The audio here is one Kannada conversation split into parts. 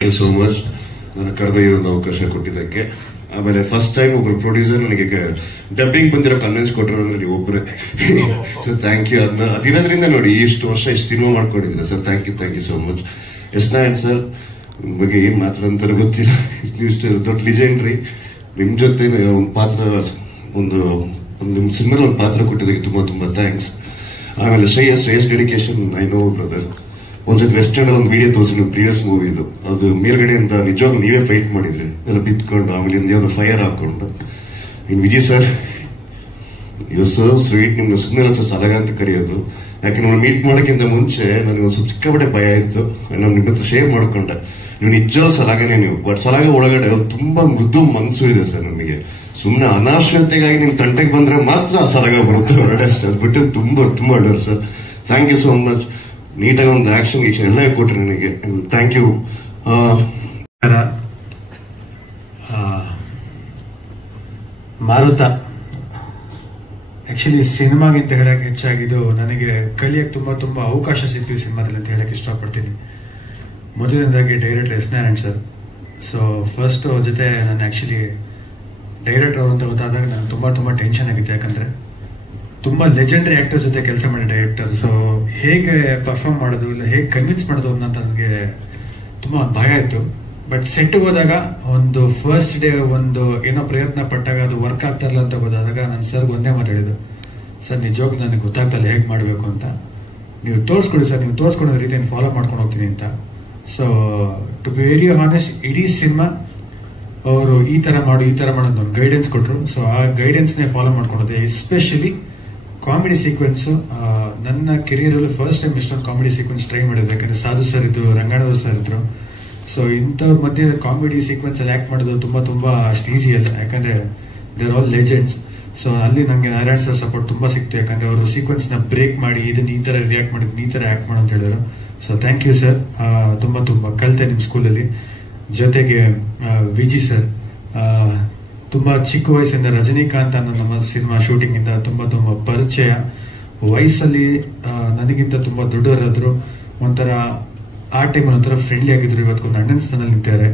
ಥ್ಯಾಂಕ್ ಯು ಸೋ ಮಚ್ ನನ್ನ ಕರೆದೊಯ್ಯೋ ಅವಕಾಶ ಕೊಟ್ಟಿದ್ದಕ್ಕೆ. ಆಮೇಲೆ ಫಸ್ಟ್ ಟೈಮ್ ಒಬ್ರು ಪ್ರೊಡ್ಯೂಸರ್ ನನಗೆ ಡಬ್ಬಿಂಗ್ ಬಂದಿರೋ ಕನ್ವಿನ್ಸ್ ಕೊಟ್ಟಿರೋದ್ರೆ ನೀವು ಒಬ್ಬರೇ. So thank you. ಅದಿರೋದ್ರಿಂದ ನೋಡಿ ಇಷ್ಟು ವರ್ಷ ಇಷ್ಟು ಸಿನಿಮಾ ಮಾಡ್ಕೊಂಡಿದ್ದೀರಾ sir. Thank you so much. S Narayan sir ಬಗ್ಗೆ ಏನ್ ಮಾತಾಡೋಂತ ಗೊತ್ತಿಲ್ಲ. ನೀವು ಇಷ್ಟು ದೊಡ್ಡ ಲಿಜೆಂಡ್ರಿ. ನಿಮ್ ಜೊತೆ ಒಂದು ಪಾತ್ರ ನಿಮ್ಮ ಸಿನಿಮಾದಲ್ಲಿ ಒಂದು ಪಾತ್ರ ಕೊಟ್ಟಿದ್ದಕ್ಕೆ ತುಂಬಾ ಥ್ಯಾಂಕ್ಸ್. ಆಮೇಲೆ Shreyas dedication I know brother. ಒಂದ್ಸತಿ ವೆಸ್ಟರ್ನ್ ಒಂದು ವಿಡಿಯೋ ತೋರಿಸಿ ಪ್ರೀವಿಯಸ್ ಮೂವಿದು, ಅದು ಮೇಲ್ಗಡೆಯಿಂದ ನಿಜವಾಗ್ಲೂ ನೀವೇ ಫೈಟ್ ಮಾಡಿದ್ರಿ ಎಲ್ಲ ಬಿತ್ಕೊಂಡು, ಆಮೇಲೆ ಯಾವ್ದು ಫೈರ್ ಹಾಕೊಂಡು. In Vijay sir you so sweet. ನಿಮ್ಗೆ ಸುಮ್ಮನೆ ಸಲಗ ಅಂತ ಕರೆಯೋದು. ಯಾಕೆ ನಾವು ಮೀಟ್ ಮಾಡೋಕ್ಕಿಂತ ಮುಂಚೆ ನನಗೆ ಒಂದು ಸ್ವಲ್ಪ ಸಿಕ್ಕಾಪಟ್ಟೆ ಭಯ ಇತ್ತು. ನಾನು ನಿಮ್ಮ ಹತ್ರ ಶೇರ್ ಮಾಡ್ಕೊಂಡೆ. ನೀವು ನಿಜವಾದ ಸಲಾಗನೇ ನೀವು. ಬಟ್ ಸಲಾಗ ಒಳಗಡೆ ಒಂದು ತುಂಬಾ ಮೃದು ಮನಸ್ಸು ಇದೆ ಸರ್ ನಮಗೆ. ಸುಮ್ಮನೆ ಅನಾಶ್ರತೆಗಾಗಿ ನಿಮ್ ತಂಟೆಗೆ ಬಂದ್ರೆ ಮಾತ್ರ ಆ ಸಲಾಗ ಬರುತ್ತೆ ಹೊರಗಡೆ ಅಷ್ಟೇ. ಅದು ಬಿಟ್ಟು ತುಂಬಾ ಒಳ್ಳೆಯವರು sir. Thank you so much. ನೀಟಾಗಿ ಒಂದು ಆಕ್ಷನ್ ಎಲ್ಲ ಕೊಟ್ರಿ ನನಗೆ. Thank you. ಮಾರುತ ಆಕ್ಚುಲಿ ಸಿನಿಮಾಗಿಂತ ಹೇಳಕ್ ಹೆಚ್ಚಾಗಿದ್ದು ನನಗೆ ಕಲಿಯಕ್ಕೆ ತುಂಬಾ ಅವಕಾಶ ಸಿಕ್ತು ಈ ಸಿನಿಮಾದಲ್ಲಿ ಅಂತ ಹೇಳಕ್ ಇಷ್ಟಪಡ್ತೀನಿ. ಮೊದಲನೇದಾಗಿ director S Narayan sir. So first ಅವ್ರ ಜೊತೆ ನಾನು ಆಕ್ಚುಲಿ ಡೈರೆಕ್ಟರ್ ಅವರು ಅಂತ ಗೊತ್ತಾದಾಗ ನಾನು ತುಂಬಾ ಟೆನ್ಷನ್ ಆಗಿತ್ತು. ಯಾಕಂದ್ರೆ ತುಂಬಾ ಲೆಜೆಂಡರಿ ಆಕ್ಟರ್ಸ್ ಜೊತೆ ಕೆಲಸ ಮಾಡಿ ಡೈರೆಕ್ಟರ್. ಸೊ ಹೇಗೆ ಪರ್ಫಾರ್ಮ್ ಮಾಡೋದು ಇಲ್ಲ ಹೇಗೆ ಕನ್ವಿನ್ಸ್ ಮಾಡೋದು ಅಂತ ನನಗೆ ತುಂಬಾ ಭಯ ಇತ್ತು. ಬಟ್ ಸೆಟ್ಗೆ ಹೋದಾಗ ಒಂದು ಫಸ್ಟ್ ಡೇ ಒಂದು ಏನೋ ಪ್ರಯತ್ನ ಪಟ್ಟಾಗ ಅದು ವರ್ಕ್ ಆಗ್ತಾರಲ್ಲ ಅಂತ ಗೊತ್ತಾದಾಗ ನಾನು ಸರ್ಗೆ ಒಂದೇ ಮಾತಾಡಿದ್ದು, ಸರ್ ನಿಜವಾಗ್ಲೂ ನನಗೆ ಗೊತ್ತಾಗ್ತಲ್ಲ ಹೇಗೆ ಮಾಡಬೇಕು ಅಂತ. ನೀವು ತೋರಿಸ್ಕೊಡಿ ಸರ್, ನೀವು ತೋರಿಸ್ಕೊಡೋ ರೀತಿಯನ್ನು ಫಾಲೋ ಮಾಡ್ಕೊಂಡು ಹೋಗ್ತೀನಿ ಅಂತ. So to be very honest, ಇಡೀ ಸಿನಿಮಾ ಅವರು ಈ ತರ ಮಾಡೋದು ಒಂದು ಗೈಡೆನ್ಸ್ ಕೊಟ್ಟರು. ಸೊ ಆ ಗೈಡೆನ್ಸ್ನೇ ಫಾಲೋ ಮಾಡ್ಕೊಂಡೆ. ಎಸ್ಪೆಷಲಿ ಕಾಮಿಡಿ ಸೀಕ್ವೆನ್ಸ್ ನನ್ನ ಕೆರಿಯರಲ್ಲೂ ಫಸ್ಟ್ ಟೈಮ್ ಇಷ್ಟೊಂದು ಕಾಮಿಡಿ ಸೀಕ್ವೆನ್ಸ್ ಟ್ರೈ ಮಾಡಿದ್ರು. ಯಾಕಂದ್ರೆ ಸಾಧು ಸರ್ ಇದ್ರು, ರಂಗಾಣವರು ಸರ್ ಇದ್ರು. ಸೊ ಇಂಥವ್ರ ಮಧ್ಯೆ ಕಾಮಿಡಿ ಸೀಕ್ವೆನ್ಸ್ ಅಲ್ಲಿ ಆಕ್ಟ್ ಮಾಡೋದು ತುಂಬಾ ಅಷ್ಟು ಈಸಿ ಅಲ್ಲ. ಯಾಕಂದ್ರೆ they are all legends. So ಅಲ್ಲಿ ನಂಗೆ ನಾರಾಯಣ್ ಸರ್ ಸಪೋರ್ಟ್ ತುಂಬಾ ಸಿಕ್ತು. ಯಾಕಂದ್ರೆ ಅವರು ಸೀಕ್ವೆನ್ಸ್ ನ ಬ್ರೇಕ್ ಮಾಡಿ ಇದನ್ನ ಈ ತರ ರಿಯಾಕ್ಟ್ ಮಾಡಿದ್ರು, ಈ ತರ ಆಕ್ಟ್ ಮಾಡೋ ಅಂತ ಹೇಳಿದ್ರು. So thank you sir. ತುಂಬಾ ಕಲಿತೆ ನಿಮ್ ಸ್ಕೂಲಲ್ಲಿ. ಜೊತೆಗೆ ವಿಜಿ ಸರ್ ತುಂಬಾ ಚಿಕ್ಕ ವಯಸ್ಸಿಂದ ರಜನಿಕಾಂತ್ ಅನ್ನೋ ನಮ್ಮ ಸಿನಿಮಾ ಶೂಟಿಂಗ್ ಇಂದ ತುಂಬಾ ಪರಿಚಯ. ವಯಸ್ಸಲ್ಲಿ ನನಗಿಂತ ತುಂಬಾ ದೊಡ್ಡವರಾದ್ರು. ಒಂಥರ ಆ ಟೈಮಲ್ಲಿ ಒಂಥರ ಫ್ರೆಂಡ್ಲಿ ಆಗಿದ್ರು. ಇವತ್ತೊಂದು ಅಣ್ಣನ ಸ್ಥಾನದಲ್ಲಿ ನಿಂತಿದ್ದಾರೆ.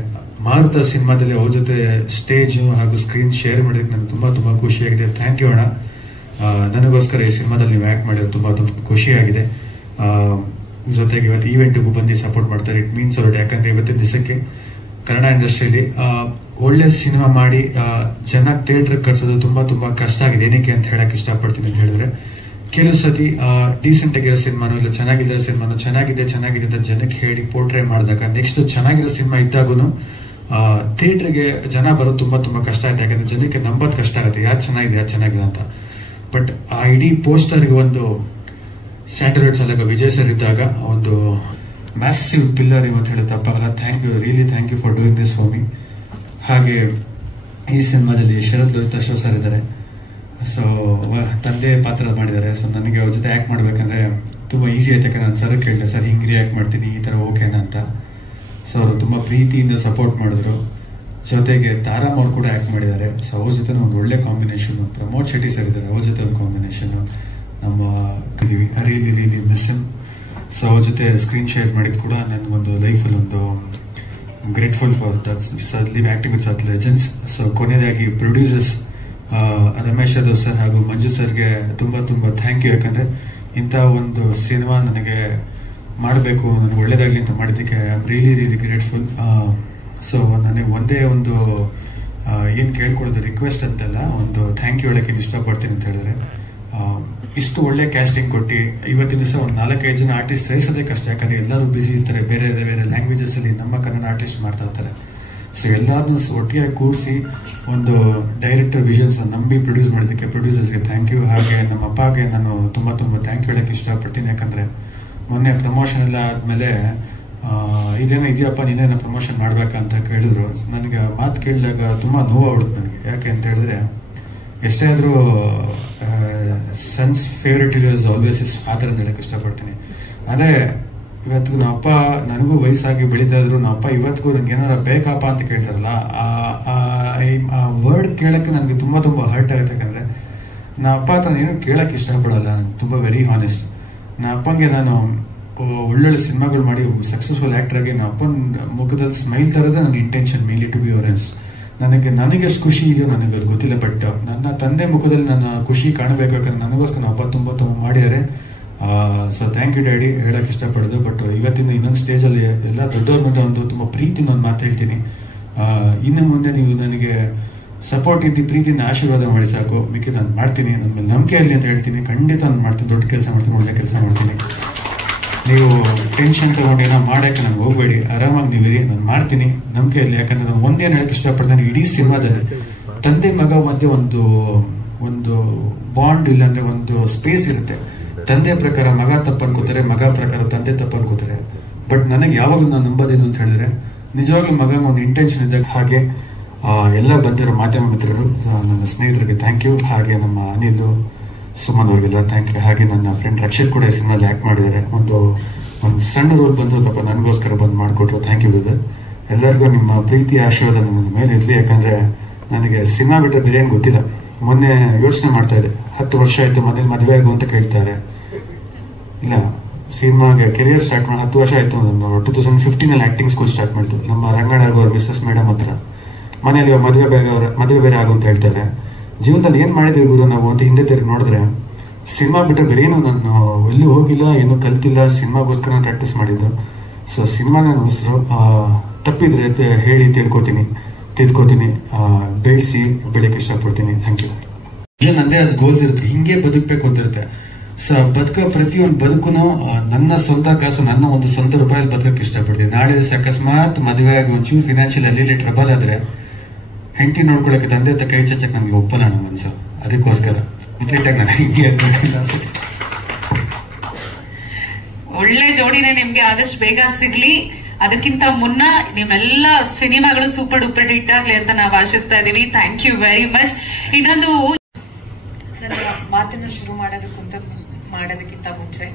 ಮಾರುತ ಸಿನಿಮಾದಲ್ಲಿ ಅವ್ರ ಜೊತೆ ಸ್ಟೇಜ್ ಹಾಗೂ ಸ್ಕ್ರೀನ್ ಶೇರ್ ಮಾಡೋದಕ್ಕೆ ನನಗೆ ತುಂಬಾ ಖುಷಿಯಾಗಿದೆ. ಥ್ಯಾಂಕ್ ಯು ಅಣ್ಣ. ನನಗೋಸ್ಕರ ಈ ಸಿನಿಮಾದಲ್ಲಿ ನೀವು ಆಕ್ಟ್ ಮಾಡಿರೋದು ತುಂಬಾ ಖುಷಿಯಾಗಿದೆ. ಜೊತೆಗೆ ಇವತ್ತು ಈವೆಂಟ್ಗೂ ಬಂದು ಸಪೋರ್ಟ್ ಮಾಡ್ತಾರೆ. ಇಟ್ ಮೀನ್ಸ್ ಅವ್ರು. ಯಾಕಂದ್ರೆ ಇವತ್ತಿನ ದಿವಸಕ್ಕೆ ಕನ್ನಡ ಇಂಡಸ್ಟ್ರಿಯಲ್ಲಿ ಒಳ್ಳೆ ಸಿನಿಮಾ ಮಾಡಿ ಜನ ಥಿಯೇಟರ್ ಕಟ್ಸೋದು ತುಂಬಾ ಕಷ್ಟ ಆಗಿದೆ. ಏನಕ್ಕೆ ಅಂತ ಹೇಳಕ್ ಇಷ್ಟಪಡ್ತೀನಿ ಅಂತ ಹೇಳಿದ್ರೆ, ಕೆಲವು ಸತಿ ಡೀಸೆಂಟ್ ಆಗಿರೋ ಸಿನಿಮಾನು ಇಲ್ಲ ಚೆನ್ನಾಗಿರೋ ಸಿನಿಮಾನು ಚೆನ್ನಾಗಿದೆ ಅಂತ ಜನಕ್ಕೆ ಹೇಳಿ ಪೋರ್ಟ್ರೇ ಮಾಡಿದಾಗ ನೆಕ್ಸ್ಟ್ ಚೆನ್ನಾಗಿರೋ ಸಿನಿಮಾ ಇದ್ದಾಗೂ ಥಿಯೇಟರ್ಗೆ ಜನ ಬರೋದು ತುಂಬಾ ಕಷ್ಟ ಆಗಿದೆ. ಯಾಕಂದ್ರೆ ಜನಕ್ಕೆ ನಂಬೋದು ಕಷ್ಟ ಆಗುತ್ತೆ ಯಾವ್ದು ಚೆನ್ನಾಗಿದೆ ಅಂತ. ಬಟ್ ಆ ಇಡೀ ಪೋಸ್ಟರ್ಗೆ ಒಂದು ಸ್ಯಾಂಡಲ್ವುಡ್ ಸಲಾಗ ವಿಜಯ್ ಸರ್ ಇದ್ದಾಗ ಒಂದು ಮ್ಯಾಸಿವ್ ಪಿಲ್ಲರ್ ಇವತ್ತು ಹೇಳಿ ತಪ್ಪಾಗಲ್ಲ. Really thank you for doing this for me. ಹಾಗೆ ಈ ಸಿನಿಮಾದಲ್ಲಿ ಶರತ್ ಲೋಹಿತ್ ಅಶೋಕ್ ಸರ್ ಇದ್ದಾರೆ. ಸೊ ತಂದೆ ಪಾತ್ರ ಮಾಡಿದ್ದಾರೆ. ಸೊ ನನಗೆ ಅವ್ರ ಜೊತೆ ಆಕ್ಟ್ ಮಾಡ್ಬೇಕಂದ್ರೆ ತುಂಬಾ ಈಸಿ ಆಯ್ತು. ಯಾಕಂದ್ರೆ ನಾನು ಸರ್ ಕೇಳಿದೆ, ಸರ್ ಹಿಂಗೆ ರಿಯಾಕ್ಟ್ ಮಾಡ್ತೀನಿ ಈ ತರ ಓಕೆನಾ ಅಂತ. ಸೊ ಅವರು ತುಂಬಾ ಪ್ರೀತಿಯಿಂದ ಸಪೋರ್ಟ್ ಮಾಡಿದ್ರು. ಜೊತೆಗೆ ತಾರಾಮ್ ಅವ್ರು ಕೂಡ ಆಕ್ಟ್ ಮಾಡಿದ್ದಾರೆ. ಸೊ ಅವ್ರ ಜೊತೆ ಒಂದು ಒಳ್ಳೆ ಕಾಂಬಿನೇಷನ್. ಪ್ರಮೋದ್ ಶೆಟ್ಟಿ ಸರ್ ಇದ್ದಾರೆ, ಅವ್ರ ಜೊತೆ ಒಂದು ಕಾಂಬಿನೇಷನ್ ನಮ್ಮ ರಿಯಲಿ ಮಿಸ್ ಹಿಮ್. ಸೊ ಅವ್ರ ಜೊತೆ ಸ್ಕ್ರೀನ್ ಶೇರ್ ಮಾಡಿದ್ ಕೂಡ ನನ್ಗೊಂದು ಲೈಫಲ್ಲಿ ಒಂದು grateful for that sir live acting with such legends. So ಕೊನೆಯದಾಗಿ ಪ್ರೊಡ್ಯೂಸರ್ಸ್ ರಮೇಶ್ ಯಾದವ್ ಸರ್ ಹಾಗೂ ಮಂಜು ಸರ್ಗೆ ತುಂಬಾ ಥ್ಯಾಂಕ್ ಯು. ಯಾಕಂದ್ರೆ ಇಂಥ ಒಂದು ಸಿನಿಮಾ ನನಗೆ ಮಾಡಬೇಕು, ನನಗೆ ಒಳ್ಳೇದಾಗ್ಲಿ ಅಂತ ಮಾಡಿದ್ದಕ್ಕೆ I am really grateful. So ನನಗೆ ಒಂದೇ ಒಂದು ಏನು ಕೇಳ್ಕೊಳ್ಳೋದು ರಿಕ್ವೆಸ್ಟ್ ಅಂತಲ್ಲ, ಒಂದು ಥ್ಯಾಂಕ್ ಯು ಹೇಳಕ್ಕೆ ಇಷ್ಟಪಡ್ತೀನಿ ಅಂತ ಹೇಳಿದ್ರೆ, ಇಷ್ಟು ಒಳ್ಳೆ ಕ್ಯಾಸ್ಟಿಂಗ್ ಕೊಟ್ಟು ಇವತ್ತಿನ ದಿವಸ ಒಂದು 4-5 ಜನ ಆರ್ಟಿಸ್ಟ್ ಸೇರಿಸೋದೇ ಕಷ್ಟ. ಯಾಕಂದ್ರೆ ಎಲ್ಲರೂ ಬ್ಯುಸಿ ಇರ್ತಾರೆ, ಬೇರೆ ಲ್ಯಾಂಗ್ವೇಜಸ್ ಅಲ್ಲಿ ನಮ್ಮ ಕನ್ನಡ ಆರ್ಟಿಸ್ಟ್ ಮಾಡ್ತಾ ಇರ್ತಾರೆ. ಸೊ ಎಲ್ಲಾರನ್ನೂ ಒಟ್ಟಿಗೆ ಕೂರಿಸಿ ಒಂದು ಡೈರೆಕ್ಟರ್ ವಿಷನ್ಸ್ ನಂಬಿ ಪ್ರೊಡ್ಯೂಸ್ ಮಾಡೋದಕ್ಕೆ ಪ್ರೊಡ್ಯೂಸರ್ಸ್ಗೆ ಥ್ಯಾಂಕ್ ಯು. ಹಾಗೆ ನಮ್ಮ ಅಪ್ಪಗೆ ನಾನು ತುಂಬಾ ಥ್ಯಾಂಕ್ ಯು ಹೇಳಕ್ಕೆ ಇಷ್ಟಪಡ್ತೀನಿ. ಯಾಕಂದ್ರೆ ಮೊನ್ನೆ ಪ್ರಮೋಷನ್ ಎಲ್ಲ ಆದ್ಮೇಲೆ ಇದೇನೋ ಇದೆಯಪ್ಪ ನೀನೇನೋ ಪ್ರಮೋಷನ್ ಮಾಡ್ಬೇಕಂತ ಕೇಳಿದ್ರು. ನನಗೆ ಮಾತು ಕೇಳಿದಾಗ ತುಂಬಾ ನೋವಾಗ್ಬಿಡುತ್ತೆ ನನಗೆ. ಯಾಕೆ ಅಂತ ಹೇಳಿದ್ರೆ, ಎಷ್ಟೇ ಆದ್ರೂ sons favourite is always is father ಅಂತ ಹೇಳಕ್ ಇಷ್ಟಪಡ್ತೀನಿ. ಅಂದ್ರೆ ಇವತ್ತು ನಮ್ಮ ಅಪ್ಪ ನನಗೂ ವಯಸ್ಸಾಗಿ ಬೆಳೀತಾ ಇದ್ರು, ನಮ್ಮ ಅಪ್ಪ ಇವತ್ತಿಗೂ ನಂಗೆ ಏನಾರ ಬೇಕಪ್ಪ ಅಂತ ಕೇಳ್ತಾರಲ್ಲ, ಆ ವರ್ಡ್ ಕೇಳಕ್ಕೆ ನನಗೆ ತುಂಬಾ ಹರ್ಟ್ ಆಗುತ್ತೆ. ಯಾಕಂದ್ರೆ ನಮ್ಮ ಅಪ್ಪ ಹತ್ರ ಏನೂ ಕೇಳಕ್ ಇಷ್ಟಪಡಲ್ಲ. ತುಂಬಾ ವೆರಿ ಹಾನೆಸ್ಟ್. ನಮ್ಮ ಅಪ್ಪಂಗೆ ನಾನು ಒಳ್ಳೊಳ್ಳೆ ಸಿನಿಮಾಗಳು ಮಾಡಿ ಸಕ್ಸಸ್ಫುಲ್ ಆಕ್ಟರ್ ಆಗಿ ನಮ್ಮ ಅಪ್ಪನ ಮುಖದಲ್ಲಿ ಸ್ಮೈಲ್ ತರೋದೇ ನನ್ನ ಇಂಟೆನ್ಷನ್ ಮೇನ್ಲಿ ಟು ಬಿ ಆರೆನ್ಸ್. ನನಗೆ ಎಷ್ಟು ಖುಷಿ ಇದೆಯೋ ನನಗೆ ಅದು ಗೊತ್ತಿಲ್ಲ, ಬಟ್ ನನ್ನ ತಂದೆ ಮುಖದಲ್ಲಿ ನನ್ನ ಖುಷಿ ಕಾಣಬೇಕಾದ್ರೆ ನನಗೋಸ್ಕರ ನಮ್ಮ ಅಪ್ಪ ತುಂಬ ಮಾಡಿದ್ದಾರೆ. ಸೊ ಥ್ಯಾಂಕ್ ಯು ಡ್ಯಾಡಿ ಹೇಳಕ್ಕೆ ಇಷ್ಟಪಡೋದು. ಬಟ್ ಇವತ್ತಿನ ಇನ್ನೊಂದು ಸ್ಟೇಜಲ್ಲಿ ಎಲ್ಲ ದೊಡ್ಡವ್ರ ಮುಂದೆ ಒಂದು ತುಂಬ ಪ್ರೀತಿನ ಒಂದು ಮಾತು ಹೇಳ್ತೀನಿ. ಇನ್ನು ಮುಂದೆ ನೀವು ನನಗೆ ಸಪೋರ್ಟ್ ಇದ್ದು ಪ್ರೀತಿನ ಆಶೀರ್ವಾದ ಮಾಡಿ ಸಾಕು, ಮಿಕ್ಕಿದ್ದು ನಾನು ಮಾಡ್ತೀನಿ. ನನ್ನ ಮೇಲೆ ನಂಬಿಕೆ ಇರಲಿ ಅಂತ ಹೇಳ್ತೀನಿ. ಖಂಡಿತ ನಾನು ಮಾಡ್ತೀನಿ, ದೊಡ್ಡ ಕೆಲಸ ಮಾಡ್ತೀನಿ, ಒಳ್ಳೆ ಕೆಲಸ ಮಾಡ್ತೀನಿ. ನೀವು ಟೆನ್ಷನ್ ತಗೊಂಡು ಏನೋ ಮಾಡೋಕ್ಕೆ ನನಗೆ ಹೋಗಬೇಡಿ, ಆರಾಮಾಗಿ ನೀವಿರಿ, ನಾನು ಮಾಡ್ತೀನಿ, ನಂಬಿಕೆ ಇರಲಿ. ಯಾಕಂದ್ರೆ ನಾನು ಒಂದೇನು ಹೇಳಕ್ಕೆ ಇಷ್ಟಪಡ್ತೇನೆ, ಇಡೀ ಸಿನಿಮಾದಲ್ಲಿ ತಂದೆ ಮಗ ಮಧ್ಯೆ ಒಂದು ಬಾಂಡ್ ಇಲ್ಲಾಂದ್ರೆ ಒಂದು ಸ್ಪೇಸ್ ಇರುತ್ತೆ. ತಂದೆ ಪ್ರಕಾರ ಮಗ ತಪ್ಪು ಅನ್ಕೋತಾರೆ, ಮಗ ಪ್ರಕಾರ ತಂದೆ ತಪ್ಪು ಅನ್ಕೋತಾರೆ. ಬಟ್ ನನಗೆ ಯಾವಾಗಲೂ ನಾನು ನಂಬೋದೇನು ಅಂತ ಹೇಳಿದ್ರೆ, ನಿಜವಾಗ್ಲೂ ಮಗ ಒಂದು ಇಂಟೆನ್ಷನ್ ಇದ್ದಾಗ. ಹಾಗೆ ಎಲ್ಲ ಬಂದಿರೋ ಮಾಧ್ಯಮ ಮಿತ್ರರು, ನನ್ನ ಸ್ನೇಹಿತರಿಗೆ ಥ್ಯಾಂಕ್ ಯು. ಹಾಗೆ ನಮ್ಮ ಅನಿಲ್, ಸುಮನ್ ಅವ್ರಿಗೆಲ್ಲ ಥ್ಯಾಂಕ್ ಯು. ಹಾಗೆ ನನ್ನ ಫ್ರೆಂಡ್ ರಕ್ಷಿತ್ ಕೂಡ ಈ ಸಿನಿಮಾಲಿ ಆ್ಯಕ್ಟ್ ಮಾಡಿದ್ದಾರೆ. ಒಂದು ಸಣ್ಣ ರೋಲ್ ಬಂದು ತಪ್ಪ ನನಗೋಸ್ಕರ ಬಂದು ಮಾಡಿಕೊಟ್ರು. Thank you brother. ಎಲ್ಲರಿಗೂ ನಿಮ್ಮ ಪ್ರೀತಿ ಆಶೀರ್ವಾದ ನನ್ನ ಮೇಲೆ ಇರಲಿ. ಯಾಕಂದರೆ ನನಗೆ ಸಿನಿಮಾ ಬಿಟ್ಟರೆ ಬೇರೆ ಏನು ಗೊತ್ತಿಲ್ಲ. ಮೊನ್ನೆ ಯೋಚನೆ ಮಾಡ್ತಾ ಇದ್ದೆ, 10 ವರ್ಷ ಆಯಿತು ಮನೇಲಿ ಮದುವೆ ಆಗು ಅಂತ ಕೇಳ್ತಾರೆ. ಇಲ್ಲ, ಸಿನಿಮಾಗೆ ಕೆರಿಯರ್ ಸ್ಟಾರ್ಟ್ ಮಾಡಿ 10 ವರ್ಷ ಆಯಿತು. ನಾನು 2015 ಆ್ಯಕ್ಟಿಂಗ್ ಸ್ಕೂಲ್ ಸ್ಟಾರ್ಟ್ ಮಾಡಿದ್ದು ನಮ್ಮ ರಂಗಣ್ಣವ್ರಿಗೂ ಅವ್ರ ಮಿಸ್ಸಸ್ ಮೇಡಮ್ ಹತ್ರ. ಮನೇಲಿ ಮದುವೆ ಬೇರೆ ಆಗು ಅಂತ ಹೇಳ್ತಾರೆ. ಜೀವನದಲ್ಲಿ ಏನು ಮಾಡಿದ್ವಿ ಗುರು ನಾವು ಅಂತ ಹಿಂದೆ ತಿರುಗಿ ನೋಡಿದ್ರೆ, ಸಿನಿಮಾ ಬಿಟ್ಟರೆ ಬೇರೆ ಏನು ನಾನು ಎಲ್ಲೂ ಹೋಗಿಲ್ಲ, ಏನೂ ಕಲ್ತಿಲ್ಲ, ಸಿನಿಮಾಗೋಸ್ಕರ ಪ್ರಾಕ್ಟೀಸ್ ಮಾಡಿದ್ದು. ಸೊ ಸಿನಿಮಾ ನನ್ನ ಹೆಸರು. ತಪ್ಪಿದ್ರೆ ಹೇಳಿ ತಿದ್ಕೋತೀನಿ, ಬೆಳೆಸಿ ಬೆಳಕ್ಕೆ ಇಷ್ಟಪಡ್ತೀನಿ. Thank you. ನಂದೇ ಅದು ಗೋಲ್ಸ್ ಇರುತ್ತೆ, ಹಿಂಗೆ ಬದುಕಬೇಕು ಅಂತಿರುತ್ತೆ. ಸೊ ಬದುಕೋ ಪ್ರತಿಯೊಂದು ಬದುಕು ನನ್ನ ಸ್ವಂತ ಕಾಸು, ನನ್ನ ಒಂದು ಸ್ವಂತ ರೂಪಾಯಲ್ಲಿ ಬದುಕಕ್ಕೆ ಇಷ್ಟಪಡ್ತೀನಿ. ನಾಳೆ ದಿವಸ ಅಕಸ್ಮಾತ್ ಮದುವೆ ಆಗಿ ಒಂಚೂರು ಫಿನಾನ್ಷಿಯಲ್ ಅಲ್ಲಿ ಟ್ರಬಲ್ ಆದ್ರೆ ಹೆಂಡತಿ ನೋಡ್ಕೊಳಕ್ಕೆ ತಂದೆ ಕೈ ಚಚ್ಚಕ್ಕೆ ನಮ್ಗೆ ಒಪ್ಪಲ್ಲ ನಮ್ಮ ಮನಸ್ಸು. ಅದಕ್ಕೋಸ್ಕರ ಕಂಪ್ಲೀಟ್ ಆಗಿ ನಾನು ಹಿಂಗೆ ಒಳ್ಳೆ ಜೋಡಿನೇ ನಿಮ್ಗೆ ಆದಷ್ಟು ಬೇಗ ಸಿಗ್ಲಿ. ಅದಕ್ಕಿಂತ ಮುನ್ನ ನಿಮ್ಮೆಲ್ಲ ಸಿನಿಮಾಗಳು ಸೂಪರ್ ಡೂಪರ್ ಹಿಟ್ ಆಗ್ಲಿ ಅಂತ ನಾವು ಆಶಿಸ್ತಾ ಇದೀವಿ. Thank you very much. ಇನ್ನೊಂದು ನನ್ನ ಮಾತನ್ನ ಶುರು ಮಾಡೋದಕ್ಕಿಂತ ಮುಂಚೆ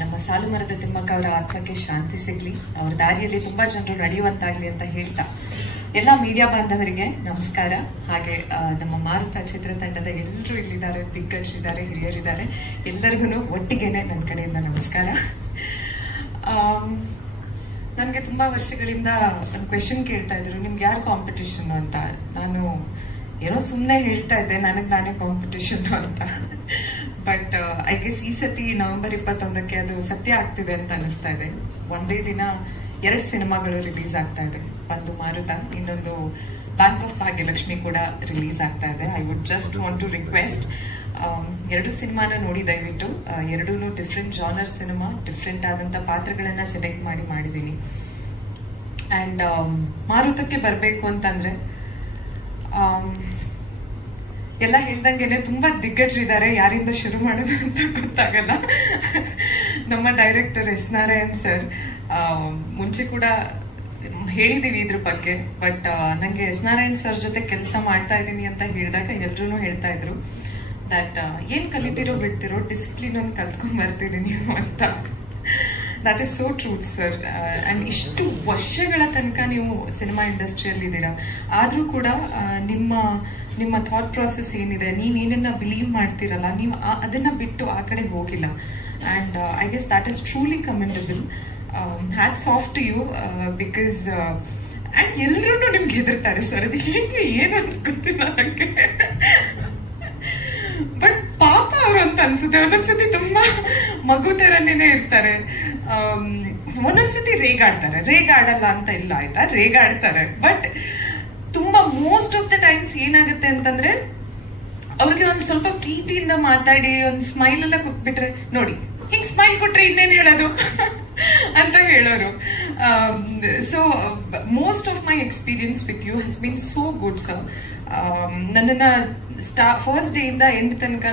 ನಮ್ಮ ಸಾಲುಮರದ ತಿಮ್ಮಕ್ಕ ಅವರ ಆತ್ಮಕ್ಕೆ ಶಾಂತಿ ಸಿಗ್ಲಿ, ಅವರ ದಾರಿಯಲ್ಲಿ ತುಂಬಾ ಜನರು ನಡೆಯುವಂತಾಗ್ಲಿ ಅಂತ ಹೇಳ್ತಾ, ಎಲ್ಲ ಮೀಡಿಯಾ ಬಾಂಧವರಿಗೆ ನಮಸ್ಕಾರ. ಹಾಗೆ ನಮ್ಮ ಮಾರುತ ಚಿತ್ರತಂಡದ ಎಲ್ಲರೂ ಇಲ್ಲಿದ್ದಾರೆ, ದಿಗ್ಗಜರಿದ್ದಾರೆ, ಹಿರಿಯರಿದ್ದಾರೆ, ಎಲ್ಲರಿಗೂ ಒಟ್ಟಿಗೆನೆ ನನ್ನ ಕಡೆಯಿಂದ ನಮಸ್ಕಾರ. ನನಗೆ ತುಂಬಾ ವರ್ಷಗಳಿಂದ ಒಂದು ಕ್ವೆಶನ್ ಕೇಳ್ತಾ ಇದ್ರು, ನಿಮ್ಗೆ ಯಾರು ಕಾಂಪಿಟಿಷನ್ ಅಂತ. ನಾನು ಏನೋ ಸುಮ್ಮನೆ ಹೇಳ್ತಾ ಇದ್ದೆ, ನನಗೆ ನಾನೇ ಕಾಂಪಿಟಿಷನ್ ಅಂತ. ಬಟ್ ಐ ಗೆಸ್ ಈ ಸತಿ ನವೆಂಬರ್ 21ಕ್ಕೆ ಅದು ಸತ್ಯ ಆಗ್ತಿದೆ ಅಂತ ಅನಿಸ್ತಾ ಇದೆ. ಒಂದೇ ದಿನ 2 ಸಿನಿಮಾಗಳು ರಿಲೀಸ್ ಆಗ್ತಾ ಇದೆ. ಒಂದು ಮಾರುತ, ಇನ್ನೊಂದು ಬ್ಯಾಂಕ್ ಆಫ್ ಭಾಗ್ಯಲಕ್ಷ್ಮಿ ಕೂಡ ರಿಲೀಸ್ ಆಗ್ತಾ ಇದೆ. I would just want to request, 2 ಸಿನಿಮಾನ ನೋಡಿ ದಯವಿಟ್ಟು. 2 ಡಿಫ್ರೆಂಟ್ ಜಾನರ್ ಸಿನಿಮಾ, ಡಿಫ್ರೆಂಟ್ ಆದಂತ ಪಾತ್ರಗಳನ್ನ ಸೆಲೆಕ್ಟ್ ಮಾಡಿದ್ದೀನಿ. ಅಂಡ್ ಮಾರುತಕ್ಕೆ ಬರಬೇಕು ಅಂತಂದ್ರೆ ಎಲ್ಲ ಹೇಳ್ದಂಗೆನೆ ತುಂಬಾ ದಿಗ್ಗಜರಿದ್ದಾರೆ, ಯಾರಿಂದ ಶುರು ಮಾಡೋದು ಅಂತ ಗೊತ್ತಾಗಲ್ಲ. ನಮ್ಮ ಡೈರೆಕ್ಟರ್ ಎಸ್ ನಾರಾಯಣ್ ಸರ್, ಮುಂಚೆ ಕೂಡ ಹೇಳಿದೀವಿ ಇದ್ರ ಬಗ್ಗೆ. ಬಟ್ ನಂಗೆ ಎಸ್ ನಾರಾಯಣ್ ಸರ್ ಜೊತೆ ಕೆಲಸ ಮಾಡ್ತಾ ಇದ್ದೀನಿ ಅಂತ ಹೇಳಿದಾಗ ಎಲ್ರೂ ಹೇಳ್ತಾ ಇದ್ರು ದಟ್ ಏನ್ ಕಲಿತಿರೋ ಬಿಡ್ತಿರೋ ಡಿಸಿಪ್ಲಿನ್ ಒಂದು ಕಲ್ತ್ಕೊಂಡ್ ಬರ್ತೀರಿ ನೀವು ಅಂತ. That is so truth sir. And ಇಷ್ಟು ವರ್ಷಗಳ ತನಕ ನೀವು ಸಿನಿಮಾ ಇಂಡಸ್ಟ್ರಿಯಲ್ಲಿ ಇದ್ದೀರಾ, ಆದ್ರೂ ಕೂಡ ನಿಮ್ಮ ಥಾಟ್ ಪ್ರಾಸೆಸ್ ಏನಿದೆ, ನೀವೇನನ್ನ ಬಿಲೀವ್ ಮಾಡ್ತಿರಲ್ಲ, ನೀವು ಅದನ್ನ ಬಿಟ್ಟು ಆ ಕಡೆ ಹೋಗಿಲ್ಲ. And I guess that is truly commendable. Hats off to you. Because and ಎಲ್ರೂ ನಿಮ್ಗೆ ಹೆದರ್ತಾರೆ ಸರ್, ಅದು ಹೇಗೆ ಏನು ಅಂತ ಗೊತ್ತಿಲ್ಲ ನಂಗೆ. ಬಟ್ ಪಾಪ ಅವರು ಅಂತ ಅನ್ಸುತ್ತೆ, ಒಂದೊಂದ್ಸತಿ ತುಂಬಾ ಮಗು ತರನೇನೆ ಇರ್ತಾರೆ, ಒಂದೊಂದ್ಸತಿ ರೇಗಾಡಲ್ಲ ಅಂತ ಇಲ್ಲ ಆಯ್ತಾ, ರೇಗಾಡ್ತಾರೆ. ಬಟ್ ತುಂಬಾ ಮೋಸ್ಟ್ ಆಫ್ ದ ಟೈಮ್ಸ್ ಏನಾಗುತ್ತೆ ಅಂತಂದ್ರೆ, ಅವ್ರಿಗೆ ಒಂದ್ ಸ್ವಲ್ಪ ಪ್ರೀತಿಯಿಂದ ಮಾತಾಡಿ ಒಂದ್ ಸ್ಮೈಲ್ ಎಲ್ಲ ಕೊಟ್ಬಿಟ್ರೆ, ನೋಡಿ ಹಿಂಗ್ ಸ್ಮೈಲ್ ಕೊಟ್ರೆ ಇನ್ನೇನ್ ಹೇಳೋದು ಅಂತ ಹೇಳೋರು. So most of my experience with you has been so good sir. ನನ್ನನ್ನ ಫಸ್ಟ್ ಡೇ ಇಂದ ಎಂಡ್ ತನಕ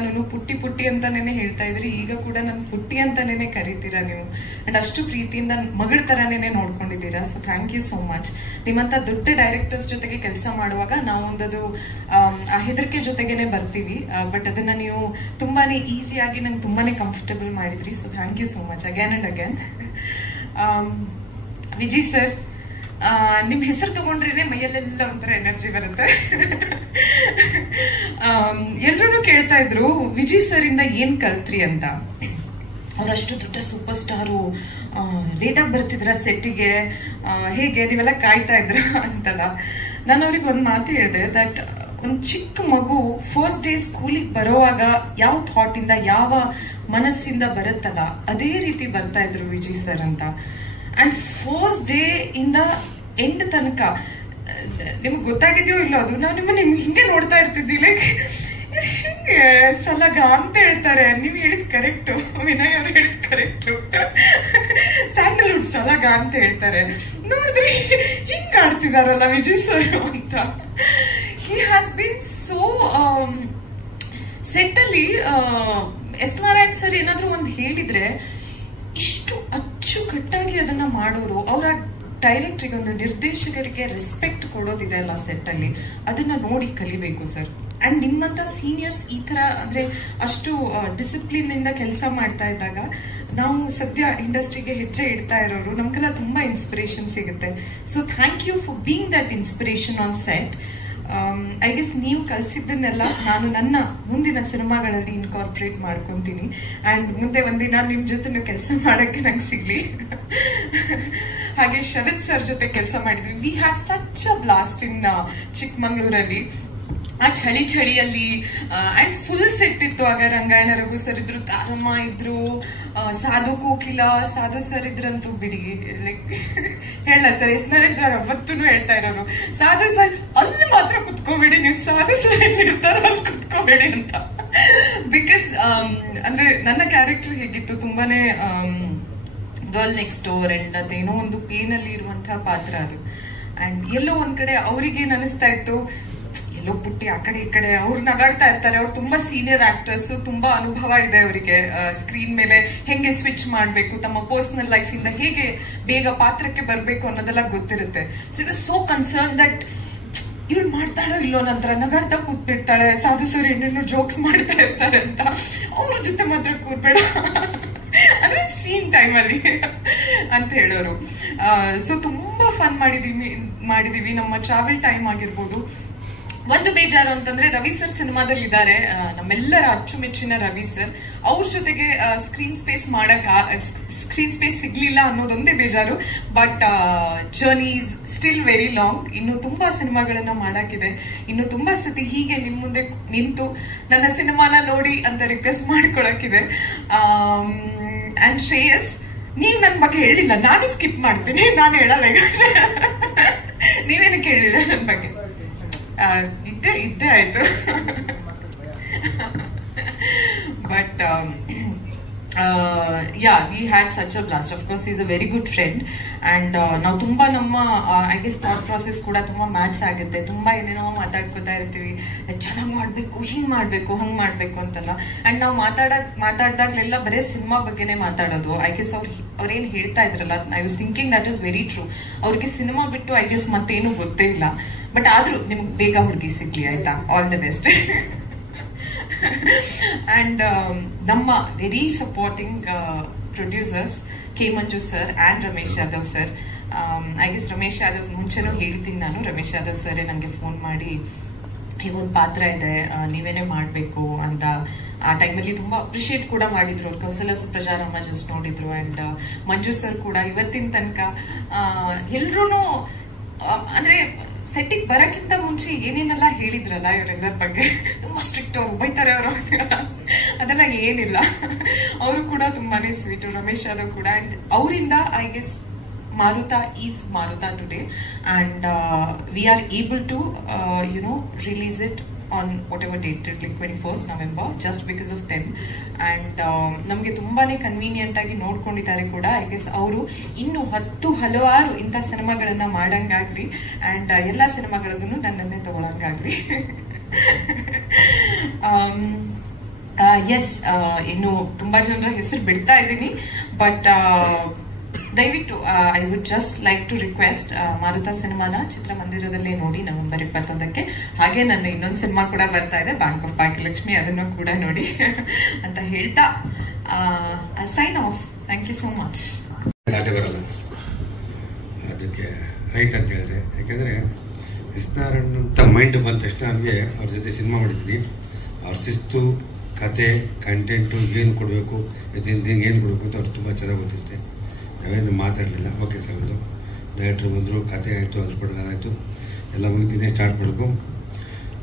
ಪುಟ್ಟಿ ಅಂತಾನೇನೆ ಹೇಳ್ತಾ ಇದ್ರಿ. ಈಗ ಕೂಡ ನನ್ ಪುಟ್ಟಿ ಅಂತಾನೇನೆ ಕರಿತೀರಾ ನೀವು. ಅಂಡ್ ಅಷ್ಟು ಪ್ರೀತಿಯಿಂದ ಮಗಳ ತರಾನೇನೆ ನೋಡ್ಕೊಂಡಿದ್ದೀರಾ. So thank you so much. ನಿಮ್ಮಂತ ದೊಡ್ಡ ಡೈರೆಕ್ಟರ್ಸ್ ಜೊತೆಗೆ ಕೆಲಸ ಮಾಡುವಾಗ ನಾವೊಂದದು ಹೆದರಿಕೆ ಜೊತೆಗೇನೆ ಬರ್ತೀವಿ. ಬಟ್ ಅದನ್ನ ನೀವು ತುಂಬಾನೇ ಈಸಿಯಾಗಿ ನಂಗೆ ತುಂಬಾನೇ ಕಂಫರ್ಟಬಲ್ ಮಾಡಿದ್ರಿ. So thank you so much again and again. Vijay sir, ನಿಮ್ ಹೆಸರು ತಗೊಂಡ್ರೇನೆ ಮೈಯಲ್ಲೆಲ್ಲ ಒಂಥರ ಎನರ್ಜಿ ಬರುತ್ತೆ. ಎಲ್ರೂ ಕೇಳ್ತಾ ಇದ್ರು ವಿಜಯ್ ಸರ್ ಇಂದ ಏನ್ ಕಲ್ತ್ರಿ ಅಂತ. ಅವರಷ್ಟು ದೊಡ್ಡ ಸೂಪರ್ ಸ್ಟಾರು, ಲೇಟಾಗಿ ಬರ್ತಿದ್ರ ಸೆಟ್ಟಿಗೆ, ಹೇಗೆ ನೀವೆಲ್ಲ ಕಾಯ್ತಾ ಇದ್ರ ಅಂತಲ್ಲ. ನಾನು ಅವ್ರಿಗೆ ಒಂದು ಮಾತು ಹೇಳಿದೆ, ದಟ್ ಒಂದು ಚಿಕ್ಕ ಮಗು ಫಸ್ಟ್ ಡೇ ಸ್ಕೂಲಿಗೆ ಬರೋವಾಗ ಯಾವ ಥಾಟ್ ಇಂದ ಯಾವ ಮನಸ್ಸಿಂದ ಬರುತ್ತಲ್ಲ ಅದೇ ರೀತಿ ಬರ್ತಾ ಇದ್ರು ವಿಜಯ್ ಸರ್ ಅಂತ. ಅಂಡ್ ಫಸ್ಟ್ ಡೇ ಇಂದ ಎಂಡ್ ತನಕ ನಿಮ್ಗೆ ಗೊತ್ತಾಗಿದೆಯೋ ಇಲ್ಲೋ ಅದು, ನಾವು ನಿಮ್ಮನ್ನ ಹಿಂಗೆ ನೋಡ್ತಾ ಇರ್ತಿದ್ವಿ, ಲೈಕ್ ಹಿಂಗೆ ಸಲಗ ಅಂತ ಹೇಳ್ತಾರೆ. ನೀವು ಹೇಳಿದ್ ಕರೆಕ್ಟು, ವಿನಯ್ ಅವ್ರು ಹೇಳಿದ್ ಕರೆಕ್ಟು, ಸ್ಯಾಂಡಲ್ವುಡ್ ಸಲಗ ಅಂತ ಹೇಳ್ತಾರೆ. ನೋಡಿದ್ರಿ ಹಿಂಗ್ ಆಡ್ತಿದಾರಲ್ಲ ವಿಜಯ್ ಸರ್ ಅಂತ. He has been so set ಅಲ್ಲಿ. ಎಸ್ ನಾರಾಯಣ್ ಸರ್ ಏನಾದ್ರೂ ಒಂದು ಹೇಳಿದ್ರೆ ಇಷ್ಟು ಅಚ್ಚುಕಟ್ಟಾಗಿ ಅದನ್ನ ಮಾಡೋರು. ಅವರ ಡೈರೆಕ್ಟರಿಗೆ, ಒಂದು ನಿರ್ದೇಶಕರಿಗೆ ರೆಸ್ಪೆಕ್ಟ್ ಕೊಡೋದಿದೆ ಅಲ್ಲ ಸೆಟ್ ಅಲ್ಲಿ, ಅದನ್ನ ನೋಡಿ ಕಲಿಬೇಕು ಸರ್. ಅಂಡ್ ನಿಮ್ಮಂತ ಸೀನಿಯರ್ಸ್ ಈ ತರ ಅಂದ್ರೆ ಅಷ್ಟು ಡಿಸಿಪ್ಲಿನ್ ಇಂದ ಕೆಲಸ ಮಾಡ್ತಾ ಇದ್ದಾಗ ನಾವು ಸದ್ಯ ಇಂಡಸ್ಟ್ರಿಗೆ ಹೆಜ್ಜೆ ಇಡ್ತಾ ಇರೋರು ನಮ್ಗೆಲ್ಲ ತುಂಬಾ ಇನ್ಸ್ಪಿರೇಷನ್ ಸಿಗುತ್ತೆ. So thank you for being that inspiration on set. I guess ನೀವು ಕಲಿಸಿದ್ದನ್ನೆಲ್ಲ ನಾನು ನನ್ನ ಮುಂದಿನ ಸಿನಿಮಾಗಳಲ್ಲಿ ಇನ್ಕಾರ್ಪೊರೇಟ್ ಮಾಡ್ಕೊಂತೀನಿ. ಅಂಡ್ ಮುಂದೆ ಒಂದಿನ ನಿಮ್ ಜೊತೆ ನೀವು ಕೆಲಸ ಮಾಡಕ್ಕೆ ನಂಗೆ ಸಿಗ್ಲಿ. ಹಾಗೆ ಶರತ್ ಸರ್ ಜೊತೆ ಕೆಲಸ ಮಾಡಿದ್ವಿ. We had such a blast in ಚಿಕ್ಕಮಂಗ್ಳೂರಲ್ಲಿ. ಆ ಚಳಿಯಲ್ಲಿ ಅಂಡ್ ಫುಲ್ ಸೆಟ್ ಇತ್ತು. ಆಗ ರಂಗಾಯಣ ರಘು ಸರ್ ಇದ್ರು, ತಾರಮ್ಮ ಇದ್ರು, ಸಾಧು ಕೋಕಿಲ, ಸಾಧು ಸರ್ ಇದ್ರಂತೂ ಬಿಡಿ, ಲೈಕ್ ಹೇಳ ಸರ್, ಎಸ್ ನಾರಾಯಣ್ ಸರ್ ಅವತ್ತೂ ಹೇಳ್ತಾ ಇರೋರು, ಸಾಧು ಸರ್ ಅಲ್ಲಿ ಮಾತ್ರ ಕುತ್ಕೋಬೇಡಿ, ನೀವು ಸಾಧು ಸರ್ ಎಲ್ಲಿರ್ತಾರ ಅಲ್ಲಿ ಕುತ್ಕೋಬೇಡಿ ಅಂತ. ಬಿಕಾಸ್ ಅಂದ್ರೆ ನನ್ನ ಕ್ಯಾರೆಕ್ಟರ್ ಹೇಗಿತ್ತು, ತುಂಬಾನೇ ಗರ್ಲ್ ನೆಕ್ಸ್ಟ್ ಡೋರ್ ಅಂಡ್ ಅದೇನೋ ಒಂದು ಪೇನ್ ಅಲ್ಲಿ ಇರುವಂತಹ ಪಾತ್ರ ಅದು. ಅಂಡ್ ಎಲ್ಲೋ ಒಂದ್ ಕಡೆ ಅವ್ರಿಗೆ ಅನಿಸ್ತಾ ಇತ್ತು, ಎಲ್ಲೋ ಪುಟ್ಟಿ ಆ ಕಡೆ ಈ ಕಡೆ ಅವ್ರು ನಗಾಡ್ತಾ ಇರ್ತಾರೆ, ಅವ್ರು ತುಂಬಾ ಸೀನಿಯರ್ ಆಕ್ಟರ್ಸ್, ತುಂಬಾ ಅನುಭವ ಇದೆ ಅವರಿಗೆ ಸ್ಕ್ರೀನ್ ಮೇಲೆ ಹೆಂಗೆ ಸ್ವಿಚ್ ಮಾಡ್ಬೇಕು, ತಮ್ಮ ಪರ್ಸನಲ್ ಲೈಫ್ ಇಂದ ಹೇಗೆ ಬೇಗ ಪಾತ್ರಕ್ಕೆ ಬರ್ಬೇಕು ಅನ್ನೋದೆಲ್ಲ ಗೊತ್ತಿರುತ್ತೆ. So it was so concern that ಇವಳು ಮಾಡ್ತಾಳೋ ಇಲ್ಲೋ, ನಂತರ ನಗಾಡ್ತಾ ಕೂತ್ಬಿಡ್ತಾಳೆ, ಸಾಧು ಸರ್ ಏನೇನೋ ಜೋಕ್ಸ್ ಮಾಡ್ತಾ ಇರ್ತಾರೆ ಅಂತ, ಅವ್ರ ಜೊತೆ ಮಾತ್ರ ಕೂತ್ಬೇಡ ಅಂದ್ರೆ ಸೀನ್ ಟೈಮ್ ಅಲ್ಲಿ ಅಂತ ಹೇಳೋರು. ಸೊ ತುಂಬಾ ಫನ್ ಮಾಡಿದೀವಿ. ನಮ್ಮ ಟ್ರಾವೆಲ್ ಟೈಮ್ ಆಗಿರ್ಬೋದು. ಒಂದು ಬೇಜಾರು ಅಂತಂದ್ರೆ ರವಿ ಸರ್ ಸಿನಿಮಾದಲ್ಲಿ ಇದ್ದಾರೆ, ನಮ್ಮೆಲ್ಲರ ಅಚ್ಚುಮೆಚ್ಚಿನ ರವಿ ಸರ್, ಅವ್ರ ಜೊತೆಗೆ ಸ್ಕ್ರೀನ್ ಸ್ಪೇಸ್ ಸಿಗ್ಲಿಲ್ಲ ಅನ್ನೋದೊಂದೇ ಬೇಜಾರು. But journey is still very long. ಇನ್ನು ತುಂಬಾ ಸಿನಿಮಾಗಳನ್ನ ಮಾಡಾಕಿದೆ. ಇನ್ನು ತುಂಬಾ ಸತಿ ಹೀಗೆ ನಿಮ್ ಮುಂದೆ ನಿಂತು ನನ್ನ ಸಿನಿಮಾನ ನೋಡಿ ಅಂತ ರಿಕ್ವೆಸ್ಟ್ ಮಾಡ್ಕೊಳಕಿದೆ. ಅಂಡ್ ಶ್ರೇಯಸ್, ನೀವ್ ನನ್ ಬಗ್ಗೆ ಹೇಳಿಲ್ಲ, ನಾನು ಸ್ಕಿಪ್ ಮಾಡ್ತೀನಿ, ನಾನು ಹೇಳಲ್ಲ ಈಗ. ನೀವೇನಕ್ಕೆ ಹೇಳಿಲ್ಲ ನನ್ ಬಗ್ಗೆ? ಇದ್ದೇ ಆಯ್ತು. But we had such a blast. Of course is a very good friend. And ನಾವು ತುಂಬಾ ನಮ್ಮ ಐ ಗೆಸ್ ಥಾಟ್ ಪ್ರಾಸೆಸ್ ಕೂಡ ತುಂಬಾ ಮ್ಯಾಚ್ ಆಗುತ್ತೆ. ತುಂಬಾ ಏನೇನೋ ಮಾತಾಡ್ಕೊತಾ ಇರ್ತೀವಿ, ಚೆನ್ನಾಗಿ ಮಾಡ್ಬೇಕು, ಹಿಂಗ್ ಮಾಡ್ಬೇಕು, ಹಂಗ್ ಮಾಡ್ಬೇಕು ಅಂತೆಲ್ಲ. ಅಂಡ್ ನಾವು ಮಾತಾಡ್ದಾಗ್ಲೆಲ್ಲ ಬರೀ ಸಿನಿಮಾ ಬಗ್ಗೆನೇ ಮಾತಾಡೋದು. ಐ ಗೆಸ್ ಅವ್ರೇನ್ ಹೇಳ್ತಾ ಇದ್ರಲ್ಲ, I was thinking that is very true. ಅವ್ರಿಗೆ ಸಿನಿಮಾ ಬಿಟ್ಟು ಐ ಗೆಸ್ ಮತ್ತೇನು ಗೊತ್ತೇ ಇಲ್ಲ. ಬಟ್ ಆದ್ರೂ ನಿಮ್ಗೆ ಬೇಗ ಹುಡುಗಿ ಸಿಗ್ಲಿ, ಆಯ್ತಾ? All the best. ಅಂಡ್ ನಮ್ಮ very supporting producers K Manju sir and Ramesh Yadav sir. I guess Ramesh Yadav ಮುಂಚೆನೂ ಹೇಳ್ತೀನಿ ನಾನು, ರಮೇಶ್ ಯಾದವ್ ಸರ್ ನಂಗೆ ಫೋನ್ ಮಾಡಿ ಹೀಗೊಂದು ಪಾತ್ರ ಇದೆ, ನೀವೇನೇ ಮಾಡಬೇಕು ಅಂತ. ಆ ಟೈಮಲ್ಲಿ ತುಂಬಾ ಅಪ್ರಿಶಿಯೇಟ್ ಕೂಡ ಮಾಡಿದ್ರು. ಅವ್ರು ಕೌಸಲ ಸುಪ್ರಜಾರಮ್ಮ ಜಸ್ಟ್ ನೋಡಿದ್ರು. ಅಂಡ್ ಮಂಜು ಸರ್ ಕೂಡ ಇವತ್ತಿನ ತನಕ ಎಲ್ರೂ ಅಂದ್ರೆ ಸೆಟ್ಟಿಗೆ ಬರಕ್ಕಿಂತ ಮುಂಚೆ ಏನೇನೆಲ್ಲ ಹೇಳಿದ್ರಲ್ಲ ಇವರೆಲ್ಲರ ಬಗ್ಗೆ, ತುಂಬಾ ಸ್ಟ್ರಿಕ್ಟ್, ಅವ್ರು ಬೈತಾರೆ ಅವರು, ಅದೆಲ್ಲ ಏನಿಲ್ಲ. ಅವರು ಕೂಡ ತುಂಬಾನೇ ಸ್ವೀಟು, ರಮೇಶ್ ಯಾದವ್ ಕೂಡ. ಅಂಡ್ ಅವರಿಂದ I guess Maruta is Maruta today, and we are able to release it on whatever date, like 21st November, just because of them. And ನಮಗೆ ತುಂಬಾನೇ ಕನ್ವೀನಿಯಂಟ್ ಆಗಿ ನೋಡ್ಕೊಂಡಿದ್ದಾರೆ ಕೂಡ. ಐ ಗೆಸ್ ಅವರು ಇನ್ನು 10 ಹಲವಾರು ಇಂಥ ಸಿನಿಮಾಗಳನ್ನ ಮಾಡಂಗಾಗ್ಲಿ, ಅಂಡ್ ಎಲ್ಲಾ ಸಿನಿಮಾಗಳಿಗೂ ನನ್ನನ್ನೇ ತಗೊಳಂಗಾಗ್ಲಿ. ಎಸ್, ಇನ್ನು ತುಂಬಾ ಜನರ ಹೆಸರು ಬಿಡ್ತಾ ಇದ್ದೀನಿ. ಬಟ್ ದಯವಿಟ್ಟು I would just like to request, Maruta ಸಿನಿಮಾನ ಚಿತ್ರಮಂದಿರದಲ್ಲೇ ನೋಡಿ ನವೆಂಬರ್ 21ಕ್ಕೆ. ಹಾಗೆ ನನ್ನ ಇನ್ನೊಂದು ಸಿನಿಮಾ ಕೂಡ ಬರ್ತಾ ಇದೆ, ಬ್ಯಾಂಕ್ ಆಫ್ ಭಾಗ್ಯಲಕ್ಷ್ಮಿ, ಅದನ್ನು ಕೂಡ ನೋಡಿ ಅಂತ ಹೇಳ್ತಾ I sign off. Thank you so much. ಬರಲ್ಲ ಅದಕ್ಕೆ ರೈಟ್ ಅಂತ ಹೇಳಿದ್ರೆ, ಯಾಕೆಂದ್ರೆ ಎಸ್ ನಾರಾಯಣ್ ಅಂತ ಮೈಂಡ್ ಬಂದ ತಕ್ಷಣ ನಮಗೆ ಅವ್ರ ಜೊತೆ ಸಿನಿಮಾ ಮಾಡಿದ್ವಿ. ಅವ್ರ ಶಿಸ್ತು, ಕತೆ ಕಂಟೆಂಟು ಏನು ಕೊಡಬೇಕು ಇದರಿಂದ ಏನು ಕೊಡಬೇಕು ಅಂತ ಅವ್ರು ತುಂಬ ಚೆನ್ನಾಗಿ ಗೊತ್ತಿರುತ್ತೆ. ನಾವೇನು ಮಾತಾಡಲಿಲ್ಲ. ಓಕೆ ಸರ್ ಒಂದು ಡೈರೆಕ್ಟ್ರ್ ಬಂದರು, ಕತೆ ಆಯಿತು, ಅದ್ರ ಪಡೆದಾಯಿತು, ಎಲ್ಲ ಮುಗಿದಿನೇ ಸ್ಟಾರ್ಟ್ ಮಾಡಬೇಕು.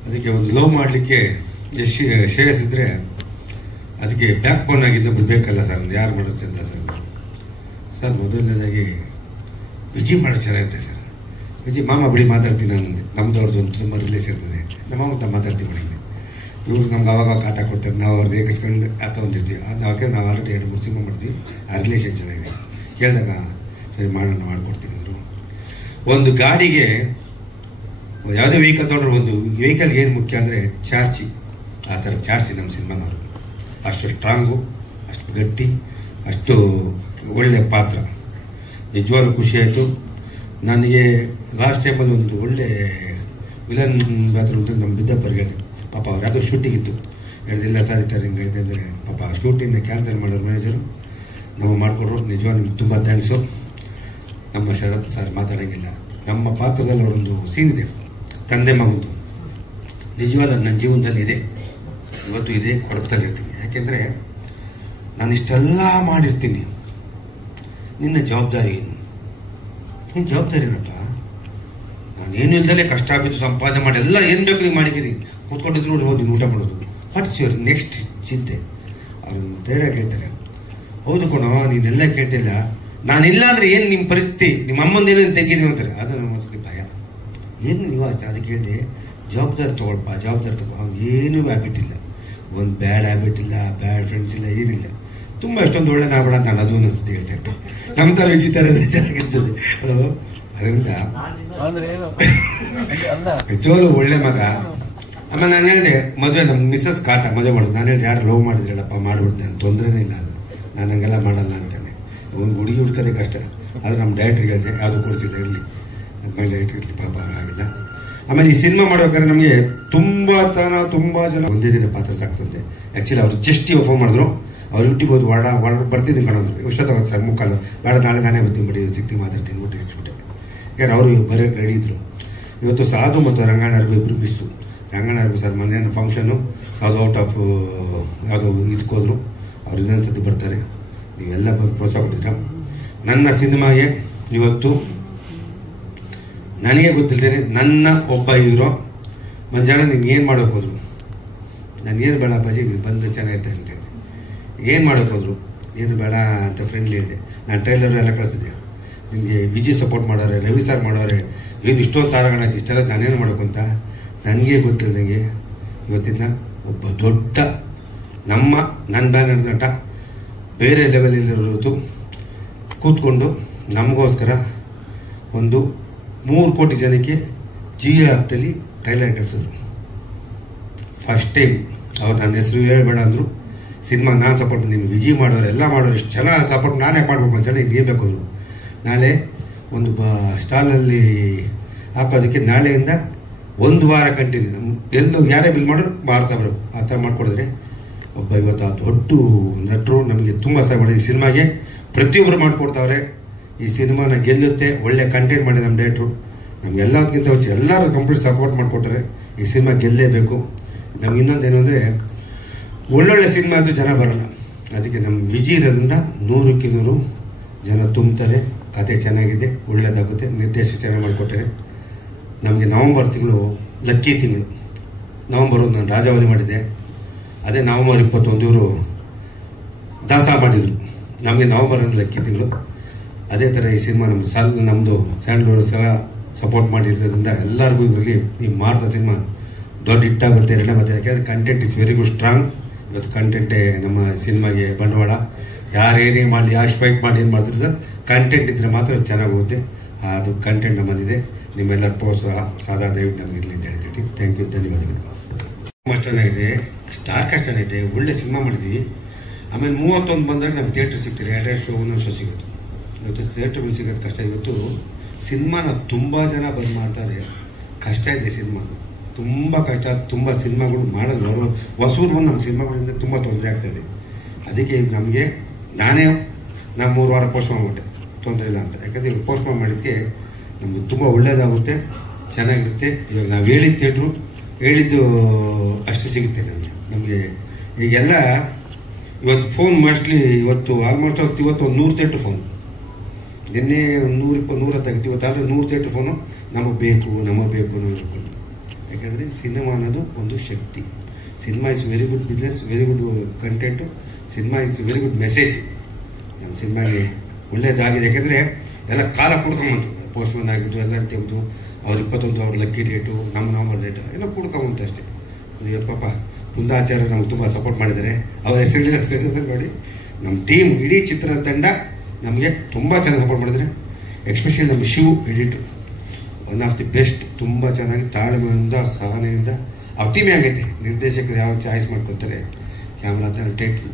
ಅದಕ್ಕೆ ಒಂದು ಲವ್ ಮಾಡಲಿಕ್ಕೆ ಎಷ್ಟು ಶ್ರೇಯಸ್ ಇದ್ದರೆ ಅದಕ್ಕೆ ಬ್ಯಾಕ್ ಬೋನ್ ಆಗಿ ಇನ್ನೊಬ್ರು ಬೇಕಲ್ಲ ಸರ್. ಒಂದು ಯಾರು ಮಾಡೋದು ಚಂದ ಸರ್ ಮೊದಲನೇದಾಗಿ ವಿಜಿ ಮಾಡೋದು ಚೆನ್ನಾಗಿರುತ್ತೆ ಸರ್. ವಿಜಿ ಮಾಮ ಬಿಡಿ ಮಾತಾಡ್ತೀನಿ ನಾನು ಅಂದೆ. ನಮ್ಮದು ಅವ್ರದ್ದು ಒಂದು ತುಂಬ ರಿಲೇಷನ್ ಇರ್ತದೆ. ನಮ್ಮ ಮಾಮ ಮಾತಾಡ್ತೀವಿ ಬಿಡಿ. ಇವ್ರು ನಮ್ಗೆ ಅವಾಗ ಕಾಟ ಕೊಡ್ತಾರೆ, ನಾವು ಅವ್ರು ರೇಗಿಸ್ಕೊಂಡು ಆತ ಒಂದಿರ್ತೀವಿ. ನಾವು ಆಲ್ರೆಡಿ 2-3 ಸಿನಿಮಾ ಮಾಡ್ತೀವಿ. ಆ ರಿಲೇಷನ್ ಚೆನ್ನಾಗಿದೆ. ಕೇಳಿದಾಗ ಸರಿ ಮಾಡೋಣ, ಮಾಡ್ಕೊಡ್ತೀನಿ ಅಂದರು. ಒಂದು ಗಾಡಿಗೆ ಯಾವುದೇ ವೆಹಿಕಲ್ ತೊಗೊಂಡ್ರೆ ಒಂದು ವೆಹಿಕಲ್ಗೆ ಏನು ಮುಖ್ಯ ಅಂದರೆ ಚಾರ್ಜಿ. ಆ ಥರ ಚಾರ್ಜಿ ನಮ್ಮ ಸಿನಿಮಾದವರು. ಅಷ್ಟು ಸ್ಟ್ರಾಂಗು, ಅಷ್ಟು ಗಟ್ಟಿ, ಅಷ್ಟು ಒಳ್ಳೆಯ ಪಾತ್ರ. ನಿಜವಾಗ್ಲೂ ಖುಷಿಯಾಯಿತು ನನಗೆ. ಲಾಸ್ಟ್ ಟೈಮಲ್ಲಿ ಒಂದು ಒಳ್ಳೆ ವಿಲನ್ ಪಾತ್ರ ಅಂತ ನಮ್ಮ ಬಿದ್ದಪ್ಪರಿಗೆ ಪಾಪ ಅವ್ರು ಯಾವುದೋ ಶೂಟಿಂಗ್ ಇತ್ತು. ಎರಡಿಲ್ಲ ಸರ್ ಇರ್ತಾರೆ ಹಿಂಗೈತೆ ಅಂದರೆ ಪಾಪ ಶೂಟಿಂಗ್ನ ಕ್ಯಾನ್ಸಲ್ ಮಾಡೋರು ಮ್ಯಾನೇಜರು ನಮ್ಮ ಮಾಡಿಕೊಟ್ರು. ನಿಜವಾಗ ನಿಮ್ಗೆ ತುಂಬ ಥ್ಯಾಂಕ್ಸು. ನಮ್ಮ ಶರತ್ ಸರ್ ಮಾತಾಡೋಂಗಿಲ್ಲ. ನಮ್ಮ ಪಾತ್ರದಲ್ಲಿ ಅವರೊಂದು ಸೀನ್ ಇದೆ, ತಂದೆ ಮಗಂದು. ನಿಜವಾದ ನನ್ನ ಜೀವನದಲ್ಲಿ ಇದೆ, ಇವತ್ತು ಇದೆ, ಕೊರತಲ್ಲಿರ್ತೀನಿ. ಯಾಕೆಂದರೆ ನಾನು ಇಷ್ಟೆಲ್ಲ ಮಾಡಿರ್ತೀನಿ. ನಿನ್ನ ಜವಾಬ್ದಾರಿ ಏನು? ನಿನ್ನ ಜವಾಬ್ದಾರಿ ಏನಪ್ಪ? ನಾನೇನು ಇಲ್ದಲೇ ಕಷ್ಟ ಬಿದ್ದು ಸಂಪಾದನೆ ಮಾಡಿ ಎಲ್ಲ ಏನು ಬೇಕು ನೀವು ಮಾಡಿದ್ದೀರಿ. ಕೂತ್ಕೊಂಡಿದ್ರು ಹೋಗಿ ಊಟ ಮಾಡೋದು. ವಾಟ್ ಇಸ್ ಯುವರ್ ನೆಕ್ಸ್ಟ್ ಚಿಂತೆ? ಅವ್ರೊಂದು ಧೈರ್ಯ ಕೇಳ್ತಾರೆ. ಹೌದು ಕಣೋ, ನೀನೆಲ್ಲ ಕೇಳ್ತಿಲ್ಲ. ನಾನಿಲ್ಲ ಅಂದರೆ ಏನು ನಿಮ್ಮ ಪರಿಸ್ಥಿತಿ, ನಿಮ್ಮ ಅಮ್ಮಂದೇನೇನು ತೆಗೀನಿ ಅಂತಾರೆ. ಅದು ನಮ್ಮ ಮನಸ್ಸಿಗೆ ಭಯ. ಏನು ನೀವು ಅಷ್ಟೇ. ಅದಕ್ಕೆ ಹೇಳಿದೆ ಜವಾಬ್ದಾರಿ ತೊಗೊಳ್ಪ, ಜವಾಬ್ದಾರಿ ತಗೋ. ಅವ್ನು ಏನೂ ಹ್ಯಾಬಿಟ್ ಇಲ್ಲ, ಒಂದು ಬ್ಯಾಡ್ ಹ್ಯಾಬಿಟ್ ಇಲ್ಲ, ಬ್ಯಾಡ್ ಫ್ರೆಂಡ್ಸ್ ಇಲ್ಲ, ಏನಿಲ್ಲ. ತುಂಬ ಅಷ್ಟೊಂದು ಒಳ್ಳೆ ನಾಬೇಡ ನಾನು ಅದು ಅನಿಸುತ್ತೆ ಹೇಳ್ತಾ ಇರ್ತೀನಿ. ನಮ್ಮ ಥರ ವಿಚಿತ್ರ ಚೆನ್ನಾಗಿರ್ತದೆ ಅದು. ಅದರಿಂದ ನಿಜವಾಗ್ಲೂ ಒಳ್ಳೆ ಮಗ. ಆಮೇಲೆ ನಾನು ಹೇಳಿದೆ ಮದುವೆ ನಮ್ಮ ಮಿಸ್ಸಸ್ ಕಾಟ ಮದುವೆ ಮಾಡೋದು. ನಾನು ಹೇಳಿದೆ ಯಾರು ಲವ್ ಮಾಡಿದ್ರಲ್ಲಪ್ಪ ಮಾಡಿಬಿಡ್ತೆ, ನಾನು ತೊಂದರೆನೇ ಇಲ್ಲ, ಅದು ನಾನು ಹಂಗೆಲ್ಲ ಮಾಡಲ್ಲ ಅಂತಾನೆ. ಒಂದು ಹುಡುಗಿ ಹುಡ್ಕೋದೇ ಕಷ್ಟ. ಆದರೆ ನಮ್ಮ ಡೈರೆಕ್ಟ್ರಿಗೆ ಹೇಳಿದೆ ಯಾವುದು ಕೊಡಿಸಿಲ್ಲ, ಇರಲಿ ನಮ್ಮ ಡೈರೆಕ್ಟ್ರ್ ಇರಲಿ, ಪಾಪ ಆಗಿಲ್ಲ. ಆಮೇಲೆ ಈ ಸಿನಿಮಾ ಮಾಡ್ಬೇಕಾದ್ರೆ ನಮಗೆ ತುಂಬ ಜನ ಒಂದೇ ದಿನ ಪಾತ್ರ ಸಾಕ್ತಂತೆ. ಆ್ಯಕ್ಚುಲಿ ಅವ್ರು ಜಸ್ಟ್ ಇವಾಗ ಫೋನ್ ಮಾಡಿದ್ರು. ಅವ್ರು ಯೂಟ್ಯೂಬ್ ಹೋದು ಬರ್ತಿದ್ದೀನಿ ಕಣಂದ್ರು. ಇಷ್ಟೊತ್ತಾಗುತ್ತೆ ಸರ್ ಮುಕ್ಕಾಲು ಬೇಡ, ನಾಳೆ ನಾನೇ ಬರ್ತೀನಿ ಬಿಡಿ, ಸಿಗ್ತೀನಿ ಮಾತಾಡ್ತೀನಿ ಊಟ ಇಟ್ಬಿಟ್ಟೆ. ಯಾಕಂದ್ರೆ ಅವರು ಬರೋಕ್ಕೆ ರೆಡಿ ಇದ್ರು. ಇವತ್ತು ಸಾಧು ಮತ್ತು ರಂಗಣ್ಣರಿಗೂ ಇಬ್ಬರು ಮಿಸ್ಸು. ರಂಗಣ್ಣರಿಗೂ ಸರ್ ಮೊನ್ನೆ ಫಂಕ್ಷನ್ನು ಸಾಧು ಔಟ್ ಆಫ್ ಯಾವುದೋ ಇದಕ್ಕೋದ್ರು. ಅವ್ರು ಇನ್ನೊಂದು ಸತಿ ಬರ್ತಾರೆ. ನೀವೆಲ್ಲ ಬಂದು ಪ್ರೋತ್ಸಾಹ ಕೊಟ್ಟಿದ್ರ ನನ್ನ ಸಿನಿಮಾಗೆ. ಇವತ್ತು ನನಗೆ ಗೊತ್ತಿಲ್ದೇನೆ ನನ್ನ ಒಬ್ಬ ಹೀರೋ ಮಂಜಾಣ ನೀನು ಏನು ಮಾಡೋಕೆ ಹೋದ್ರು, ನನಗೇನು ಬೇಡ ಅಪ್ಪಾಜಿ, ನೀನು ಬಂದು ಚೆನ್ನಾಗಿರ್ತಾರೆ ಅಂತೇಳಿ. ಏನು ಮಾಡೋಕೆ ಹೋದ್ರು, ಏನು ಬೇಡ ಅಂತ ಫ್ರೆಂಡ್ಲಿ ಹೇಳಿದೆ. ನಾನು ಟ್ರೈಲರ್ ಎಲ್ಲ ಕಳಿಸಿದೆ. ನಿಮಗೆ ವಿಜಯ್ ಸಪೋರ್ಟ್ ಮಾಡೋರೆ, ರವಿ ಸರ್ ಮಾಡೋರೆ, ಏನು ಇಷ್ಟೊಂದು ತಾರಗಳಾಯ್ತು, ಇಷ್ಟೆಲ್ಲ ನಾನೇನು ಮಾಡೋಕು ಅಂತ ನನಗೆ ಗೊತ್ತಿಲ್ಲ. ನನಗೆ ಇವತ್ತಿನ ಒಬ್ಬ ದೊಡ್ಡ ನನ್ನ ಬ್ಯಾನರ್ ನಟ ಬೇರೆ ಲೆವೆಲಲ್ಲಿರೋದು ಕೂತ್ಕೊಂಡು ನಮಗೋಸ್ಕರ ಒಂದು 3 ಕೋಟಿ ಜನಕ್ಕೆ ಜಿಯೋ ಆ್ಯಪ್ನಲ್ಲಿ ಟ್ರೈಲರ್ ಕಳಿಸಿದ್ರು. ಫಸ್ಟ್ ಟೈಮ್ ಅವ್ರು ನನ್ನ ಹೆಸರು ಹೇಳಬೇಡ ಅಂದರು. ಸಿನಿಮಾ ನಾನು ಸಪೋರ್ಟ್, ನಿಮ್ಮ ವಿಜಯ್ ಮಾಡೋರು ಎಲ್ಲ ಮಾಡೋರು, ಇಷ್ಟು ಚೆನ್ನಾಗಿ ಸಪೋರ್ಟ್ ನಾನು ಯಾಕೆ ಮಾಡಬೇಕು ಅಂತ ಹೇಳಿ ಇದೇ ಬೇಕು ಅಂದರು. ನಾಳೆ ಒಂದು ಸ್ಟಾಲಲ್ಲಿ ಹಾಕೋದಕ್ಕೆ ನಾಳೆಯಿಂದ 1 ವಾರ ಕಂಟಿನ್ಯೂ ಎಲ್ಲೂ ಯಾರೇ ಬಿಲ್ ಮಾಡೋರು ಮಾಡ್ತಾ ಬರೋದು ಆ ಥರ ಮಾಡಿಕೊಡಿದ್ರೆ ಒಬ್ಬ ಇವತ್ತು ಆ ದೊಡ್ಡ ನಟರು ನಮಗೆ ತುಂಬ ಸಹಾಯ ಮಾಡಿದ್ರು. ಈ ಸಿನಿಮಾಗೆ ಪ್ರತಿಯೊಬ್ಬರು ಮಾಡಿಕೊಡ್ತಾವ್ರೆ. ಈ ಸಿನಿಮಾನ ಗೆಲ್ಲುತ್ತೆ, ಒಳ್ಳೆ ಕಂಟೆಂಟ್ ಮಾಡಿ ನಮ್ಮ ಡೈರೆಕ್ಟ್ರು ನಮಗೆಲ್ಲದಕ್ಕಿಂತ ಹೆಚ್ಚು ಎಲ್ಲರೂ ಕಂಪ್ಲೀಟ್ ಸಪೋರ್ಟ್ ಮಾಡಿಕೊಟ್ರೆ ಈ ಸಿನಿಮಾ ಗೆಲ್ಲೇಬೇಕು. ನಮ್ಗೆ ಇನ್ನೊಂದೇನು ಅಂದರೆ ಒಳ್ಳೊಳ್ಳೆ ಸಿನಿಮಾ ಅದು ಜನ ಬರೋಲ್ಲ. ಅದಕ್ಕೆ ನಮ್ಮ ವಿಜಯ್ ಇರೋದ್ರಿಂದ 100ಕ್ಕೆ 100 ಜನ ತುಂಬ್ತಾರೆ. ಕತೆ ಚೆನ್ನಾಗಿದೆ, ಒಳ್ಳೇದಾಗುತ್ತೆ, ನಿರ್ದೇಶಕ ಚೆನ್ನಾಗಿ ಮಾಡಿಕೊಟ್ಟಾರೆ. ನಮಗೆ ನವಂಬರ್ ತಿಂಗಳು ಲಕ್ಕಿ ತಿಂಗಳು. ನವಂಬರು ನಾನು ರಾಜಾವಲಿ ಮಾಡಿದ್ದೆ. ಅದೇ ನವಂಬರ್ 21 ಇವರು ದಾಸ ಮಾಡಿದರು. ನಮಗೆ ನವಂಬರ್ ಅಂದರೆ ಲಕ್ಕಿ ತಿಂಗಳು. ಅದೇ ಥರ ಈ ಸಿನಿಮಾ ನಮ್ಮದು ಸ್ಯಾಂಡಲ್ವುಡ್ ಸಲ ಸಪೋರ್ಟ್ ಮಾಡಿರೋದ್ರಿಂದ ಎಲ್ಲರಿಗೂ ಇರಲಿ. ಈ ಮಾರ್ದ ಸಿನಿಮಾ ದೊಡ್ಡ ಹಿಟ್ಟಾಗುತ್ತೆ, ಎರಡನೇ ಮತ್ತೆ. ಯಾಕೆಂದರೆ content is very good, strong. ಇವತ್ತು ಕಂಟೆಂಟೇ ನಮ್ಮ ಸಿನಿಮಾಗೆ ಬಂಡವಾಳ. ಯಾರೇನೇ ಮಾಡಲಿ, ಯಾವ ಫೈಟ್ ಮಾಡಿ ಏನು ಮಾಡ್ತಿರೋದು, ಕಂಟೆಂಟ್ ಇದ್ದರೆ ಮಾತ್ರ ಚೆನ್ನಾಗಿ ಹೋಗುತ್ತೆ. ಅದು ಕಂಟೆಂಟ್ ನಮ್ಮಲ್ಲಿದೆ. ನಿಮ್ಮೆಲ್ಲರ ಪ್ರೋತ್ಸಾಹ ಸಾದಾ ದಯವಿಟ್ಟು ನಮಗಿರಲಿ ಅಂತ ಹೇಳ್ತೀನಿ. ಥ್ಯಾಂಕ್ ಯು, ಧನ್ಯವಾದಗಳು. ಅಷ್ಟು ಚೆನ್ನಾಗಿದೆ, ಸ್ಟಾರ್ ಕಾಸ್ಟ್ ಚೆನ್ನಾಗಿದೆ, ಒಳ್ಳೆ ಸಿನಿಮಾ ಮಾಡಿದ್ವಿ. ಆಮೇಲೆ 31 ಬಂದಾಗ ನಮ್ಮ ಥಿಯೇಟ್ರ್ ಸಿಗ್ತೀರಿ, 2 ಶೋ 1 ಶೋ ಸಿಗುತ್ತೆ. ಇವತ್ತು ಥಿಯೇಟ್ರ್ಗಳು ಸಿಗೋದು ಕಷ್ಟ. ಇವತ್ತು ಸಿನಿಮಾನ ತುಂಬ ಜನ ಬಂದು ಮಾಡ್ತಾರೆ, ಕಷ್ಟ ಇದೆ ಸಿನಿಮಾ, ತುಂಬ ಕಷ್ಟ. ತುಂಬ ಸಿನಿಮಾಗಳು ಮಾಡೋದು ಅವರು ಹೊಸೂರು ಬಂದು ನಮ್ಮ ಸಿನಿಮಾಗಳಿಂದ ತುಂಬ ತೊಂದರೆ ಆಗ್ತಾಯಿದೆ. ಅದಕ್ಕೆ ನಮಗೆ ನಾನು 3 ವಾರ ಪೋಸ್ಟ್ ಮಾಡಿಬಿಟ್ಟೆ, ತೊಂದರೆ ಇಲ್ಲ ಅಂತ. ಯಾಕಂದರೆ ಇವಾಗ ಪೋಸ್ಟ್ ಮಾಡಿದ್ದಕ್ಕೆ ನಮಗೆ ತುಂಬ ಒಳ್ಳೆಯದಾಗುತ್ತೆ, ಚೆನ್ನಾಗಿರುತ್ತೆ. ಇವಾಗ ನಾವು ಹೇಳಿದ್ದು ಥಿಯೇಟ್ರು ಹೇಳಿದ್ದು ಅಷ್ಟು ಸಿಗುತ್ತೆ. ನಮಗೆ ಈಗೆಲ್ಲ ಇವತ್ತು ಫೋನ್ ಮೋಸ್ಟ್ಲಿ ಇವತ್ತು ಆಲ್ಮೋಸ್ಟ್ ಇವತ್ತು ಒಂದು 100 ಫೋನ್, ನಿನ್ನೆ 120 ಇವತ್ತಾದ್ರೆ 100 ಫೋನು ನಮಗೆ ಬೇಕು ಅನ್ನೋದು. ಯಾಕಂದರೆ ಸಿನಿಮಾ ಅನ್ನೋದು ಒಂದು ಶಕ್ತಿ. Cinema is very good business, very good content. Cinema is very good message. ನಮ್ಮ ಸಿನಿಮಾಗೆ ಒಳ್ಳೇದಾಗಿದೆ. ಯಾಕೆಂದರೆ ಎಲ್ಲ ಕಾಲ ಕುಡ್ಕೊಂಬಂತು, ಪೋಸ್ಟ್ಮನ್ ಆಗಿದ್ದು ಎಲ್ಲ ತೆಗೆದು ಅವ್ರು 21 ಅವ್ರ ಲಕ್ಕಿ ಡೇಟು, ನಮ್ಮ ನಾರ್ಮಲ್ ಡೇಟು ಎಲ್ಲ ಕುಡ್ಕೊಂಬಂತು ಅಷ್ಟೇ. ಅದು ಪಾಪ ಕುಂದಾಚಾರ್ಯ ನಮ್ಗೆ ತುಂಬ ಸಪೋರ್ಟ್ ಮಾಡಿದ್ದಾರೆ. ಅವ್ರ ಹೆಸರು ನೋಡಿ, ನಮ್ಮ ಟೀಮ್ ಇಡೀ ಚಿತ್ರ ತಂಡ ನಮಗೆ ತುಂಬ ಚೆನ್ನಾಗಿ ಸಪೋರ್ಟ್ ಮಾಡಿದ್ದಾರೆ. ಎಸ್ಪೆಷಲಿ ನಮ್ಮ Shiv editor, one of the best. ತುಂಬ ಚೆನ್ನಾಗಿ ತಾಳ್ಮೆಯಿಂದ ಸಹನೆಯಿಂದ ಅವ್ರ ಟೀಮೇ ಆಗೈತೆ. ನಿರ್ದೇಶಕರು ಯಾವ ಚಾಯ್ಸ್ ಮಾಡ್ಕೊತಾರೆ, camera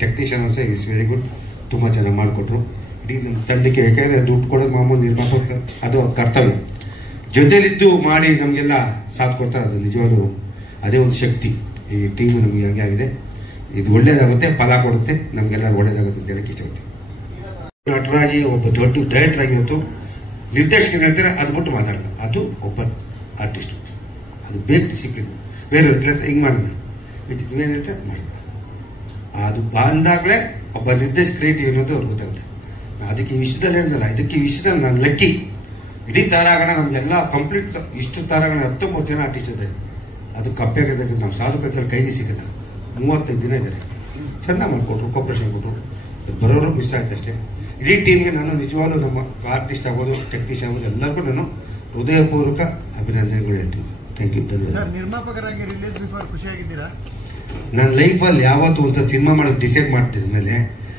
technician also is very good, ತುಂಬ ಚೆನ್ನಾಗಿ ಮಾಡಿಕೊಟ್ರು ಇಡೀ ನಮ್ಮ ತಂಡಕ್ಕೆ. ಯಾಕೆಂದರೆ ದುಡ್ಡು ಕೊಡೋದು ಮಾಮೂಲು ನಿರ್ಮಾಪಕ, ಅದು ಕರ್ತವ್ಯ. ಜೊತೆಲಿದ್ದು ಮಾಡಿ ನಮಗೆಲ್ಲ ಸಾಥ್ ಕೊಡ್ತಾರೆ, ಅದು ನಿಜವಾಗ್ಲೂ ಅದೇ ಒಂದು ಶಕ್ತಿ. ಈ ಟೀಮು ನಮಗೆ ಹಂಗೆ ಆಗಿದೆ. ಇದು ಒಳ್ಳೇದಾಗುತ್ತೆ, ಫಲ ಕೊಡುತ್ತೆ, ನಮಗೆಲ್ಲರೂ ಒಳ್ಳೇದಾಗುತ್ತೆ ಅಂತ ಹೇಳಕ್ಕೆ ಇಷ್ಟಪಡ್ತೀನಿ. ನಟರಾಗಿ ಒಬ್ಬ ದೊಡ್ಡ ಡೈರೆಕ್ಟರ್ ಆಗಿ ಇವತ್ತು ನಿರ್ದೇಶಕರು ಹೇಳ್ತಾರೆ, ಅದು ಬಿಟ್ಟು ಮಾತಾಡೋದು. ಅದು ಒಬ್ಬ ಆರ್ಟಿಸ್ಟು, ಅದು ಬೇಕು ಡಿಸಿಪ್ಲಿನ್. ಬೇರೆ ಕೆಲಸ ಹಿಂಗೆ ಮಾಡೋದು, ನೀವೇನು ಹೇಳ್ತಾರೆ ಮಾಡೋದು. ಅದು ಬಂದಾಗಲೇ ಒಬ್ಬ ನಿರ್ದೇಶಕ ಕ್ರಿಯೇಟಿವ್ ಅನ್ನೋದು ಅವ್ರಿಗೆ ಗೊತ್ತಾಗುತ್ತೆ. ಅದಕ್ಕೆ ಈ ವಿಷಯದಲ್ಲಿ ಹೇಳಿದ್ನಲ್ಲ, ಇದಕ್ಕೆ ಈ ವಿಷಯದಲ್ಲಿ ನಾನು ಲಕ್ಕಿ. ಇಡೀ ತಾರಾಗಣ ನಮಗೆಲ್ಲ ಕಂಪ್ಲೀಟ್ ಇಷ್ಟು ತಾರಾಗಣ 19 ಜನ ಆರ್ಟಿಸ್ಟ್ ಇದೆ. ಅದು ಕಪ್ಪೆಗೆ ನಮ್ಮ ಸಾಧಕಕ್ಕೆ ಕೈಗೆ ಸಿಗಲ್ಲ. 35 ದಿನ ಇದ್ದಾರೆ, ಚೆನ್ನಾಗಿ ಮಾಡಿಕೊಟ್ರು, ಕೋಪರೇಷನ್ ಕೊಟ್ಟರು. ಬರೋರು ಮಿಸ್ ಆಯ್ತು ಅಷ್ಟೇ. ಇಡೀ ಟೀಮ್ಗೆ ನಾನು ನಿಜವಾಗ್ಲೂ ನಮ್ಮ ಆರ್ಟಿಸ್ಟ್ ಆಗ್ಬೋದು, ಟೆಕ್ನಿಷಿಯನ್ ಆಗ್ಬೋದು, ಎಲ್ಲರಿಗೂ ನಾನು ಹೃದಯಪೂರ್ವಕ ಅಭಿನಂದನೆಗಳು ಹೇಳ್ತೀನಿ. ಥ್ಯಾಂಕ್ ಯು, ಧನ್ಯವಾದ. ನಿರ್ಮಾಪಕರಾಗಿ ರಿಲೀಸ್ ಬಿಫೋರ್ ಖುಷಿಯಾಗಿದ್ದೀರಾ? ನನ್ನ ಲೈಫಲ್ಲಿ ಯಾವತ್ತೂ ಒಂದು ಸಿನಿಮಾ ಮಾಡೋದು ಡಿಸೈಡ್ ಮಾಡ್ತಿದ್ದ ಮೇಲೆ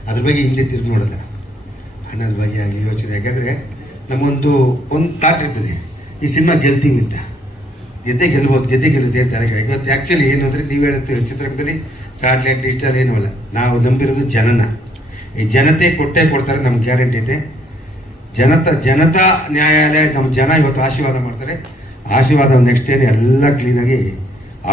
ಅದ್ರ ಬಗ್ಗೆ ಹಿಂದೆ ತಿರುಗಿ ನೋಡಲ್ಲ. ಹಣದ ಬಗ್ಗೆ ಆಗಲಿ ಯೋಚನೆ. ಯಾಕಂದರೆ ನಮ್ಮೊಂದು ಥಾಟ್ ಇರ್ತದೆ, ಈ ಸಿನಿಮಾ ಗೆಲ್ತೀವಿ ಅಂತ. ಗೆಲ್ಬೋದು, ಗೆಲ್ಲುತ್ತೆ ಅಂತಾರೆ. ಇವತ್ತು ಆ್ಯಕ್ಚುಲಿ ಏನು ಅಂದರೆ, ನೀವು ಹೇಳುತ್ತೆ ಚಿತ್ರರಂಗದಲ್ಲಿ ಸ್ಯಾಟಲೈಟ್ ಡಿಜಿಟಲ್ ಏನೂ ಅಲ್ಲ, ನಾವು ನಂಬಿರೋದು ಜನನ. ಈ ಜನತೆ ಕೊಟ್ಟೇ ಕೊಡ್ತಾರೆ, ನಮ್ಗೆ ಗ್ಯಾರಂಟಿ ಇದೆ. ಜನತಾ ನ್ಯಾಯಾಲಯ, ನಮ್ಮ ಜನ ಇವತ್ತು ಆಶೀರ್ವಾದ ಮಾಡ್ತಾರೆ. ಆಶೀರ್ವಾದ ನೆಕ್ಸ್ಟ್ ಏನು ಎಲ್ಲ ಕ್ಲೀನಾಗಿ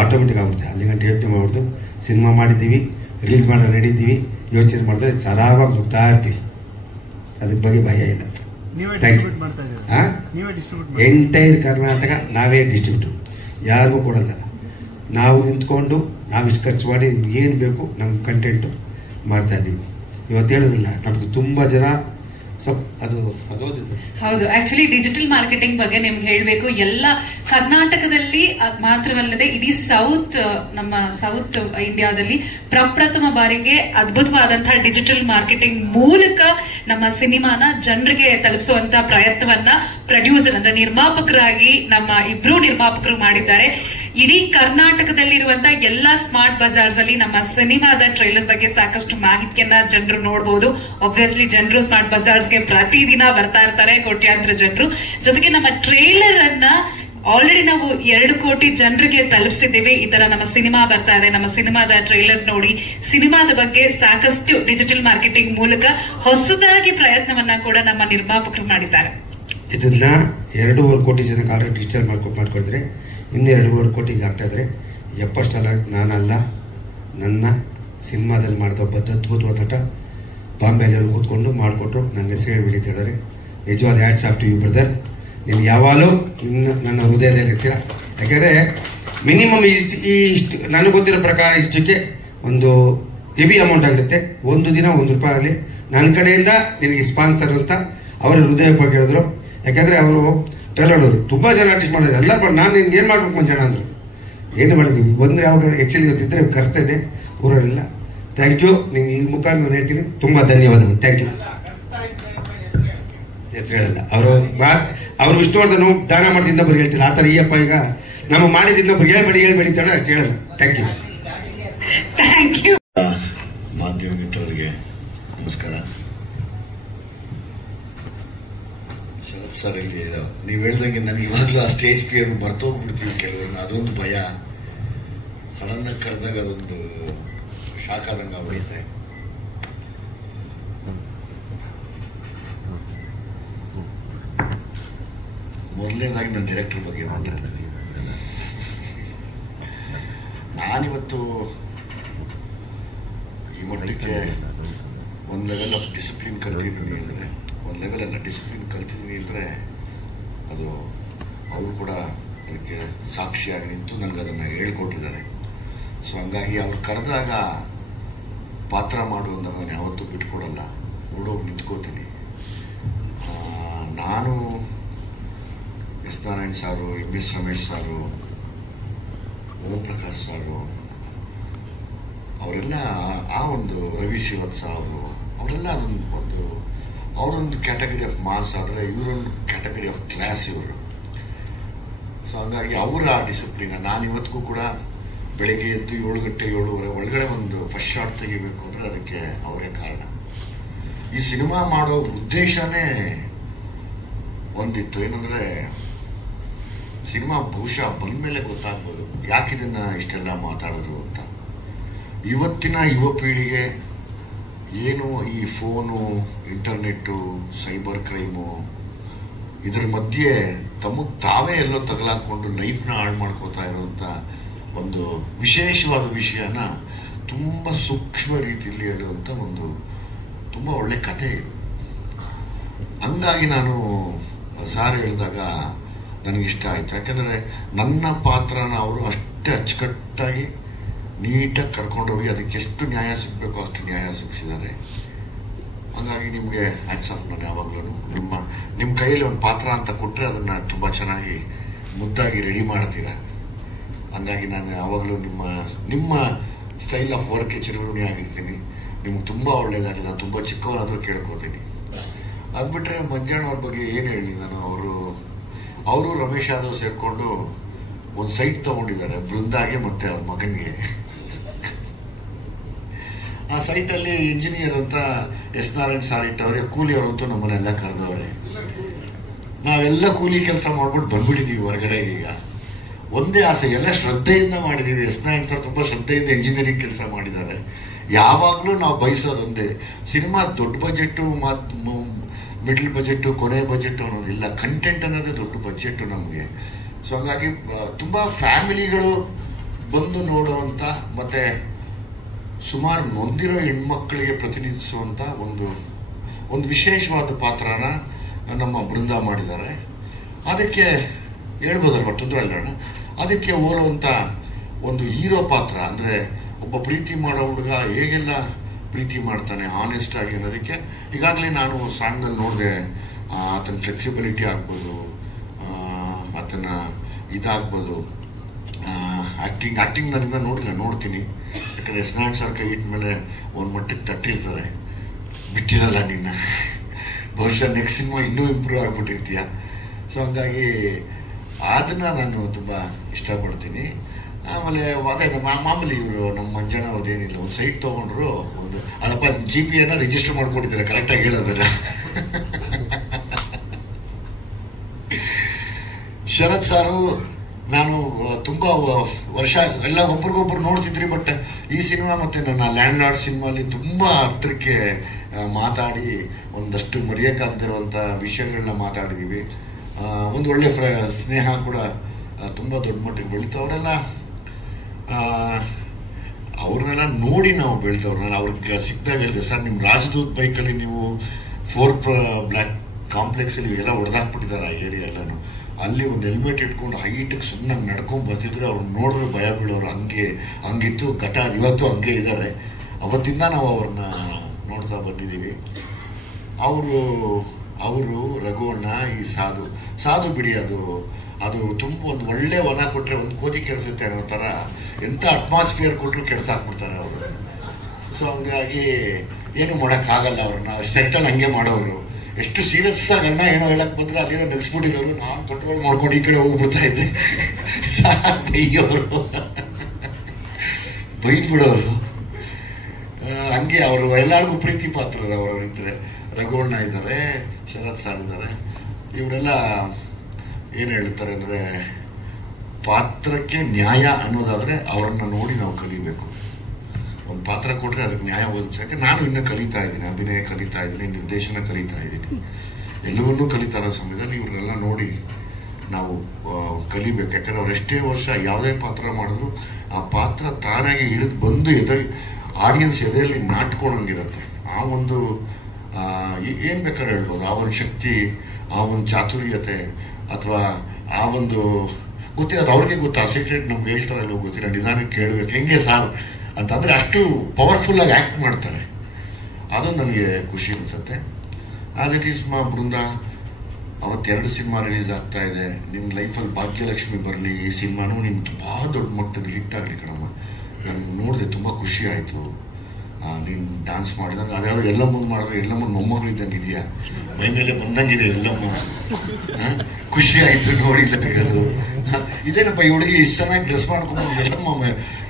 ಆಟೋಮೆಟಿಕ್ ಆಗುತ್ತೆ. ಅಲ್ಲಿ ಗಂಟೆ ಯೋಚನೆ ಮಾಡ್ಬಿಡ್ತು. ಸಿನಿಮಾ ಮಾಡಿದ್ದೀವಿ, ರಿಲೀಸ್ ಮಾಡೋ ರೆಡಿ ಇದ್ದೀವಿ, ಯೋಚನೆ ಮಾಡಿದ್ರೆ ಸರಾಗವಾಗಿ ಹೋಗ್ತಾ ಇರ್ತೀವಿ. ಅದ್ರ ಬಗ್ಗೆ ಭಯ ಇಲ್ಲ. ಎಂಟೈರ್ ಕರ್ನಾಟಕ ನಾವೇ ಡಿಸ್ಟ್ರಿಬ್ಯೂಟರ್, ಯಾರಿಗೂ ಕೊಡಲ್ಲ. ನಾವು ನಿಂತ್ಕೊಂಡು ನಾವಿಷ್ಟು ಖರ್ಚು ಮಾಡಿ ಏನು ಬೇಕು ನಮ್ಮ ಕಂಟೆಂಟು ಮಾಡ್ತಾ ಇದ್ದೀವಿ. ಇವತ್ತು ಹೇಳೋದಿಲ್ಲ, ನಮ್ಗೆ ತುಂಬ ಜನ ಹೌದು. ಆಕ್ಚುಲಿ ಡಿಜಿಟಲ್ ಮಾರ್ಕೆಟಿಂಗ್ ಬಗ್ಗೆ ನಿಮ್ಗೆ ಹೇಳಬೇಕು, ಎಲ್ಲ ಕರ್ನಾಟಕದಲ್ಲಿ ಮಾತ್ರವಲ್ಲದೆ ಇಡೀ ನಮ್ಮ ಸೌತ್ ಇಂಡಿಯಾದಲ್ಲಿ ಪ್ರಪ್ರಥಮ ಬಾರಿಗೆ ಅದ್ಭುತವಾದಂತಹ ಡಿಜಿಟಲ್ ಮಾರ್ಕೆಟಿಂಗ್ ಮೂಲಕ ನಮ್ಮ ಸಿನಿಮಾನ ಜನರಿಗೆ ತಲುಪಿಸುವಂತ ಪ್ರಯತ್ನವನ್ನ ಪ್ರೊಡ್ಯೂಸರ್ ಅಂದ್ರೆ ನಿರ್ಮಾಪಕರಾಗಿ ನಮ್ಮ ಇಬ್ರು ನಿರ್ಮಾಪಕರು ಮಾಡಿದ್ದಾರೆ. ಇಡೀ ಕರ್ನಾಟಕದಲ್ಲಿರುವಂತಹ ಎಲ್ಲಾ ಸ್ಮಾರ್ಟ್ ಬಜಾರ್ಸ್ ಅಲ್ಲಿ ನಮ್ಮ ಸಿನಿಮಾದ ಟ್ರೈಲರ್ ಬಗ್ಗೆ ಸಾಕಷ್ಟು ಮಾಹಿತಿಯನ್ನ ಜನರು ನೋಡಬಹುದು. ಆಬ್ವಿಯಸ್ಲಿ ಜನರು ಸ್ಮಾರ್ಟ್ ಬಜಾರ್ಸ್ಗೆ ಪ್ರತಿದಿನ ಬರ್ತಾ ಇರ್ತಾರೆ, ಕೋಟ್ಯಾಂತರ ಜನರು. ಜೊತೆಗೆ ನಮ್ಮ ಟ್ರೈಲರ್ ಅನ್ನ ಆಲ್ರೆಡಿ ನಾವು 2 ಕೋಟಿ ಜನರಿಗೆ ತಲುಪಿಸಿದ್ದೇವೆ. ಈ ತರ ನಮ್ಮ ಸಿನಿಮಾ ಬರ್ತಾ ಇದೆ, ನಮ್ಮ ಸಿನಿಮಾದ ಟ್ರೈಲರ್ ನೋಡಿ ಸಿನಿಮಾದ ಬಗ್ಗೆ ಸಾಕಷ್ಟು ಡಿಜಿಟಲ್ ಮಾರ್ಕೆಟಿಂಗ್ ಮೂಲಕ ಹೊಸದಾಗಿ ಪ್ರಯತ್ನವನ್ನ ಕೂಡ ನಮ್ಮ ನಿರ್ಮಾಪಕರು ಮಾಡಿದ್ದಾರೆ. ಇದನ್ನ 2.5 ಕೋಟಿ ಜನಕ್ಕೆ ಆಲ್ರೆಡಿ ಡಿಜಿಟಲ್ ಮಾಡ್ಕೊಡ್ತಾರೆ. ಇನ್ನೂ 2.5 ಕೋಟಿಗೆ ಆಗ್ತಾ ಇದ್ದಾರೆ. 70 ನಾನಲ್ಲ, ನನ್ನ ಸಿನಿಮಾದಲ್ಲಿ ಮಾಡಿದ ಒಬ್ಬ ಅದ್ಭುತವಾದ ನಟ ಬಾಂಬೆಯಲ್ಲಿ ಅವ್ರು ಕೂತ್ಕೊಂಡು ಮಾಡಿಕೊಟ್ರು. ನನ್ನ ಹೆಸರು ಹೇಳ್ಬಿಡಿ ಅಂತ ಹೇಳಿದ್ರೆ ನಿಜವಾದ hats off to you brother. ನೀನು ಯಾವಾಗಲೂ ನನ್ನ ಹೃದಯದಲ್ಲಿ ಇರ್ತೀರ. ಯಾಕೆಂದರೆ ಮಿನಿಮಮ್ ಇಷ್ಟು ನನಗೆ ಗೊತ್ತಿರೋ ಪ್ರಕಾರ ಇಷ್ಟಕ್ಕೆ ಒಂದು ಹೆವಿ ಅಮೌಂಟ್ ಆಗಿರುತ್ತೆ. ಒಂದು ದಿನ 1 ರೂಪಾಯಿ ಆಗಲಿ ನನ್ನ ಕಡೆಯಿಂದ ನಿನಗೆ ಸ್ಪಾನ್ಸರ್ ಅಂತ ಅವರ ಹೃದಯವಾಗಿ ಹೇಳಿದ್ರು. ಯಾಕೆಂದರೆ ಅವರು ಟ್ರೈಲರ್ಡವರು ತುಂಬ ಜನ ಆರ್ಟಿಸ್ಟ್ ಮಾಡಿದ್ರು. ಎಲ್ಲ ನಾನು ನಿನ್ಗೆ ಏನು ಮಾಡ್ಬೇಕು ಒಂದು ಜನ ಅಂದರು. ಏನು ಮಾಡಿದ್ವಿ ಬಂದರೆ ಅವಾಗ ಆ್ಯಕ್ಚುಲಿ ಗೊತ್ತಿದ್ದರೆ ಕರೆಸ್ತಾ ಇದೆ, ಊರವರೆಲ್ಲ. Thank you. ನೀವು ಈ ಮುಖ ನಾನು ಹೇಳ್ತೀನಿ, ತುಂಬ ಧನ್ಯವಾದಗಳು. Thank you. ಹೆಸರು ಹೇಳಲ್ಲ ಅವರು ವಿಷ್ಣುವರ್ಧನ್ ದಾನ ಮಾಡ್ತಿದ್ದ ಬರೀ ಹೇಳ್ತಿಲ್ಲ. ಆ ಥರ ಈಯಪ್ಪ ಈಗ ನಮ್ಮ ಮಾಡಿದಿಂದ ಹೇಳ್ಬೇಡಿ ಅಂತ ಹೇಳಿ ಅಷ್ಟು ಹೇಳಲ್ಲ. Thank you. ಮಾಧ್ಯಮ ಮಿತ್ರರಿಗೆ ನಮಸ್ಕಾರ. ಶರತ್ ಸರ್, ಇಲ್ಲಿ ನೀವು ಹೇಳ್ದಂಗೆ ನನಗೆ ಇವಾಗಲೂ ಆ ಸ್ಟೇಜ್ ಫಿಯರ್ ಬರ್ತೋಗ್ಬಿಡ್ತೀವಿ ಕೆಲವ್ರನ್ನ. ಅದೊಂದು ಭಯ. ಸಡನ್ ಆಗಿ ಕರೆದಾಗ ಅದೊಂದು ಶಾಕ್ ಆದಂಗೆ ಆಗ್ಬಿಡುತ್ತೆ. ಮೊದಲನೇದಾಗಿ ನಾನು ಡೈರೆಕ್ಟರ್ ಬಗ್ಗೆ ಮಾತಾಡ್ತೀನಿ. ನಾನಿವತ್ತು ಈ ಮಟ್ಟಕ್ಕೆ ಒಂದು ಲೆವೆಲ್ ಆಫ್ ಡಿಸಿಪ್ಲಿನ್ ಕಲ್ತಿದ್ದೀನಿ ಅಂದರೆ, ಒಂದು ಲೆವೆಲ್ ಅಲ್ಲ ಡಿಸಿಪ್ಲಿನ್ ಕಲ್ತಿದ್ದೀನಿ ಅಂದರೆ ಅದು ಅವರು ಕೂಡ ಅದಕ್ಕೆ ಸಾಕ್ಷಿಯಾಗಿ ನಿಂತು ನನಗೆ ಅದನ್ನು ಹೇಳ್ಕೊಟ್ಟಿದ್ದಾರೆ. ಸೊ ಹಂಗಾಗಿ ಅವ್ರು ಕರೆದಾಗ ಪಾತ್ರ ಮಾಡುವಂತ ನಾನು ಯಾವತ್ತೂ ಬಿಟ್ಕೊಡಲ್ಲ, ಓಡೋಗಿ ನಿಂತ್ಕೋತೀನಿ. ನಾನು ಎಸ್ ನಾರಾಯಣ್ ಸಾರು, MS ರಮೇಶ್ ಸಾರು, ಓಂ ಪ್ರಕಾಶ್ ಸಾರು, ಅವರೆಲ್ಲ ಆ ಒಂದು ರವಿ ಶ್ರೀವತ್ಸ ಅವರೆಲ್ಲ ಅವರೊಂದು ಕ್ಯಾಟಗರಿ ಆಫ್ ಮಾಸ್ ಆದರೆ ಇವರೊಂದು ಕ್ಯಾಟಗರಿ ಆಫ್ ಕ್ಲಾಸ್ ಇವರು. ಸೊ ಹಾಗಾಗಿ ಅವರ ಡಿಸಿಪ್ಲಿನ್ ನಾನು ಇವತ್ತಿಗೂ ಕೂಡ ಬೆಳಗ್ಗೆ ಎದ್ದು 7 ಗಂಟೆ 7:30 ಒಳಗಡೆ ಒಂದು ಫಸ್ಟ್ ಶಾಟ್ ತೆಗಿಬೇಕು ಅಂದರೆ ಅದಕ್ಕೆ ಅವರೇ ಕಾರಣ. ಈ ಸಿನಿಮಾ ಮಾಡೋ ಉದ್ದೇಶನೇ ಒಂದಿತ್ತು, ಏನಂದ್ರೆ ಸಿನಿಮಾ ಬಹುಶಃ ಬಂದ್ಮೇಲೆ ಗೊತ್ತಾಗ್ಬೋದು ಯಾಕಿದನ್ನ ಇಷ್ಟೆಲ್ಲ ಮಾತಾಡಿದ್ರು ಅಂತ. ಇವತ್ತಿನ ಯುವ ಪೀಳಿಗೆ ಏನು ಈ ಫೋನು, ಇಂಟರ್ನೆಟ್ಟು, ಸೈಬರ್ ಕ್ರೈಮು ಇದ್ರ ಮಧ್ಯೆ ತಮಗೆ ತಾವೇ ಎಲ್ಲೋ ತಗಲಾಕೊಂಡು ಲೈಫ್ನ ಹಾಳು ಮಾಡ್ಕೋತಾ ಇರುವಂತ ಒಂದು ವಿಶೇಷವಾದ ವಿಷಯನ ತುಂಬಾ ಸೂಕ್ಷ್ಮ ರೀತಿಯಲ್ಲಿ ಹೇಳುವಂತ ಒಂದು ತುಂಬಾ ಒಳ್ಳೆ ಕಥೆ ಇದು. ಹಂಗಾಗಿ ನಾನು ಸಾರ್ ಹೇಳಿದಾಗ ನನಗಿಷ್ಟ ಆಯ್ತು. ಯಾಕಂದ್ರೆ ನನ್ನ ಪಾತ್ರನ ಅವರು ಅಷ್ಟೇ ಅಚ್ಚುಕಟ್ಟಾಗಿ ನೀಟಾಗಿ ಕರ್ಕೊಂಡೋಗಿ ಅದಕ್ಕೆ ಎಷ್ಟು ನ್ಯಾಯ ಸಿಗಬೇಕು ಅಷ್ಟು ನ್ಯಾಯ ಸಿಗಿಸಿದ್ದಾರೆ. ಹಾಗಾಗಿ ನಿಮಗೆ ಹ್ಯಾಟ್ಸ್ ಆಫ್. ನಾನು ಯಾವಾಗಲೂ ನಿಮ್ಮ ಕೈಯಲ್ಲಿ ಒಂದು ಪಾತ್ರ ಅಂತ ಕೊಟ್ಟರೆ ಅದನ್ನ ತುಂಬಾ ಚೆನ್ನಾಗಿ ಮುದ್ದಾಗಿ ರೆಡಿ ಮಾಡ್ತೀರಾ. ಹಂಗಾಗಿ ನಾನು ಯಾವಾಗಲೂ ನಿಮ್ಮ ಸ್ಟೈಲ್ ಆಫ್ ವರ್ಕ್ಗೆ ಚಿರಋಣಿ ಆಗಿರ್ತೀನಿ. ನಿಮ್ಗೆ ತುಂಬಾ ಒಳ್ಳೇದಾಗಿದೆ. ನಾನು ತುಂಬಾ ಚಿಕ್ಕವರಾದ್ರೂ ಕೇಳ್ಕೋತೀನಿ. ಅದ್ಬಿಟ್ರೆ ಮಂಜಣ್ಣ ಅವ್ರ ಬಗ್ಗೆ ಏನು ಹೇಳಿ ನಾನು, ಅವರು ರಮೇಶ್ ಯಾದವ್ ಸೇರ್ಕೊಂಡು ಒಂದು ಸೈಟ್ ತಗೊಂಡಿದ್ದಾರೆ ಬೃಂದಾಗೆ ಮತ್ತೆ ಅವ್ರ ಮಗನಿಗೆ. ಆ ಸೈಟಲ್ಲಿ ಇಂಜಿನಿಯರ್ ಅಂತ ಎಸ್ ನಾರಾಯಣ್ ಸಾರ್ ಇಟ್ಟವ್ರೆ, ಕೂಲಿ ಅವರಂತೂ ನಮ್ಮನ್ನೆಲ್ಲ ಕರೆದವ್ರೆ. ನಾವೆಲ್ಲ ಕೂಲಿ ಕೆಲಸ ಮಾಡ್ಬಿಟ್ಟು ಬಂದ್ಬಿಟ್ಟಿದೀವಿ ಹೊರಗಡೆಗೆ. ಈಗ ಒಂದೇ ಆಸೆ, ಎಲ್ಲ ಶ್ರದ್ಧೆಯಿಂದ ಮಾಡಿದೀವಿ. ಎಸ್ ನಾರಾಯಣ್ ಸರ್ ತುಂಬಾ ಶ್ರದ್ಧೆಯಿಂದ ಇಂಜಿನಿಯರಿಂಗ್ ಕೆಲಸ ಮಾಡಿದ್ದಾರೆ. ಯಾವಾಗ್ಲೂ ನಾವು ಬಯಸೋದೊಂದೇ, ಸಿನಿಮಾ ದೊಡ್ಡ ಬಜೆಟ್ ಮಿಡ್ಲ್ ಬಜೆಟ್ ಕೊನೆ ಬಜೆಟ್ ಅನ್ನೋದಿಲ್ಲ, ಕಂಟೆಂಟ್ ಅನ್ನೋದೇ ದೊಡ್ಡ ಬಜೆಟ್ ನಮಗೆ. ಸೊ ಹಾಗಾಗಿ ತುಂಬಾ ಫ್ಯಾಮಿಲಿಗಳು ಬಂದು ನೋಡುವಂತ ಮತ್ತೆ ಸುಮಾರು ನೊಂದಿರೋ ಹೆಣ್ಮಕ್ಳಿಗೆ ಪ್ರತಿನಿಧಿಸುವಂತ ಒಂದು ವಿಶೇಷವಾದ ಪಾತ್ರನ ನಮ್ಮ ಬೃಂದ ಮಾಡಿದ್ದಾರೆ. ಅದಕ್ಕೆ ಹೇಳ್ಬೋದಲ್ವ, ತೊಂದರೆ ಇಲ್ಲ. ಅದಕ್ಕೆ ಹೋಲುವಂತ ಒಂದು ಹೀರೋ ಪಾತ್ರ ಅಂದ್ರೆ ಒಬ್ಬ ಪ್ರೀತಿ ಮಾಡೋ ಹುಡುಗ ಹೇಗೆಲ್ಲ ಪ್ರೀತಿ ಮಾಡ್ತಾನೆ ಆನೆಸ್ಟ್ ಆಗಿ ಅನ್ನೋದಕ್ಕೆ ಈಗಾಗಲೇ ನಾನು ಸಾಂಗ್ ಅಲ್ಲಿ ನೋಡಿದೆ. ಆತನ ಫ್ಲೆಕ್ಸಿಬಿಲಿಟಿ ಆಗ್ಬೋದು, ಆತನ ಇದಾಗ್ಬೋದು, ಆಕ್ಟಿಂಗ್ ನನ್ನಿಂದ ನೋಡ್ತೀನಿ. ಯಾಕಂದ್ರೆ ಎಸ್ ನಾರಾಯಣ್ ಸರ್ ಕೈ ಇಟ್ಮೇಲೆ ಒಂದು ಮಟ್ಟಕ್ಕೆ ತಟ್ಟಿರ್ತಾರೆ, ಬಿಟ್ಟಿರಲ್ಲ ನಿನ್ನ, ಬಹುಶಃ ನೆಕ್ಸ್ಟ್ ಸಿನಿಮಾ ಇನ್ನೂ ಇಂಪ್ರೂವ್ ಆಗ್ಬಿಟ್ಟಿರ್ತೀಯ. ಸೊ ಹಂಗಾಗಿ ಅದನ್ನ ನಾನು ತುಂಬಾ ಇಷ್ಟಪಡ್ತೀನಿ. ಆಮೇಲೆ ಅದೇ ಮಾಮೂಲಿ ಇವರು ನಮ್ಮ ಮಂಜಣ್ಣ ಅವ್ರದ್ದೇನಿಲ್ಲ, ಒಂದು ಸೈಟ್ ತಗೊಂಡ್ರು, ಅದಪ್ಪ GPನ ರಿಜಿಸ್ಟರ್ ಮಾಡ್ಕೊಂಡಿದ್ದಾರೆ, ಕರೆಕ್ಟಾಗಿ ಹೇಳೋದಲ್ಲ. ಶರತ್ ಸಾರು ನಾನು ತುಂಬಾ ವರ್ಷ ಎಲ್ಲ ಒಬ್ರಿಗೊಬ್ರು ನೋಡ್ತಿದ್ರಿ, ಬಟ್ ಈ ಸಿನಿಮಾ ಮತ್ತೆ ನನ್ನ ಲ್ಯಾಂಡ್ ಲಾರ್ಡ್ ಸಿನಿಮಾಲಿ ತುಂಬಾ ಹತ್ರಕ್ಕೆ ಮಾತಾಡಿ ಒಂದಷ್ಟು ಮರೆಯಕ್ಕಾಗದಿರುವಂತ ವಿಷಯಗಳನ್ನ ಮಾತಾಡಿದೀವಿ. ಒಂದು ಒಳ್ಳೆ ಸ್ನೇಹ ಕೂಡ ತುಂಬಾ ದೊಡ್ಡ ಮಟ್ಟಿಗೆ ಬೆಳೀತು. ಅವ್ರನ್ನೆಲ್ಲ ನೋಡಿ ನಾವು ಬೆಳೆದವ್ರು. ನಾನು ಅವ್ರಿಗೆ ಸಿಕ್ಕಿದಾಗ ಹೇಳಿದೆ, ಸರ್ ನಿಮ್ಮ ರಾಜದೂತ್ ಬೈಕಲ್ಲಿ ನೀವು 4 ಬ್ಲಾಕ್ ಕಾಂಪ್ಲೆಕ್ಸ್ ಅಲ್ಲಿ ಎಲ್ಲ ಹೊಡೆದಾಕ್ಬಿಟ್ಟಿದ್ದಾರೆ ಆ ಏರಿಯಾ ಎಲ್ಲಾನು. ಅಲ್ಲಿ ಒಂದು ಹೆಲ್ಮೆಟ್ ಇಟ್ಕೊಂಡು ಹೈಟಿಗೆ ಸುಮ್ಮನೆ ನಡ್ಕೊಂಡ್ ಬರ್ತಿದ್ರೆ ಅವ್ರನ್ನ ನೋಡಿದ್ರೆ ಭಯ ಬೀಳೋರು, ಹಂಗಿತ್ತು ಘಟ. ಇವತ್ತು ಹಂಗೆ ಇದ್ದಾರೆ. ಅವತ್ತಿಂದ ನಾವು ಅವ್ರನ್ನ ನೋಡ್ತಾ ಬಂದಿದ್ದೀವಿ. ಅವರು ರಘುವಣ್ಣ ಈ ಸಾಧು ಬಿಡಿ, ಅದು ತುಂಬ ಒಂದು ಒಳ್ಳೆ ವನ ಕೊಟ್ರೆ ಒಂದು ಕೋತಿ ಕೆಡ್ಸುತ್ತೆ ಅನ್ನೋ ತರ ಎಂತ ಅಟ್ಮಾಸ್ಫಿಯರ್ ಕೊಟ್ಟರು ಕೆಡ್ಸಾಕ್ಬಿಡ್ತಾರೆ ಅವರು. ಸೊ ಹಂಗಾಗಿ ಏನು ಮಾಡಕ್ ಆಗಲ್ಲ. ಅವ್ರನ್ನ ಸೆಟ್ಟಲ್ಲಿ ಹಂಗೆ ಮಾಡೋರು. ಎಷ್ಟು ಸೀರಿಯಸ್ ಆಗಿ ಅಣ್ಣ ಏನೋ ಹೇಳಕ್ ಬಂದ್ರೆ ಅಲ್ಲಿರೋ ನೆಗ್ಸ್ಬಿಟ್ಟಿರೋರು, ನಾನು ಕಂಟ್ರೋಲ್ ಮಾಡ್ಕೊಂಡು ಈ ಕಡೆ ಹೋಗ್ಬಿಡ್ತಾ ಇದ್ದೆ. ಬೈದ್ ಬಿಡೋರು. ಹಂಗೆ ಅವರು ಎಲ್ಲರಿಗೂ ಪ್ರೀತಿ ಪಾತ್ರ. ಅವರಿದ್ರೆ ರಘುವಣ್ಣ ಇದ್ದಾರೆ, ಶರತ್ ಸಾರ್ ಇದ್ದಾರೆ. ಇವರೆಲ್ಲ ಏನ್ ಹೇಳ್ತಾರೆ ಅಂದ್ರೆ, ಪಾತ್ರಕ್ಕೆ ನ್ಯಾಯ ಅನ್ನೋದಾದ್ರೆ ಅವರನ್ನ ನೋಡಿ ನಾವು ಕಲಿಬೇಕು. ಒಂದು ಪಾತ್ರ ಕೊಟ್ರೆ ಅದಕ್ಕೆ ನ್ಯಾಯ ಒದಗಿಸಕ್ಕೆ ನಾನು ಇನ್ನೂ ಕಲಿತಾ ಇದ್ದೀನಿ, ಅಭಿನಯ ಕಲಿತಾ ಇದ್ದೀನಿ, ನಿರ್ದೇಶನ ಕಲಿತಾ ಇದ್ದೀನಿ, ಎಲ್ಲವನ್ನೂ ಕಲಿತಾ ಇರೋ ಸಮಯದಲ್ಲಿ ಇವ್ರನ್ನೆಲ್ಲ ನೋಡಿ ನಾವು ಕಲಿಬೇಕು. ಯಾಕಂದ್ರೆ ಅವ್ರು ಎಷ್ಟೇ ವರ್ಷ ಯಾವುದೇ ಪಾತ್ರ ಮಾಡಿದ್ರು ಆ ಪಾತ್ರ ತಾನಾಗಿ ಇಳಿದು ಬಂದು ಆಡಿಯನ್ಸ್ ಎದೆಯಲ್ಲಿ ನಾಟ್ಕೊಂಡಂಗಿರುತ್ತೆ. ಆ ಒಂದು ಏನ್ ಬೇಕಾದ್ರೆ ಹೇಳ್ಬೋದು, ಆ ಒಂದು ಶಕ್ತಿ, ಆ ಒಂದು ಚಾತುರ್ಯತೆ, ಅಥವಾ ಆ ಒಂದು ಗೊತ್ತಿರೋದು ಅವ್ರಿಗೆ ಗೊತ್ತಾ. ಸೀಕ್ರೆಟ್ ನಮ್ಗೆ ಹೇಳ್ತಾರಲ್ಲ ಗೊತ್ತಿಲ್ಲ, ನಿಧಾನಕ್ಕೆ ಕೇಳಬೇಕು. ಹೆಂಗೆ ಸಾರ್ ಅಂತಂದರೆ ಅಷ್ಟು ಪವರ್ಫುಲ್ಲಾಗಿ ಆ್ಯಕ್ಟ್ ಮಾಡ್ತಾರೆ. ಅದು ನನಗೆ ಖುಷಿ ಅನಿಸುತ್ತೆ. ಆಸ್ ಇಟ್ ಈಸ್ ಬೃಂದ, ಅವತ್ತು 2 ಸಿನಿಮಾ ರಿಲೀಸ್ ಆಗ್ತಾ ಇದೆ. ನಿನ್ನ ಲೈಫಲ್ಲಿ ಭಾಗ್ಯಲಕ್ಷ್ಮಿ ಬರಲಿ, ಈ ಸಿನಿಮಾನು ನಿಮ್ಗೆ ತುಂಬ ದೊಡ್ಡ ಮಟ್ಟದ ಹಿಟ್ ಆಗಲಿ ಕಣಮ್ಮ. ನಾನು ನೋಡಿದೆ, ತುಂಬ ಖುಷಿ ಆಯಿತು. ನೀನು ಡ್ಯಾನ್ಸ್ ಮಾಡಿದಾಗ ಅದ್ಯಾವುದು ಎಲ್ಲಮ್ಮನ ಮಾಡಿದ್ರೆ ಎಲ್ಲಮ್ಮನ ಮೊಮ್ಮಗಳಿದ್ದಂಗೆ ಇದೆಯಾ, ಮೈ ಮೇಲೆ ಬಂದಂಗಿದೆ ಎಲ್ಲಮ್ಮ. ಖುಷಿ ಆಯಿತು ನೋಡಿದಾಗ. ಅದು ಇದೇನಪ್ಪ ಈ ಹುಡುಗಿ ಇಷ್ಟು ಚೆನ್ನಾಗಿ ಡ್ರೆಸ್ ಮಾಡ್ಕೊಂಡು ಎಲ್ಲಮ್ಮ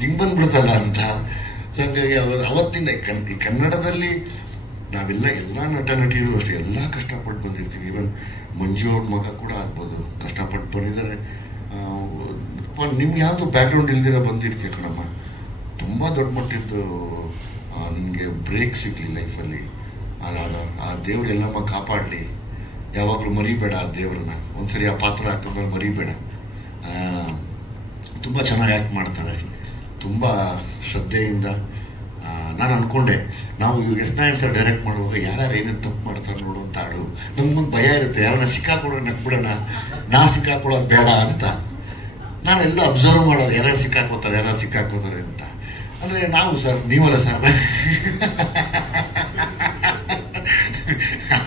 ಹಿಂಗೆ ಬಂದ್ಬಿಡ್ತಲ್ಲ ಅಂತ. ಸೊ ಹಂಗಾಗಿ ಅವತ್ತಿಂದ ಕನ್ನಡದಲ್ಲಿ ನಾವೆಲ್ಲ ನಟ ನಟಿಯರು ಅಷ್ಟೇ ಎಲ್ಲ ಕಷ್ಟಪಟ್ಟು ಬಂದಿರ್ತೀವಿ. ಈವನ್ ಮಂಜು ಅವ್ರ ಮಗ ಕೂಡ ಆಗ್ಬೋದು, ಕಷ್ಟಪಟ್ಟು ಬಂದಿದ್ದಾರೆ. ನಿಮ್ಗೆ ಯಾವುದು ಬ್ಯಾಕ್ಗ್ರೌಂಡ್ ಇಲ್ದಿರ ಬಂದಿರ್ತೀಯ ಕಣಮ್ಮ. ತುಂಬ ದೊಡ್ಡ ಮಟ್ಟಿದ್ದು ನಿಮಗೆ ಬ್ರೇಕ್ ಸಿಗಲಿ ಲೈಫಲ್ಲಿ. ಆ ದೇವ್ರು ಎಲ್ಲಮ್ಮ ಕಾಪಾಡಲಿ. ಯಾವಾಗಲೂ ಮರಿಬೇಡ ಆ ದೇವ್ರನ್ನ. ಒಂದ್ಸರಿ ಆ ಪಾತ್ರ ಹಾಕಿದ್ಮೇಲೆ ಮರಿಬೇಡ. ತುಂಬ ಚೆನ್ನಾಗಿ ಆ್ಯಕ್ಟ್ ಮಾಡ್ತಾರೆ, ತುಂಬ ಶ್ರದ್ಧೆಯಿಂದ. ನಾನು ಅಂದ್ಕೊಂಡೆ, ನಾವು ಇವಾಗ ಎಸ್ ಸರ್ ಡೈರೆಕ್ಟ್ ಮಾಡುವಾಗ ಯಾರ್ಯಾರು ಏನೇನು ತಪ್ಪು ಮಾಡ್ತಾರೆ ನೋಡು ಅಂತ ಆಡು. ನಮ್ಗೊಂದು ಭಯ ಇರುತ್ತೆ, ಯಾರನ್ನ ಸಿಕ್ಕಾಕೊಡೋ ನಕ್ಬಿಡೋಣ, ನಾವು ಸಿಕ್ಕಾಕೊಡೋದು ಬೇಡ ಅಂತ. ನಾನೆಲ್ಲ ಅಬ್ಸರ್ವ್ ಮಾಡೋದು, ಯಾರ್ಯಾರು ಸಿಕ್ಕಾಕೋತಾರೆ ಅಂತ. ಅಂದರೆ ನಾವು ಸರ್, ನೀವಲ್ಲ ಸರ್.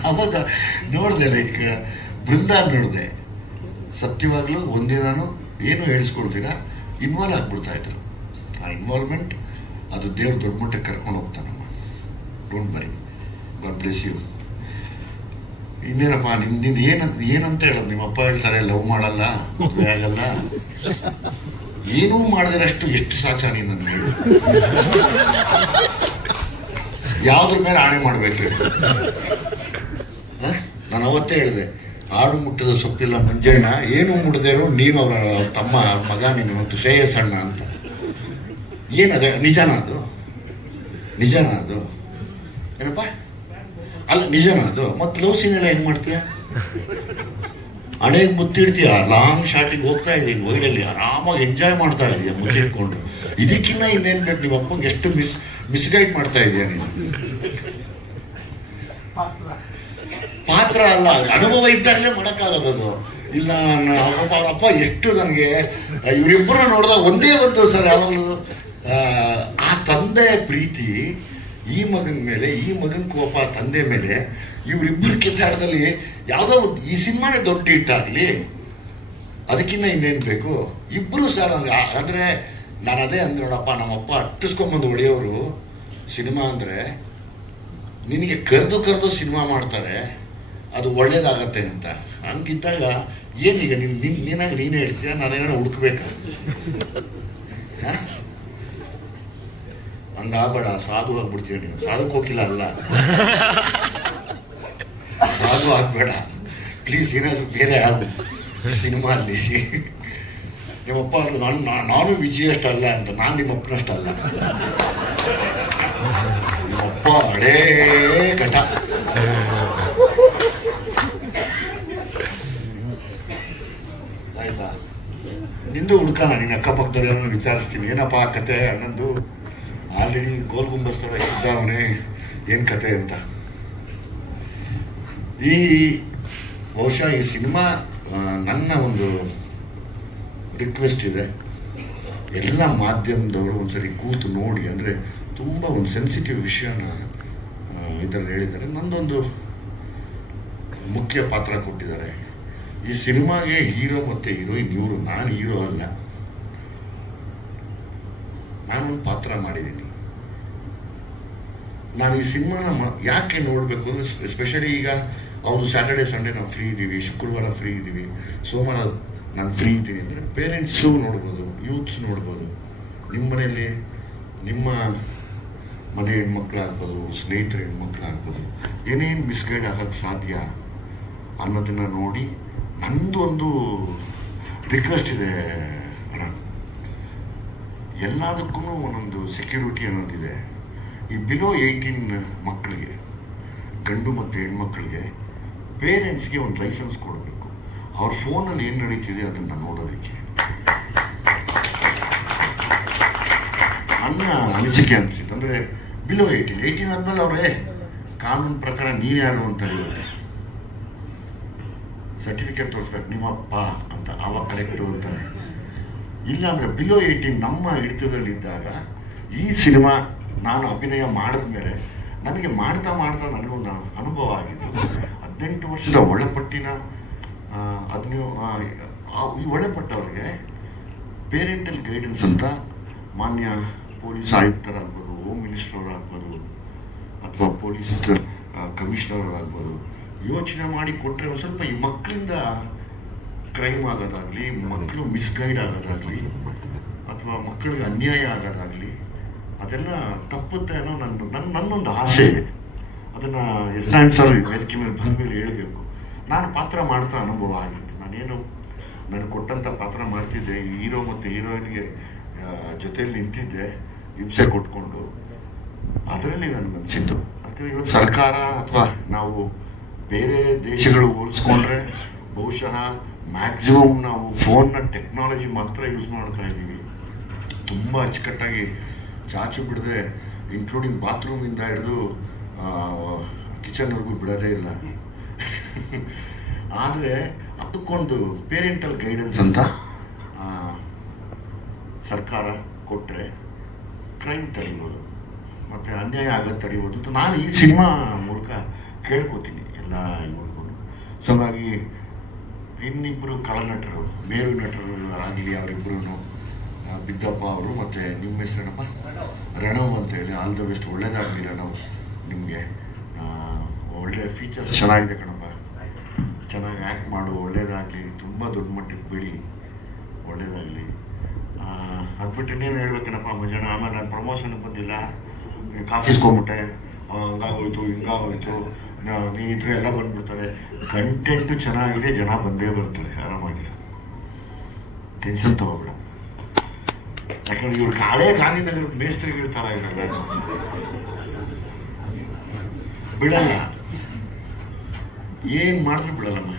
ಅವಾಗ ನೋಡಿದೆ, ಲೈಕ್ ಬೃಂದ ನೋಡಿದೆ. ಸತ್ಯವಾಗ್ಲೂ ಒಂದಿನಾನು ಏನು ಹೇಳಿಸ್ಕೊಳ್ತೀರ ಇನ್ವಾಲ್ವ್ ಆಗ್ಬಿಡ್ತಾ ಇದ್ರು. ಆ ಇನ್ವಾಲ್ವ್ಮೆಂಟ್ ಅದು ದೇವ್ರು ದೊಡ್ಡ ಮಟ್ಟಕ್ಕೆ ಕರ್ಕೊಂಡು ಹೋಗ್ತಾನಮ್ಮ. Don't worry. God bless you. ಇನ್ನೇನಪ್ಪ ನಿಂದು ಏನಂತ ಹೇಳೋದು? ನಿಮ್ಮ ಅಪ್ಪ ಹೇಳ್ತಾರೆ ಲವ್ ಮಾಡಲ್ಲ, ಮದುವೆ ಆಗಲ್ಲ. ಏನೂ ಮಾಡದಿರಷ್ಟು ಎಷ್ಟು ಸಾಚ ನೀನು ನನಗೆ ಹೇಳು. ಯಾವ್ದ್ರ ಮೇಲೆ ಆಣೆ ಮಾಡ್ಬೇಕು? ನಾನು ಅವತ್ತೇ ಹೇಳಿದೆ, ಆಡು ಮುಟ್ಟದ ಸೊಪ್ಪಿಲ್ಲ ಮಂಜಣ್ಣ, ಏನು ಮುಟ್ಟದೇರು ನೀನು ಅವರ ತಮ್ಮ ಮಗ, ನೀನು ಮತ್ತು ಶ್ರೇಯಸ್ಸಣ್ಣ ಅಂತ. ಏನದ? ನಿಜನಾ ಅದು ಏನಪ್ಪ? ಅಲ್ಲ, ನಿಜನಾ ಅದು? ಮತ್ತೆ ಲವ್ ಸೀನ್ ಎಲ್ಲ ಏನು ಮಾಡ್ತೀಯ? ಹಣೆಗೆ ಮುತ್ತಿಡ್ತೀಯ, ಲಾಂಗ್ ಶಾಟಿಗೆ ಹೋಗ್ತಾ ಇದ್ದೀನಿ, ಒಳಗಲ್ಲಿ ಆರಾಮಾಗಿ ಎಂಜಾಯ್ ಮಾಡ್ತಾ ಇದೀಯ ಮುತ್ತಿಟ್ಕೊಂಡು. ಇದಕ್ಕಿನ್ನ ಇನ್ನೇನು ಬೇಕು? ನಿಮ್ಮ ಅಪ್ಪಂಗೆ ಎಷ್ಟು ಮಿಸ್ಗೈಡ್ ಮಾಡ್ತಾ ಇದೀಯ ನೀನು. ಪಾತ್ರ ಅಲ್ಲ, ಅನುಭವ ಇದ್ದಾಗಲೇ ಮಾಡೋಕ್ಕಾಗೋದದು. ಇಲ್ಲ, ಅವರಪ್ಪ ಎಷ್ಟು ನನಗೆ ಇವರಿಬ್ಬರನ್ನ ನೋಡಿದಾಗ ಒಂದೇ ಒಂದು ಸರ್ ಯಾವಾಗಲೂ ಆ ತಂದೆ ಪ್ರೀತಿ ಈ ಮಗನ ಮೇಲೆ, ಈ ಮಗನ ಕೋಪ ತಂದೆ ಮೇಲೆ, ಇವರಿಬ್ಬರು ಕಿತ್ತಾಟದಲ್ಲಿ ಯಾವುದೋ ಒಂದು ಈ ಸಿನಿಮಾನೇ ದೊಡ್ಡ ಹಿಟ್ಟಾಗಲಿ, ಅದಕ್ಕಿಂತ ಇನ್ನೇನು ಬೇಕು? ಇಬ್ಬರು ಸರ್ ಹಂಗೆ. ಅಂದರೆ ನಾನು ಅದೇ ಅಂದ್ರೆ, ನೋಡಪ್ಪ ನಮ್ಮಪ್ಪ ಅಟ್ಟಿಸ್ಕೊಂಬಂದು ಹೊಡೆಯೋರು ಸಿನಿಮಾ ಅಂದರೆ, ನಿನಗೆ ಕರೆದು ಸಿನಿಮಾ ಮಾಡ್ತಾರೆ, ಅದು ಒಳ್ಳೇದಾಗತ್ತೆ ಅಂತ. ಹಂಗಿದ್ದಾಗ ಏನೀಗ ನೀನಾಗ ನೀನೇ ಹೇಳ್ತೀಯ, ನಾನೇನೋ ಹುಡುಕ್ಬೇಕಾ? ಹಂಗಾಗಬೇಡ, ಸಾಧು ಆಗ್ಬಿಡ್ತೀಯ ನೀನು. ಸಾಧುಕ್ಕೆ ಹೋಗಿಲ್ಲ ಅಲ್ಲ, ಸಾಧು ಆಗ್ಬೇಡ ಪ್ಲೀಸ್. ಏನಾದರೂ ಬೇರೆ ಆಗು ಸಿನಿಮಾ ಅಲ್ಲಿ. ನಿಮ್ಮಪ್ಪ ಅವರು ನಾನು ವಿಜಯ್ ಅಷ್ಟಲ್ಲ ಅಂತ. ನಾನು ನಿಮ್ಮಪ್ಪನಷ್ಟಲ್ಲ. ನಿಮ್ಮಪ್ಪ ಹಳೇ ಘಟ. ಆಯ್ತಾ? ನಿಂದು ಹುಡ್ಕಾನ, ನಿನ್ನ ಅಕ್ಕಪಕ್ಕದವ್ರು ವಿಚಾರಿಸ್ತೀನಿ, ಏನಪ್ಪ ಕತೆ ಅಣ್ಣಂದು? ಆಲ್ರೆಡಿ ಗೋಲ್ ಗುಂಬಸ್ ಥರ ಇದ್ದಾವನೇ, ಏನು ಕತೆ ಅಂತ. ಬಹುಶಃ ಈ ಸಿನಿಮಾ ನನ್ನ ಒಂದು ರಿಕ್ವೆಸ್ಟ್ ಇದೆ, ಎಲ್ಲ ಮಾಧ್ಯಮದವರು ಒಂದ್ಸರಿ ಕೂತು ನೋಡಿ. ಅಂದರೆ ತುಂಬ ಒಂದು ಸೆನ್ಸಿಟಿವ್ ವಿಷಯನ ಇದರಲ್ಲಿ ಹೇಳಿದ್ದಾರೆ. ನಂದೊಂದು ಮುಖ್ಯ ಪಾತ್ರ ಕೊಟ್ಟಿದ್ದಾರೆ ಈ ಸಿನಿಮಾಗೆ. ಹೀರೋ ಮತ್ತು ಹೀರೋಯಿನ್ ಇವರು. ನಾನು ಹೀರೋ ಅಲ್ಲ, ನಾನೊಂದು ಪಾತ್ರ ಮಾಡಿದ್ದೀನಿ. ನಾನು ಈ ಸಿನಿಮಾನ ಯಾಕೆ ನೋಡಬೇಕು ಅಂದರೆ, ಎಸ್ಪೆಷಲಿ ಈಗ ಅವರು ಸ್ಯಾಟರ್ಡೆ ಸಂಡೇ ನಾವು ಫ್ರೀ ಇದ್ದೀವಿ, ಶುಕ್ರವಾರ ಫ್ರೀ ಇದ್ದೀವಿ, ಸೋಮವಾರ ನಾನು ಫ್ರೀ ಇದ್ದೀನಿ ಅಂದರೆ ಪೇರೆಂಟ್ಸು ನೋಡ್ಬೋದು, ಯೂತ್ಸ್ ನೋಡ್ಬೋದು. ನಿಮ್ಮ ಮನೆಯಲ್ಲಿ ನಿಮ್ಮ ಮನೆ ಹೆಣ್ಮಕ್ಳಾಗ್ಬೋದು, ಸ್ನೇಹಿತರ ಹೆಣ್ಮಕ್ಳಾಗ್ಬೋದು, ಏನೇನು ಮಿಸ್ಗೈಡ್ ಆಗೋಕ್ಕೆ ಸಾಧ್ಯ ಅನ್ನೋದನ್ನು ನೋಡಿ. ನಂದು ಒಂದು ರಿಕ್ವೆಸ್ಟ್ ಇದೆ ಅಣ್ಣ, ಎಲ್ಲದಕ್ಕೂ ಒಂದೊಂದು ಸೆಕ್ಯೂರಿಟಿ ಅನ್ನೋದಿದೆ. ಈ ಬಿಲೋ 18 ಮಕ್ಕಳಿಗೆ, ಗಂಡು ಮತ್ತು ಹೆಣ್ಮಕ್ಳಿಗೆ ಪೇರೆಂಟ್ಸ್ಗೆ ಒಂದು ಲೈಸೆನ್ಸ್ ಕೊಡಬೇಕು. ಅವ್ರ ಫೋನಲ್ಲಿ ಏನು ನಡೀತಿದೆ ಅದನ್ನು ನೋಡೋದಕ್ಕೆ. ನನ್ನ ಅನಿಸಿಕೆ ಅನಿಸಿತ್ತು. ಅಂದರೆ ಬಿಲೋ 18 ಆದಮೇಲೆ ಅವರೇ ಕಾನೂನು ಪ್ರಕಾರ ನೀನ್ಯಾರು ಅಂತ ಹೇಳುತ್ತೆ, ಸರ್ಟಿಫಿಕೇಟ್ ತೋರಿಸ್ಬೇಕು ನಿಮ್ಮಪ್ಪ ಅಂತ, ಆವಾಗ ಕರೆಕ್ಟು ಅಂತಾರೆ. ಇಲ್ಲ ಅಂದರೆ ಬಿಲೋ 18 ನಮ್ಮ ಹಿಡಿತದಲ್ಲಿದ್ದಾಗ ಈ ಸಿನಿಮಾ ನಾನು ಅಭಿನಯ ಮಾಡಿದ್ಮೇಲೆ ನನಗೆ ಮಾಡ್ತಾ ನನಗೊಂದು ಅನುಭವ ಆಗಿತ್ತು. 18 ವರ್ಷದ ಒಳಪಟ್ಟಿನ ಈ ಒಳಪಟ್ಟವ್ರಿಗೆ ಪೇರೆಂಟಲ್ ಗೈಡೆನ್ಸ್ ಅಂತ ಮಾನ್ಯ ಪೊಲೀಸ್ ಆಯುಕ್ತರಾಗ್ಬೋದು, ಹೋಮ್ ಮಿನಿಸ್ಟರ್ ಆಗ್ಬೋದು, ಅಥವಾ ಪೊಲೀಸ್ ಕಮಿಷನರ್ ಆಗ್ಬೋದು, ಯೋಚನೆ ಮಾಡಿ ಕೊಟ್ಟರೆ ಒಂದು ಸ್ವಲ್ಪ ಈ ಮಕ್ಕಳಿಂದ ಕ್ರೈಮ್ ಆಗೋದಾಗಲಿ, ಮಕ್ಕಳು ಮಿಸ್ಗೈಡ್ ಆಗೋದಾಗಲಿ, ಅಥವಾ ಮಕ್ಕಳಿಗೆ ಅನ್ಯಾಯ ಆಗೋದಾಗಲಿ ಅದೆಲ್ಲ ತಪ್ಪುತ್ತೆ ಅನ್ನೋ ನನ್ನೊಂದು ಆಸೆ ಇದೆ. ಅದನ್ನು ಎಸ್ ಸರ್ ವೇದಿಕೆ ಮೇಲೆ ಬಂದ ಮೇಲೆ ಹೇಳಬೇಕು. ನಾನು ಪಾತ್ರ ಮಾಡ್ತಾ ಅನುಭವ ಆಗಿತ್ತು. ನನಗೆ ಕೊಟ್ಟಂಥ ಪಾತ್ರ ಮಾಡ್ತಿದ್ದೆ. ಹೀರೋ ಮತ್ತು ಹೀರೋಯಿನ್ಗೆ ಜೊತೆಯಲ್ಲಿ ನಿಂತಿದ್ದೆ, ಹಿಂಸೆ ಕೊಟ್ಕೊಂಡು. ಅದರಲ್ಲಿ ನನಗನ್ಸಿತ್ತು, ಯಾಕಂದರೆ ಇವತ್ತು ಸರ್ಕಾರ ಅಥವಾ ನಾವು ಬೇರೆ ದೇಶಗಳು ಹೋಲಿಸ್ಕೊಂಡ್ರೆ ಬಹುಶಃ ಮ್ಯಾಕ್ಸಿಮಮ್ ನಾವು ಫೋನ್ನ ಟೆಕ್ನಾಲಜಿ ಮಾತ್ರ ಯೂಸ್ ಮಾಡ್ತಾ ಇದ್ದೀವಿ. ತುಂಬ ಅಚ್ಚುಕಟ್ಟಾಗಿ ಚಾಚು ಬಿಡದೆ, ಇನ್ಕ್ಲೂಡಿಂಗ್ ಬಾತ್ರೂಮಿಂದ ಹಿಡಿದು ಕಿಚನ್ವರೆಗೂ ಬಿಡೋದೇ ಇಲ್ಲ. ಆದರೆ ಅದಕ್ಕೊಂದು ಪೇರೆಂಟಲ್ ಗೈಡೆನ್ಸ್ ಅಂತ ಸರ್ಕಾರ ಕೊಟ್ಟರೆ ಕ್ರೈಮ್ ತಡಿಬೋದು ಮತ್ತು ಅನ್ಯಾಯ ಆಗೋದು ತಡಿಬೋದು ಅಂತ ನಾನು ಈ ಸಿನಿಮಾ ಮೂಲಕ ಕೇಳ್ಕೊತೀನಿ ಎಲ್ಲ ಇವ್ರಿಗೂ. ಸೊ ಹಾಗಾಗಿ ಇನ್ನಿಬ್ಬರು ಕಳನಟರು, ಮೇರು ನಟರು ಆಗಲಿ, ಅವರಿಬ್ಬರು ಬಿದ್ದಪ್ಪ ಅವರು ಮತ್ತು ನಿಮ್ಮ ಹೆಸರೇನಪ್ಪ, ರಣವ್ ಅಂತೇಳಿ, ಆಲ್ ದ ಬೆಸ್ಟ್. ಒಳ್ಳೇದಾಗಲಿ ರಣವ್, ನಿಮಗೆ ಒಳ್ಳೆ ಫೀಚರ್ಸ್ ಚೆನ್ನಾಗಿದೆ ಕಣಪ್ಪ, ಚೆನ್ನಾಗಿ ಆ್ಯಕ್ಟ್ ಮಾಡು, ಒಳ್ಳೇದಾಗಲಿ, ತುಂಬ ದೊಡ್ಡ ಮಟ್ಟಕ್ಕೆ ಬೆಳಿ, ಒಳ್ಳೇದಾಗಲಿ. ಅದು ಬಿಟ್ಟು ಇನ್ನೇನು ಹೇಳ್ಬೇಕೇನಪ್ಪ ಮಂಜಣ್ಣ. ಆಮೇಲೆ ನಾನು ಪ್ರಮೋಷನ್ಗೆ ಬಂದಿಲ್ಲ, ಕಾಫಿಸ್ಕೊಂಬಿಟ್ಟೆ, ಹಂಗಾಗೋಯ್ತು ಹಿಂಗಾಗೋಯ್ತು, ನೀವಿದ್ರೆ ಎಲ್ಲ ಬಂದ್ಬಿಡ್ತಾರೆ. ಕಂಟೆಂಟು ಚೆನ್ನಾಗಿದೆ, ಜನ ಬಂದೇ ಬರ್ತಾರೆ ಆರಾಮಾಗಿ, ಟೆನ್ಷನ್ ತಗೋಬೇಡ. ಯಾಕಂದ್ರೆ ಇವ್ರು ಹಳೆ ಗಾಂಧಿನಗರ ಮೇಸ್ತ್ರಿಗಳ ಥರ ಇರಲ್ಲ, ಬಿಡಲ್ಲ, ಏನು ಮಾಡಿದ್ರು ಬಿಡಲ್ಲಮ್ಮ.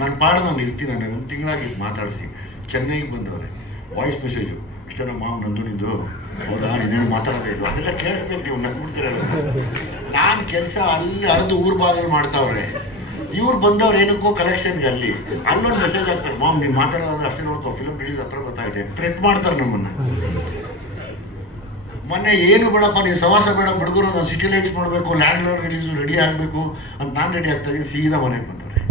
ನಾನು ನಾನು ಇರ್ತೀನಿ. ನಾನು ಒಂದು ತಿಂಗಳಾಗಿ ಮಾತಾಡಿಸಿ ಚೆನ್ನೈಗೆ ಬಂದವ್ರೆ, ವಾಯ್ಸ್ ಮೆಸೇಜು, ಇಷ್ಟೇ ಮಾವು ನಂದು ನಿಂದು, ಹೌದಾ, ನೀನೇನು ಮಾತಾಡೋದೇ ಇಲ್ಲ, ಅದೆಲ್ಲ ಕೇಳಿಸ್ಬೇಕು ನೀವು, ನಗ್ಬಿಡ್ತೀರಲ್ಲ. ನಾನು ಕೆಲಸ ಅಲ್ಲಿ ಅರ್ದು ಊರು ಭಾಗದಲ್ಲಿ ಮಾಡ್ತಾವ್ರೆ, ಇವ್ರು ಬಂದವ್ರು ಏನಕ್ಕೋ ಕಲೆಕ್ಷನ್ಗೆ ಅಲ್ಲೊಂದು ಮೆಸೇಜ್ ಆಗ್ತಾರೆ, ಮಾಮ್ ನೀನು ಮಾತಾಡೋದ್ರೆ ಅಷ್ಟೇ ನೋಡ್ಕೋ, ಫಿಲಮ್ ರಿಲೀಸ್ ಹತ್ರ ಗೊತ್ತಾಗಿದೆ, ಥ್ರೆಟ್ ಮಾಡ್ತಾರೆ ನಮ್ಮನ್ನು. ಮೊನ್ನೆ ಏನು ಬೇಡಪ್ಪ, ನೀವು ಸವಾಸ ಬೇಡ, ಹುಡುಗರು ನಾನು ಸಿಟಿ ಲೈಟ್ಸ್ ಮಾಡಬೇಕು, ಲ್ಯಾಂಡ್ ಲಾರ್ಡ್ ರಿಲೀಸು ರೆಡಿ ಆಗಬೇಕು ಅಂತ ನಾನು ರೆಡಿ ಆಗ್ತಾ ಇದ್ದೀನಿ, ಸೀದಾ ಮನೆಗೆ ಬಂದವ್ರೆ.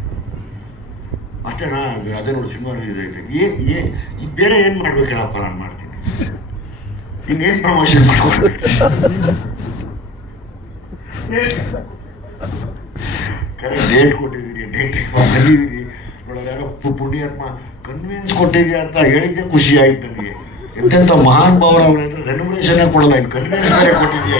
ಅಷ್ಟೇನಾ, ಅದೇ ನೋಡಿ ಸಿನಿಮಾ ರಿಲೀಸ್ ಐತೆ, ಬೇರೆ ಏನು ಮಾಡ್ಬೇಕು ಹೇಳಪ್ಪ, ನಾನು ಮಾಡ್ತೀನಿ, ಇನ್ನೇನು ಪ್ರಮೋಷನ್ ಮಾಡ್ಕೊಡ್ಬೇಕು. ಡೇಟ್ ಕೊಟ್ಟಿದ್ದೀರಿ, ಡೇಟ್ ಬಂದಿದ್ದೀರಿ, ನೋಡೋದಾಗ ಪುಣ್ಯಾತ್ಮ ಕನ್ವಿನ್ಸ್ ಕೊಟ್ಟಿದ್ಯಾ ಅಂತ ಹೇಳಿದ್ದೆ ಖುಷಿ ಆಯ್ತು ನನಗೆ. ಎಂತೆಂಥ ಮಹಾನ್ ಭಾವರ ಅವರಿದ್ರೆ ರೆನ್ಯುಮರೇಷನ್ನೇ ಕೊಡಲ್ಲ, ಇನ್ನು ಕನ್ವಿನ್ಸ್ ಬೇರೆ ಕೊಟ್ಟಿದ್ಯಾ,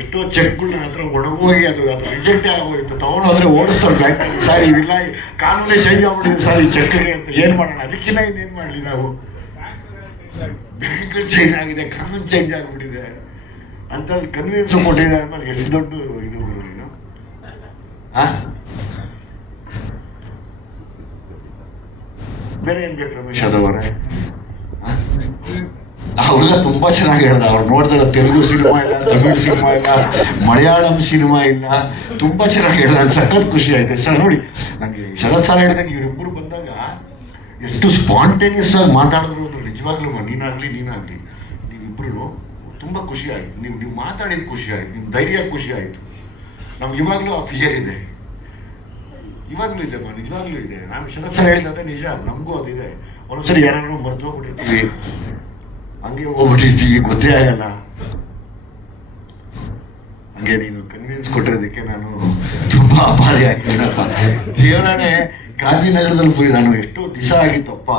ಎಷ್ಟೋ ಚೆಕ್ಗಳು ನನ್ನ ಹತ್ರ ಒಣಗೋಗಿ ಅದು ರಿಜೆಕ್ಟೇ ಆಗೋಯ್ತು, ತಗೊಂಡೋದ್ರೆ ಓಡಿಸ್ತಾರೆ ಬ್ಯಾಂಕಲ್ಲಿ, ಸರ್ ಇದಿಲ್ಲ, ಕಾನೂನೇ ಚೇಂಜ್ ಆಗ್ಬಿಟ್ಟಿದೆ ಸರ್ ಈ ಚೆಕ್ಗೆ ಅಂತ, ಏನು ಮಾಡೋಣ, ಅದಕ್ಕಿಂತ ಇನ್ನೇನು ಮಾಡಲಿ ನಾವು, ಬ್ಯಾಂಕ್ ಚೇಂಜ್ ಆಗಿದೆ, ಕಾನೂನು ಚೇಂಜ್ ಆಗಿಬಿಟ್ಟಿದೆ ಅಂತ ಕನ್ವಿನ್ಸ್ ಕೊಟ್ಟಿದೆ. ಆದ್ಮೇಲೆ ಎಷ್ಟು ದೊಡ್ಡ ಇದು ನೀನು ಬೇರೆ ಏನ್ ಬೇಕು ರಮೇಶ್ ಅದವರೇ? ಆ ಹುಡುಗ ತುಂಬಾ ಚೆನ್ನಾಗಿ ಹೇಳ್ದ. ಅವ್ರು ನೋಡಿದ್ರೆ ತೆಲುಗು ಸಿನಿಮಾ ಇಲ್ಲ, ತಮಿಳ್ ಸಿನಿಮಾ ಇಲ್ಲ, ಮಲಯಾಳಂ ಸಿನಿಮಾ ಇಲ್ಲ, ತುಂಬಾ ಚೆನ್ನಾಗಿ ಹೇಳ್ದ. ನಂಗೆ ಸಖತ್ ಖುಷಿ ಆಯ್ತು ಸರ್. ನೋಡಿ, ನಂಗೆ ಶರತ್ ಸಲ ಹೇಳಿದಾಗ ಇವರಿಬ್ಬರು ಬಂದಾಗ ಎಷ್ಟು ಸ್ಪಾಂಟೇನಿಯಸ್ ಆಗಿ ಮಾತಾಡಿದ್ರು ಅಂದ್ರೆ ನಿಜವಾಗ್ಲೂ ನೀನಾಗ್ಲಿ ನೀವಿಬ್ರು ತುಂಬಾ ಖುಷಿ ಆಯ್ತು. ನೀವು ಮಾತಾಡಿದ ಖುಷಿ ಆಯ್ತು, ನಿಮ್ ಧೈರ್ಯ ಖುಷಿ ಆಯ್ತು. ನಮ್ಗೆ ಇವಾಗ್ಲೂ ಆ ಫಿಯರ್ ಇದೆ, ಇವಾಗ್ಲೂ ಇದೆ, ನಿಜವಾಗ್ಲೂ ಇದೆ. ನಾನು ಶರತ್ ಸರ್ ಹೇಳಿದ್ರೆ ನಿಜ, ನಮಗೂ ಅದಿದೆ. ಒಂದೊಂದ್ಸರಿ ಯಾರು ಮರ್ತು ಹೋಗ್ಬಿಟ್ಟಿರ್ತೀವಿ, ಹಂಗೆ ಹೋಗ್ಬಿಟ್ಟಿರ್ತೀವಿ, ಗೊತ್ತೇ ಆಗಲ್ಲ. ಹಂಗೆ ನೀನು ಕನ್ವಿನ್ಸ್ ಕೊಟ್ಟಿರೋದಕ್ಕೆ ನಾನು ತುಂಬಾ ಆಭಾರಿ ಆಗಿದ್ದೀನಪ್ಪ. ದೇವರಾಣೆ ಗಾಂಧಿನಗರದಲ್ಲಿ ನಾನು ಎಷ್ಟೋ ದಿವಸ ಆಗಿತ್ತಪ್ಪ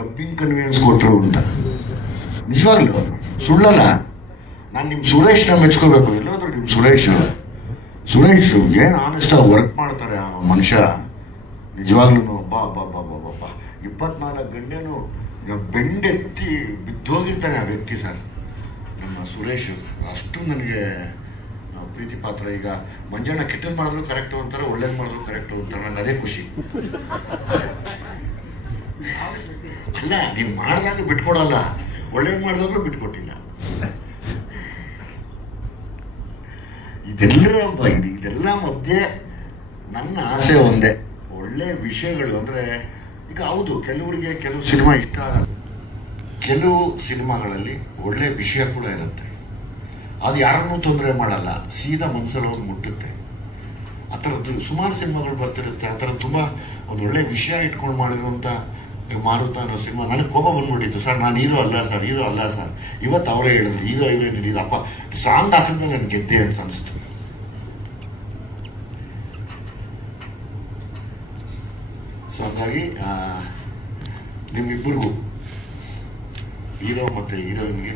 ಡಬ್ಬಿಂಗ್ ಕನ್ವಿನ್ಸ್ ಕೊಟ್ಟರು ಅಂತ. ನಿಜವಾಗ್ಲು ಸುಳ್ಳಲ್ಲ. ನಾನು ನಿಮ್ಮ ಸುರೇಶ್ನ ಮೆಚ್ಕೋಬೇಕು. ಎಲ್ಲಾದ್ರೂ ನಿಮ್ಮ ಸುರೇಶ್ ಏನು ಆನೆಸ್ಟ್ ಆಗಿ ವರ್ಕ್ ಮಾಡ್ತಾರೆ ಆ ಮನುಷ್ಯ. ನಿಜವಾಗ್ಲೂ ಅಬ್ಬಾ 24 ಗಂಟೆನೂ ಬೆಂಡೆತ್ತಿ ಬಿದ್ದೋಗಿರ್ತಾನೆ ಆ ವ್ಯಕ್ತಿ ಸರ್. ನಮ್ಮ ಸುರೇಶ್ ಅಷ್ಟು ನನಗೆ ಪ್ರೀತಿ ಪಾತ್ರ. ಈಗ ಮಂಜಣ್ಣ ಕೆಟ್ಟದ್ದು ಮಾಡಿದ್ರು ಕರೆಕ್ಟು ಅಂತಾರೆ, ಒಳ್ಳೇದು ಮಾಡಿದ್ರು ಕರೆಕ್ಟು ಅಂತಾರೆ. ನಂಗೆ ಅದೇ ಖುಷಿ. ಅಲ್ಲ, ನೀನು ಮಾಡಿದಾಗ ಬಿಟ್ಕೊಡಲ್ಲ, ಒಳ್ಳೇದು ಮಾಡಿದಾಗಲೂ ಬಿಟ್ಕೊಟ್ಟಿಲ್ಲ. ಇದೆಲ್ಲ ಮಧ್ಯೆ ನನ್ನ ಆಸೆ ಒಂದೇ, ಒಳ್ಳೆ ವಿಷಯಗಳು. ಅಂದರೆ ಈಗ ಹೌದು, ಕೆಲವರಿಗೆ ಕೆಲವು ಸಿನಿಮಾ ಇಷ್ಟ ಆಗಲ್ಲ. ಕೆಲವು ಸಿನಿಮಾಗಳಲ್ಲಿ ಒಳ್ಳೆ ವಿಷಯ ಕೂಡ ಇರುತ್ತೆ, ಅದು ಯಾರನ್ನೂ ತೊಂದರೆ ಮಾಡಲ್ಲ, ಸೀದಾ ಮನಸ್ಸಲ್ಲಿ ಹೋಗಿ ಮುಟ್ಟುತ್ತೆ. ಆ ಥರದ್ದು ಸುಮಾರು ಸಿನಿಮಾಗಳು ಬರ್ತಿರುತ್ತೆ. ಆ ಥರ ತುಂಬ ಒಂದು ಒಳ್ಳೆ ವಿಷಯ ಇಟ್ಕೊಂಡು ಮಾಡಿರುವಂಥ ಮಾರುತ ಅನ್ನೋ ಸಿನಿಮಾ ನನಗೆ ಕೋಪ ಬಂದ್ಬಿಟ್ಟಿತ್ತು. ಸರ್ ನಾನು ಹೀರೋ ಅಲ್ಲ ಸರ್, ಹೀರೋ ಅಲ್ಲ ಸರ್. ಇವತ್ತು ಅವರೇ ಹೇಳಿದ್ರು ಹೀರೋ ಹಿಡಿದು ಅಪ್ಪ ಸಾಂಗ್ ಹಾಕಿದ್ಮೇಲೆ ನನಗೆ ಗೆದ್ದೆ ಅಂತ ಅನಿಸ್ತು. ಸೊ ಹಾಗಾಗಿ ನಿಮ್ಮಿಬ್ಬರಿಗೂ ಹೀರೋ ಮತ್ತು ಹೀರೋಯಿನ್ಗೆ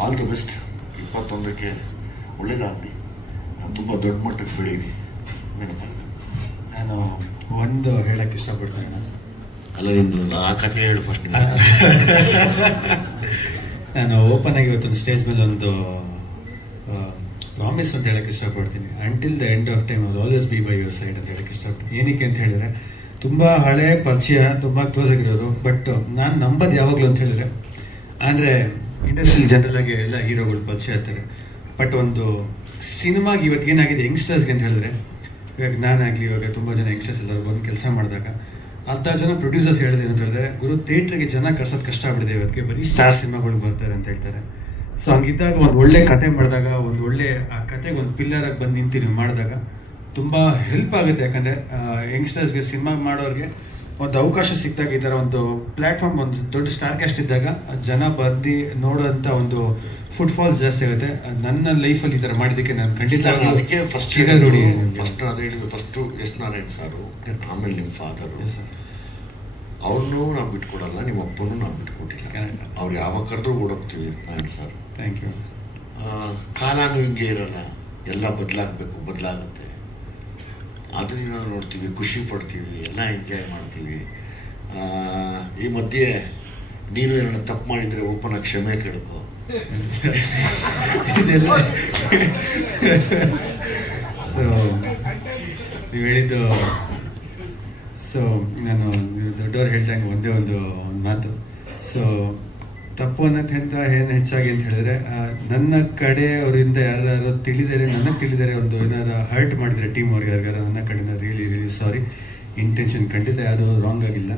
ಆಲ್ ದಿ ಬೆಸ್ಟ್. 21ಕ್ಕೆ ಒಳ್ಳೇದಾಗಲಿ, ತುಂಬ ದೊಡ್ಡ ಮಟ್ಟಕ್ಕೆ ಬೆಳೀರಿ. ನಾನು ಒಂದು ಹೇಳಕ್ಕೆ ಇಷ್ಟಪಡ್ತೇನೆ. ಅಲ್ಲ, ನಿಮ್ದು ಆ ಕಥೆ ಹೇಳು ಫಸ್ಟ್. ನಾನು ಓಪನ್ ಆಗಿ ಇವತ್ತೊಂದು ಸ್ಟೇಜ್ ಮೇಲೆ ಒಂದು ಪ್ರಾಮಿಸ್ ಅಂತ ಹೇಳಕ್ಕೆ ಇಷ್ಟಪಡ್ತೀನಿ. Until the end of time I always B by your side ಅಂತ ಹೇಳಕ್ಕೆ ಇಷ್ಟಪಡ್ತೀನಿ. ಏನಕ್ಕೆ ಅಂತ ಹೇಳಿದ್ರೆ, ತುಂಬ ಹಳೆ ಪರಿಚಯ, ತುಂಬ ಕ್ಲೋಸ್ ಆಗಿರೋರು, ಬಟ್ ನಾನು ನಂಬೋದು ಯಾವಾಗಲೂ ಅಂತ ಹೇಳಿದ್ರೆ, ಅಂದರೆ ಇಂಡಸ್ಟ್ರಿಯಲ್ಲಿ ಜನರಲ್ ಆಗಿ ಎಲ್ಲ ಹೀರೋಗಳು ಪರಿಚಯ ಆಗ್ತಾರೆ. ಬಟ್ ಒಂದು ಸಿನಿಮಾಗೆ ಇವತ್ತು ಏನಾಗಿದೆ ಯಂಗ್ಸ್ಟರ್ಸ್ಗೆ ಅಂತ ಹೇಳಿದ್ರೆ, ಇವಾಗ ನಾನಾಗಲಿ, ಇವಾಗ ತುಂಬ ಜನ ಯಂಗ್ಸ್ಟರ್ಸ್ ಎಲ್ಲರೂ ಬಂದು ಕೆಲಸ ಮಾಡಿದಾಗ ಅರ್ಧ ಜನ ಪ್ರೊಡ್ಯೂಸರ್ಸ್ ಹೇಳಿದೆ ಅಂತ ಹೇಳಿದ್ರೆ, ಗುರು ಥಿಯೇಟ್ರಿಗೆ ಜನ ಕರ್ಸೋದು ಕಷ್ಟ ಆಗ್ಬಿಟ್ಟಿದೆ, ಇವತ್ತಿಗೆ ಬರೀ ಸ್ಟಾರ್ ಸಿನಿಮಾಗಳು ಬರ್ತಾರೆ ಅಂತ ಹೇಳ್ತಾರೆ. ಸೊ ಹಂಗಿದ್ದಾಗ ಒಂದು ಒಳ್ಳೆ ಕತೆ ಮಾಡಿದಾಗ, ಒಂದು ಒಳ್ಳೆ ಆ ಕತೆಗೆ ಒಂದು ಪಿಲ್ಲರಾಗಿ ಬಂದು ನಿಂತು ನೀವು ಮಾಡಿದಾಗ ತುಂಬ ಹೆಲ್ಪ್ ಆಗುತ್ತೆ. ಯಾಕಂದರೆ ಯಂಗ್ಸ್ಟರ್ಸ್ಗೆ ಸಿನಿಮಾ ಮಾಡೋರಿಗೆ ಒಂದು ಅವಕಾಶ ಸಿಕ್ಕಿದಾಗ, ಈ ಥರ ಒಂದು ಪ್ಲಾಟ್ಫಾರ್ಮ್, ಒಂದು ದೊಡ್ಡ ಸ್ಟಾರ್ ಕ್ಯಾಸ್ಟ್ ಇದ್ದಾಗ ಜನ ಬಂದು ನೋಡೋಂಥ ಒಂದು ಫುಟ್ಫಾಲ್ಸ್ ಜಾಸ್ತಿ ಆಗುತ್ತೆ. ನನ್ನ ಲೈಫಲ್ಲಿ ಈ ಥರ ಮಾಡಿದ್ದಕ್ಕೆ ನಾನು ಖಂಡಿತ ಅದಕ್ಕೆ ಫಸ್ಟ್ ನೋಡಿ, ಫಸ್ಟ್ ಅದೇ ಹೇಳಿದ್ದು, ಫಸ್ಟು ಎಸ್ ನಾರಾಯಣ್ ಸಾರು, ಆಮೇಲೆ ನಿಮ್ಮ ಫಾದರು, ಅವ್ರನ್ನೂ ನಾವು ಬಿಟ್ಕೊಡಲ್ಲ, ನಿಮ್ಮ ಅಪ್ಪನೂ ನಾವು ಬಿಟ್ಕೊಟ್ಟಿಲ್ಲ. ಅವ್ರು ಯಾವಾಗ ಕರೆದ್ರೂ ಓಡೋಗ್ತೀವಿ ನಾರಾಯಣ್ ಸರ್. Thank you. ಕಾಲನೂ ಹಿಂಗೆ ಇರಲ್ಲ, ಎಲ್ಲ ಬದಲಾಗುತ್ತೆ. ಅದನ್ನ ನಾವು ನೋಡ್ತೀವಿ, ಖುಷಿ ಪಡ್ತೀವಿ, ಎಲ್ಲ ಎಂಜಾಯ್ ಮಾಡ್ತೀವಿ. ಈ ಮಧ್ಯೆ ನೀನು ಏನನ್ನ ತಪ್ಪು ಮಾಡಿದರೆ ಓಪನ್ ಆಗಿ ಕ್ಷಮೆ ಕೇಳ್ಕೊ. ಸೊ ನೀವು ಹೇಳಿದ್ದು, ಸೊ ನಾನು ದೊಡ್ಡವ್ರು ಹೇಳ್ದಂಗೆ ಒಂದೇ ಒಂದು ಮಾತು. ಸೊ ತಪ್ಪು ಅನ್ನೋದ್ಕಿಂತ ಏನು ಹೆಚ್ಚಾಗಿ ಅಂತ ಹೇಳಿದ್ರೆ, ನನ್ನ ಕಡೆ ಅವರಿಂದ ಯಾರು ತಿಳಿದರೆ, ನನಗೆ ತಿಳಿದರೆ ಒಂದು ಏನಾರು ಹರ್ಟ್ ಮಾಡಿದರೆ ಟೀಮ್ ಅವ್ರಿಗೆ ಯಾರಿಗಾರ, ನನ್ನ ಕಡೆಯಿಂದ ರಿಯಲಿ ರಿಯಲಿ ಸಾರಿ. ಇಂಟೆನ್ಷನ್ ಖಂಡಿತ ಯಾವುದೋ ರಾಂಗ್ ಆಗಿಲ್ಲ.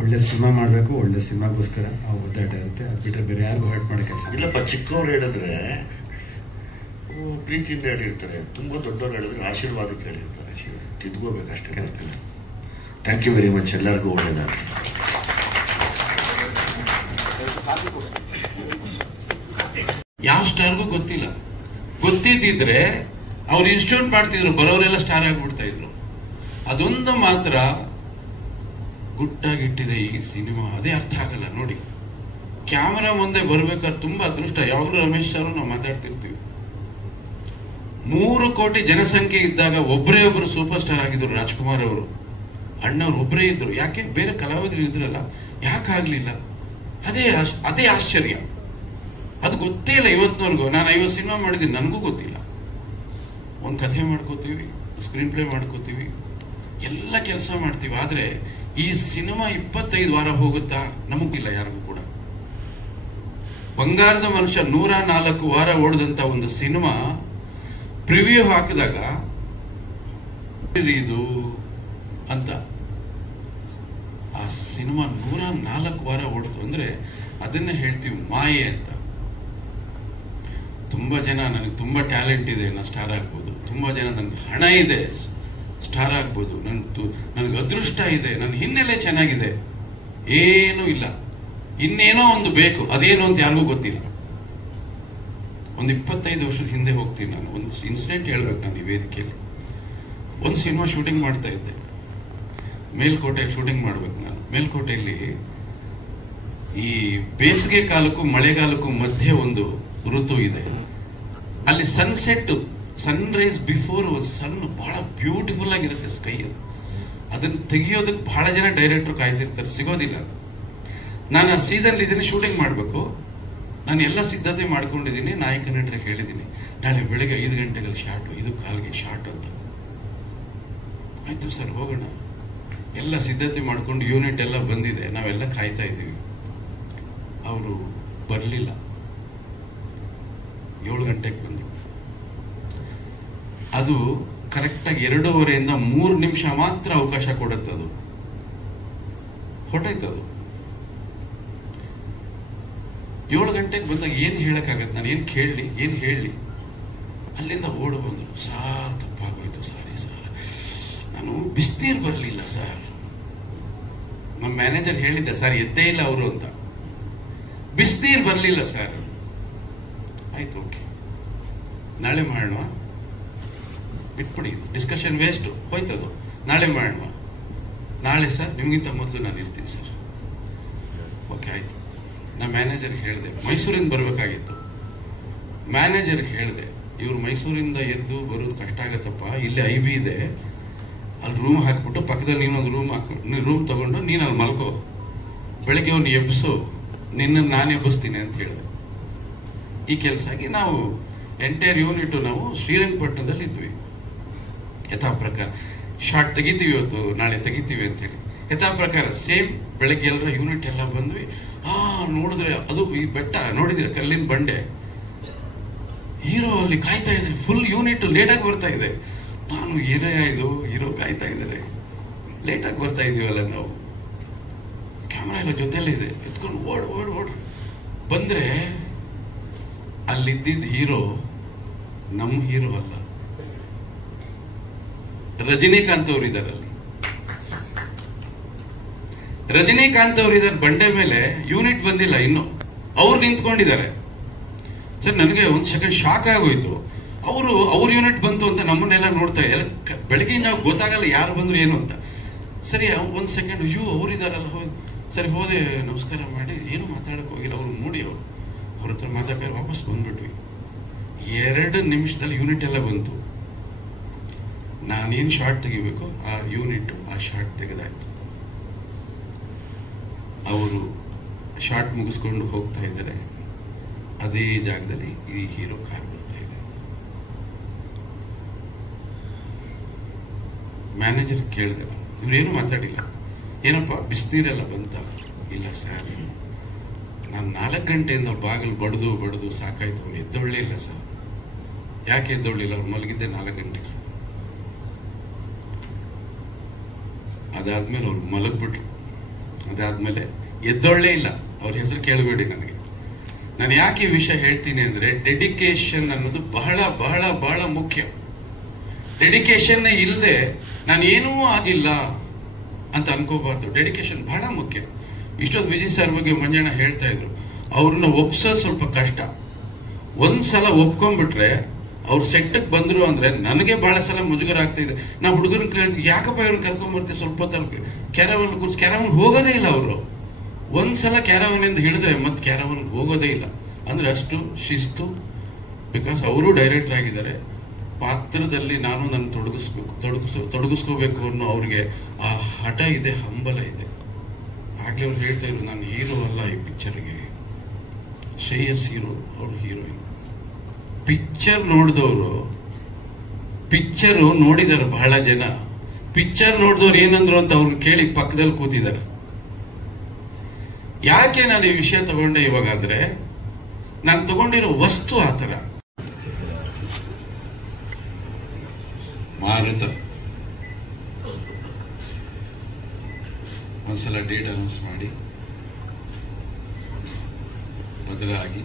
ಒಳ್ಳೆ ಸಿನಿಮಾ ಮಾಡಬೇಕು, ಒಳ್ಳೆ ಸಿನಿಮಾಗೋಸ್ಕರ ಆ ಒದ್ದಾಟ ಇರುತ್ತೆ. ಅದು ಬಿಟ್ಟರೆ ಬೇರೆ ಯಾರಿಗೂ ಹರ್ಟ್ ಮಾಡೋ ಕೆಲಸ ಇಲ್ಲಪ್ಪ. ಚಿಕ್ಕವ್ರು ಹೇಳಿದ್ರೆ ಪ್ರೀತಿಯಿಂದ ಹೇಳಿರ್ತಾರೆ, ತುಂಬ ದೊಡ್ಡವ್ರು ಹೇಳಿದ್ರೆ ಆಶೀರ್ವಾದಕ್ಕೆ ಹೇಳಿರ್ತಾರೆ. ತಿದ್ಕೋಬೇಕಷ್ಟೇ. Thank you very much. ಎಲ್ಲರಿಗೂ ಒಳ್ಳೆಯದಾಗಲಿ. ಯಾವ ಸ್ಟಾರ್ಗೂ ಗೊತ್ತಿಲ್ಲ. ಗೊತ್ತಿದ್ದಿದ್ರೆ ಅವ್ರು ಇನ್ಸ್ಟಿಟ್ಯೂಟ್ ಮಾಡ್ತಿದ್ರು, ಬರೋರೆಲ್ಲ ಸ್ಟಾರ್ ಆಗ್ಬಿಡ್ತಾ ಇದ್ರು. ಅದೊಂದು ಮಾತ್ರ ಗುಟ್ಟಾಗಿಟ್ಟಿದೆ ಈ ಸಿನಿಮಾ. ಅದೇ ಅರ್ಥ ಆಗಲ್ಲ ನೋಡಿ. ಕ್ಯಾಮರಾ ಮುಂದೆ ಬರ್ಬೇಕಾದ್ರೆ ತುಂಬಾ ಅದೃಷ್ಟ. ಯಾವಾಗಲೂ ರಮೇಶ್ ಸರ್ ನಾವು ಮಾತಾಡ್ತಿರ್ತೀವಿ. 3 ಕೋಟಿ ಜನಸಂಖ್ಯೆ ಇದ್ದಾಗ ಒಬ್ಬರೇ ಒಬ್ಬರು ಸೂಪರ್ ಸ್ಟಾರ್ ಆಗಿದ್ರು. ರಾಜ್ಕುಮಾರ್ ಅವರು, ಅಣ್ಣವ್ರು ಒಬ್ಬರೇ ಇದ್ರು. ಯಾಕೆ? ಬೇರೆ ಕಲಾವಿದರು ಇದ್ರಲ್ಲ, ಯಾಕಾಗ್ಲಿಲ್ಲ? ಅದೇ ಆಶ್ಚರ್ಯ. ಅದು ಗೊತ್ತೇ ಇಲ್ಲ ಇವತ್ತಿನವರೆಗೂ. ನಾನು 50 ಸಿನಿಮಾ ಮಾಡಿದ್ದೀನಿ, ನನಗೂ ಗೊತ್ತಿಲ್ಲ. ಒಂದು ಕಥೆ ಮಾಡ್ಕೋತೀವಿ, ಸ್ಕ್ರೀನ್ ಪ್ಲೇ ಮಾಡ್ಕೋತೀವಿ, ಎಲ್ಲ ಕೆಲಸ ಮಾಡ್ತೀವಿ. ಆದ್ರೆ ಈ ಸಿನಿಮಾ 25 ವಾರ ಹೋಗುತ್ತಾ ನಮಗಿಲ್ಲ ಯಾರಿಗೂ ಕೂಡ. ಬಂಗಾರದ ಮನುಷ್ಯ 104 ವಾರ ಓಡಿದಂತ ಒಂದು ಸಿನಿಮಾ ಪ್ರಿವ್ಯೂ ಹಾಕಿದಾಗ ಇದು ಅಂತ, ಆ ಸಿನಿಮಾ 104 ವಾರ ಓಡ್ತು ಅಂದ್ರೆ ಅದನ್ನ ಹೇಳ್ತೀವಿ ಮಾಯೆ ಅಂತ. ತುಂಬಾ ಜನ ನನಗೆ ತುಂಬಾ ಟ್ಯಾಲೆಂಟ್ ಇದೆ, ನಾನು ಸ್ಟಾರ್ ಆಗ್ಬೋದು. ತುಂಬಾ ಜನ ನನಗೆ ಹಣ ಇದೆ, ಸ್ಟಾರ್ ಆಗ್ಬೋದು. ನನಗೆ ಅದೃಷ್ಟ ಇದೆ, ನನ್ನ ಹಿನ್ನೆಲೆ ಚೆನ್ನಾಗಿದೆ. ಏನೂ ಇಲ್ಲ, ಇನ್ನೇನೋ ಒಂದು ಬೇಕು. ಅದೇನು ಅಂತ ಯಾರಿಗೂ ಗೊತ್ತಿಲ್ಲ. ಒಂದು 25 ವರ್ಷದ ಹಿಂದೆ ಹೋಗ್ತೀನಿ ನಾನು. ಒಂದು ಇನ್ಸಿಡೆಂಟ್ ಹೇಳ್ಬೇಕು ನಾನು ಈ ವೇದಿಕೆಯಲ್ಲಿ. ಒಂದು ಸಿನಿಮಾ ಶೂಟಿಂಗ್ ಮಾಡ್ತಾ ಇದ್ದೆ, ಮೇಲ್ಕೋಟೆಯಲ್ಲಿ ಶೂಟಿಂಗ್ ಮಾಡ್ಬೇಕು ನಾನು. ಮೇಲ್ಕೋಟೆಯಲ್ಲಿ ಈ ಬೇಸಿಗೆ ಕಾಲಕ್ಕೂ ಮಳೆಗಾಲಕ್ಕೂ ಮಧ್ಯೆ ಒಂದು ಋತು ಇದೆ. ಅಲ್ಲಿ ಸನ್ಸೆಟ್, ಸನ್ರೈಸ್ ಬಿಫೋರ್ ಸನ್ ಬಹಳ ಬ್ಯೂಟಿಫುಲ್ ಆಗಿರುತ್ತೆ ಸ್ಕೈ. ಅದನ್ನು ತೆಗಿಯೋದಕ್ಕೆ ಬಹಳ ಜನ ಡೈರೆಕ್ಟರ್ ಕಾಯ್ತಿರ್ತಾರೆ, ಸಿಗೋದಿಲ್ಲ ಅದು. ನಾನು ಆ ಸೀಸನ್ ಇದನ್ನು ಶೂಟಿಂಗ್ ಮಾಡಬೇಕು. ನಾನು ಎಲ್ಲ ಸಿದ್ಧತೆ ಮಾಡ್ಕೊಂಡಿದ್ದೀನಿ. ನಾಯಕ ನಟರಿಗೆ ಹೇಳಿದ್ದೀನಿ, ನಾಳೆ ಬೆಳಗ್ಗೆ 5 ಗಂಟೆಗೆ ಶಾರ್ಟು, 5 ಕಾಲ್ಗೆ ಶಾರ್ಟ್ ಅಂತ. ಆಯ್ತು ಸರ್, ಹೋಗೋಣ. ಎಲ್ಲ ಸಿದ್ಧತೆ ಮಾಡ್ಕೊಂಡು ಯೂನಿಟ್ ಎಲ್ಲ ಬಂದಿದೆ, ನಾವೆಲ್ಲ ಕಾಯ್ತಾ ಇದ್ದೀವಿ. ಅವರು ಬರಲಿಲ್ಲ. 7 ಗಂಟೆಗೆ ಬಂದರು. ಅದು ಕರೆಕ್ಟಾಗಿ 2:15 3 ನಿಮಿಷ ಮಾತ್ರ ಅವಕಾಶ ಕೊಡುತ್ತೆ ಅದು. ಹೊರಟೋಯ್ತದು. 7 ಗಂಟೆಗೆ ಬಂದಾಗ ಏನು ಹೇಳಕ್ಕಾಗತ್ತೆ, ನಾನು ಏನು ಕೇಳಲಿ, ಏನು ಹೇಳಲಿ? ಅಲ್ಲಿಂದ ಓಡಿ ಬಂದರು. ಸಾರ್ ತಪ್ಪಾಗೋಯ್ತು, ಸಾರಿ ಸರ್, ನಾನು ಬಿಸಿನೀರು ಬರಲಿಲ್ಲ ಸರ್. ನಮ್ಮ ಮ್ಯಾನೇಜರ್ ಹೇಳಿದ್ದೆ, ಸರ್ ಎದ್ದೇ ಇಲ್ಲ ಅವರು ಅಂತ. ಬಿಸಿನೀರು ಬರಲಿಲ್ಲ ಸರ್. ಆಯ್ತು, ಓಕೆ, ನಾಳೆ ಮಾಡೋಣ, ಬಿಟ್ಬಿಡಿ, ಡಿಸ್ಕಷನ್ ವೇಸ್ಟು, ಹೋಯ್ತದು, ನಾಳೆ ಮಾಡೋಣ. ನಾಳೆ ಸರ್ ನಿಮಗಿಂತ ಮೊದಲು ನಾನು ಇರ್ತೀನಿ ಸರ್. ಓಕೆ ಆಯ್ತು. ನಾ ಮ್ಯಾನೇಜರ್ಗೆ ಹೇಳಿದೆ, ಮೈಸೂರಿಂದ ಬರಬೇಕಾಗಿತ್ತು. ಮ್ಯಾನೇಜರ್ಗೆ ಹೇಳಿದೆ, ಇವ್ರು ಮೈಸೂರಿಂದ ಎದ್ದು ಬರೋದು ಕಷ್ಟ ಆಗತ್ತಪ್ಪ, ಇಲ್ಲಿ IB ಇದೆ, ಅಲ್ಲಿ ರೂಮ್ ಹಾಕ್ಬಿಟ್ಟು ಪಕ್ಕದಲ್ಲಿ ನೀನೊಂದು ರೂಮ್ ತಗೊಂಡು ನೀನು ಅಲ್ಲಿ ಮಲ್ಕೋ, ಬೆಳಗ್ಗೆ ಅವ್ನು ಎಬ್ಬಿಸು, ನಿನ್ನನ್ನು ನಾನು ಎಬ್ಬಿಸ್ತೀನಿ ಅಂತ ಹೇಳಿದೆ. ಈ ಕೆಲಸ ಆಗಿ ನಾವು ಎಂಟೈರ್ ಯೂನಿಟ್ ನಾವು ಶ್ರೀರಂಗಪಟ್ಟಣದಲ್ಲಿ ಇದ್ವಿ. ಯಥಾ ಪ್ರಕಾರ ಶಾರ್ಟ್ ತೆಗಿತೀವಿ, ಇವತ್ತು ನಾಳೆ ತೆಗಿತೀವಿ ಅಂತೇಳಿ ಯಥಾ ಪ್ರಕಾರ ಸೇಮ್. ಬೆಳಗ್ಗೆ ಎಲ್ಲರ ಯೂನಿಟ್ ಎಲ್ಲ ಬಂದ್ವಿ. ನೋಡಿದ್ರೆ ಅದು ಈ ಬೆಟ್ಟ ನೋಡಿದ್ರೆ, ಕಲ್ಲಿನ ಬಂಡೆ, ಹೀರೋ ಅಲ್ಲಿ ಕಾಯ್ತಾ ಇದ್ರೆ, ಫುಲ್ ಯೂನಿಟ್ ಲೇಟಾಗಿ ಬರ್ತಾ ಇದೆ. ನಾನು ಏನೇ ಇದು ಹೀರೋ ಕಾಯ್ತಾ ಇದ್ದಾರೆ, ಲೇಟಾಗಿ ಬರ್ತಾ ಇದೀವಲ್ಲ ನಾವು, ಕ್ಯಾಮ್ರಾ ಎಲ್ಲ ಜೊತೆಲ್ಲೇ ಇದೆ, ಎತ್ಕೊಂಡು ಓಡ್ ಬಂದ್ರೆ ಅಲ್ಲಿದ್ದಿದ್ದ ಹೀರೋ ನಮ್ಮ ಹೀರೋ ಅಲ್ಲ, ರಜನಿಕಾಂತ್ ಅವರು ಇದ್ದಾರೆ ಅಲ್ಲಿ. ರಜನಿಕಾಂತ್ ಅವರು ಇದ್ದಾರೆ ಬಂಡೆ ಮೇಲೆ, ಯೂನಿಟ್ ಬಂದಿಲ್ಲ ಇನ್ನು, ಅವ್ರು ನಿಂತ್ಕೊಂಡಿದ್ದಾರೆ. ಸರ್ ನನಗೆ ಒಂದು ಸೆಕೆಂಡ್ ಶಾಕ್ ಆಗೋಯ್ತು. ಅವ್ರ ಯೂನಿಟ್ ಬಂತು ಅಂತ ನಮ್ಮನ್ನೆಲ್ಲ ನೋಡ್ತಾ ಇದ್ದಾರೆ. ಬೆಳಗ್ಗೆ ನಾವು ಗೊತ್ತಾಗಲ್ಲ ಯಾರು ಬಂದ್ರು ಏನು ಅಂತ. ಸರಿ ಒಂದು ಸೆಕೆಂಡ್, ಅಯ್ಯೋ ಅವರಿದಾರಲ್ಲ, ಸರಿ ಹೋದೆ, ನಮಸ್ಕಾರ ಮಾಡಿ, ಏನು ಮಾತಾಡಕ್ ಹೋಗಿಲ್ಲ. ಅವ್ರು ಮೂಡಿ ಅವ್ರ ಹತ್ರ ಮಾತಾಡ್ತಾರೆ, ವಾಪಸ್ ಬಂದ್ಬಿಟ್ವಿ. 2 ನಿಮಿಷದಲ್ಲಿ ಯೂನಿಟ್ ಎಲ್ಲ ಬಂತು. ನಾನೇನು ಶಾರ್ಟ್ ತೆಗಿಬೇಕು ಆ ಯೂನಿಟ್ ಆ ಶಾರ್ಟ್ ತೆಗೆದಾಯ್ತು. ಅವರು ಶಾರ್ಟ್ ಮುಗಿಸ್ಕೊಂಡು ಹೋಗ್ತಾ ಇದ್ದಾರೆ. ಅದೇ ಜಾಗದಲ್ಲಿ ಈ ಹೀರೋ ಕಾರ್ ಬರ್ತಾ ಇದೆ. ಮ್ಯಾನೇಜರ್ ಕೇಳಿದೆ, ಇವ್ರೇನು ಮಾತಾಡಿಲ್ಲ. ಏನಪ್ಪ ಬಿಸಿನೀರೆಲ್ಲ ಬಂತ? ಇಲ್ಲ ಸರ್, ನಾನು 4 ಗಂಟೆಯಿಂದ ಬಾಗಿಲು ಬಡ್ದು ಸಾಕಾಯ್ತು. ಅವ್ರು ಎದ್ದೊಳ್ಳೇ ಇಲ್ಲ ಸರ್. ಯಾಕೆ ಎದ್ದೊಳ್ಳಿಲ್ಲ? ಅವ್ರು ಮಲಗಿದ್ದೆ 4 ಗಂಟೆಗೆ ಸರ್. ಅದಾದ್ಮೇಲೆ ಅವ್ರು ಮಲಗ್ಬಿಟ್ರು. ಅದಾದ್ಮೇಲೆ ಎದ್ದೊಳ್ಳೇ ಇಲ್ಲ. ಅವ್ರ ಹೆಸರು ಕೇಳಬೇಡಿ ನನಗೆ. ನಾನು ಯಾಕೆ ಈ ವಿಷಯ ಹೇಳ್ತೀನಿ ಅಂದ್ರೆ, ಡೆಡಿಕೇಶನ್ ಅನ್ನೋದು ಬಹಳ ಬಹಳ ಬಹಳ ಮುಖ್ಯ. ಡೆಡಿಕೇಶನ್ ಇಲ್ಲದೆ ನಾನು ಏನೂ ಆಗಿಲ್ಲ ಅಂತ ಅನ್ಕೋಬಾರ್ದು. ಡೆಡಿಕೇಶನ್ ಬಹಳ ಮುಖ್ಯ. ಇಷ್ಟೊಂದು ವಿಜಯ್ ಸರ್ ಬಗ್ಗೆ ಮಂಜಣ್ಣ ಹೇಳ್ತಾ ಇದ್ರು, ಅವ್ರನ್ನ ಒಪ್ಸೋದು ಸ್ವಲ್ಪ ಕಷ್ಟ. ಒಂದ್ಸಲ ಒಪ್ಕೊಂಡ್ಬಿಟ್ರೆ ಅವ್ರು ಸೆಟ್ಟಕ್ಕೆ ಬಂದ್ರು ಅಂದ್ರೆ ನನಗೆ ಬಹಳ ಸಲ ಮುಜುಗರ ಆಗ್ತಾ ಇದೆ. ನಾವು ಹುಡುಗರನ್ನ ಕೇಳಿದ್ವಿ, ಯಾಕಪ್ಪ ಇವ್ರನ್ನ ಕರ್ಕೊಂಡ್ಬರ್ತೀವಿ ಸ್ವಲ್ಪ ಹೊತ್ತಲ್ಲಿ ಕ್ಯಾರವನ್ ಹೋಗೋದೇ ಇಲ್ಲ. ಅವರು ಒಂದ್ಸಲ ಕ್ಯಾರವನ್ ಎಂದು ಹೇಳಿದ್ರೆ ಮತ್ತೆ ಕ್ಯಾರವನ್ ಹೋಗೋದೇ ಇಲ್ಲ. ಅಂದ್ರೆ ಅಷ್ಟು ಶಿಸ್ತು. ಬಿಕಾಸ್ ಅವರು ಡೈರೆಕ್ಟರ್ ಆಗಿದ್ದಾರೆ. ಪಾತ್ರದಲ್ಲಿ ನಾನು ನನ್ನ ತೊಡಗಿಸ್ಕೋಬೇಕು ಅನ್ನೋ ಅವ್ರಿಗೆ ಆ ಹಠ ಇದೆ, ಹಂಬಲ ಇದೆ. ಆಗ್ಲೇ ಅವ್ರು ಹೇಳ್ತಾ ಇದ್ರು, ನಾನು ಹೀರೋ ಅಲ್ಲ ಈ ಪಿಕ್ಚರ್ಗೆ, ಶ್ರೇಯಸ್ ಹೀರೋ, ಅವ್ರು ಹೀರೋಯಿನ್. ಪಿಕ್ಚರ್ ನೋಡಿದವರು, ಪಿಕ್ಚರ್ ನೋಡಿದಾರೆ ಬಹಳ ಜನ. ಪಿಕ್ಚರ್ ನೋಡಿದವ್ರು ಏನಂದ್ರು ಅಂತ ಅವ್ರನ್ನ ಕೇಳಿ ಪಕ್ಕದಲ್ಲಿ ಕೂತಿದ್ದಾರೆ. ಯಾಕೆ ನಾನು ಈ ವಿಷಯ ತಗೊಂಡೆ ಇವಾಗ ಅಂದ್ರೆ, ನಾನು ತಗೊಂಡಿರೋ ವಸ್ತು ಆತರ. ಮಾರುತ ಒಂದ್ಸಲ ಡೇಟ್ ಅನೌನ್ಸ್ ಮಾಡಿ ಬದಲಾಗಿ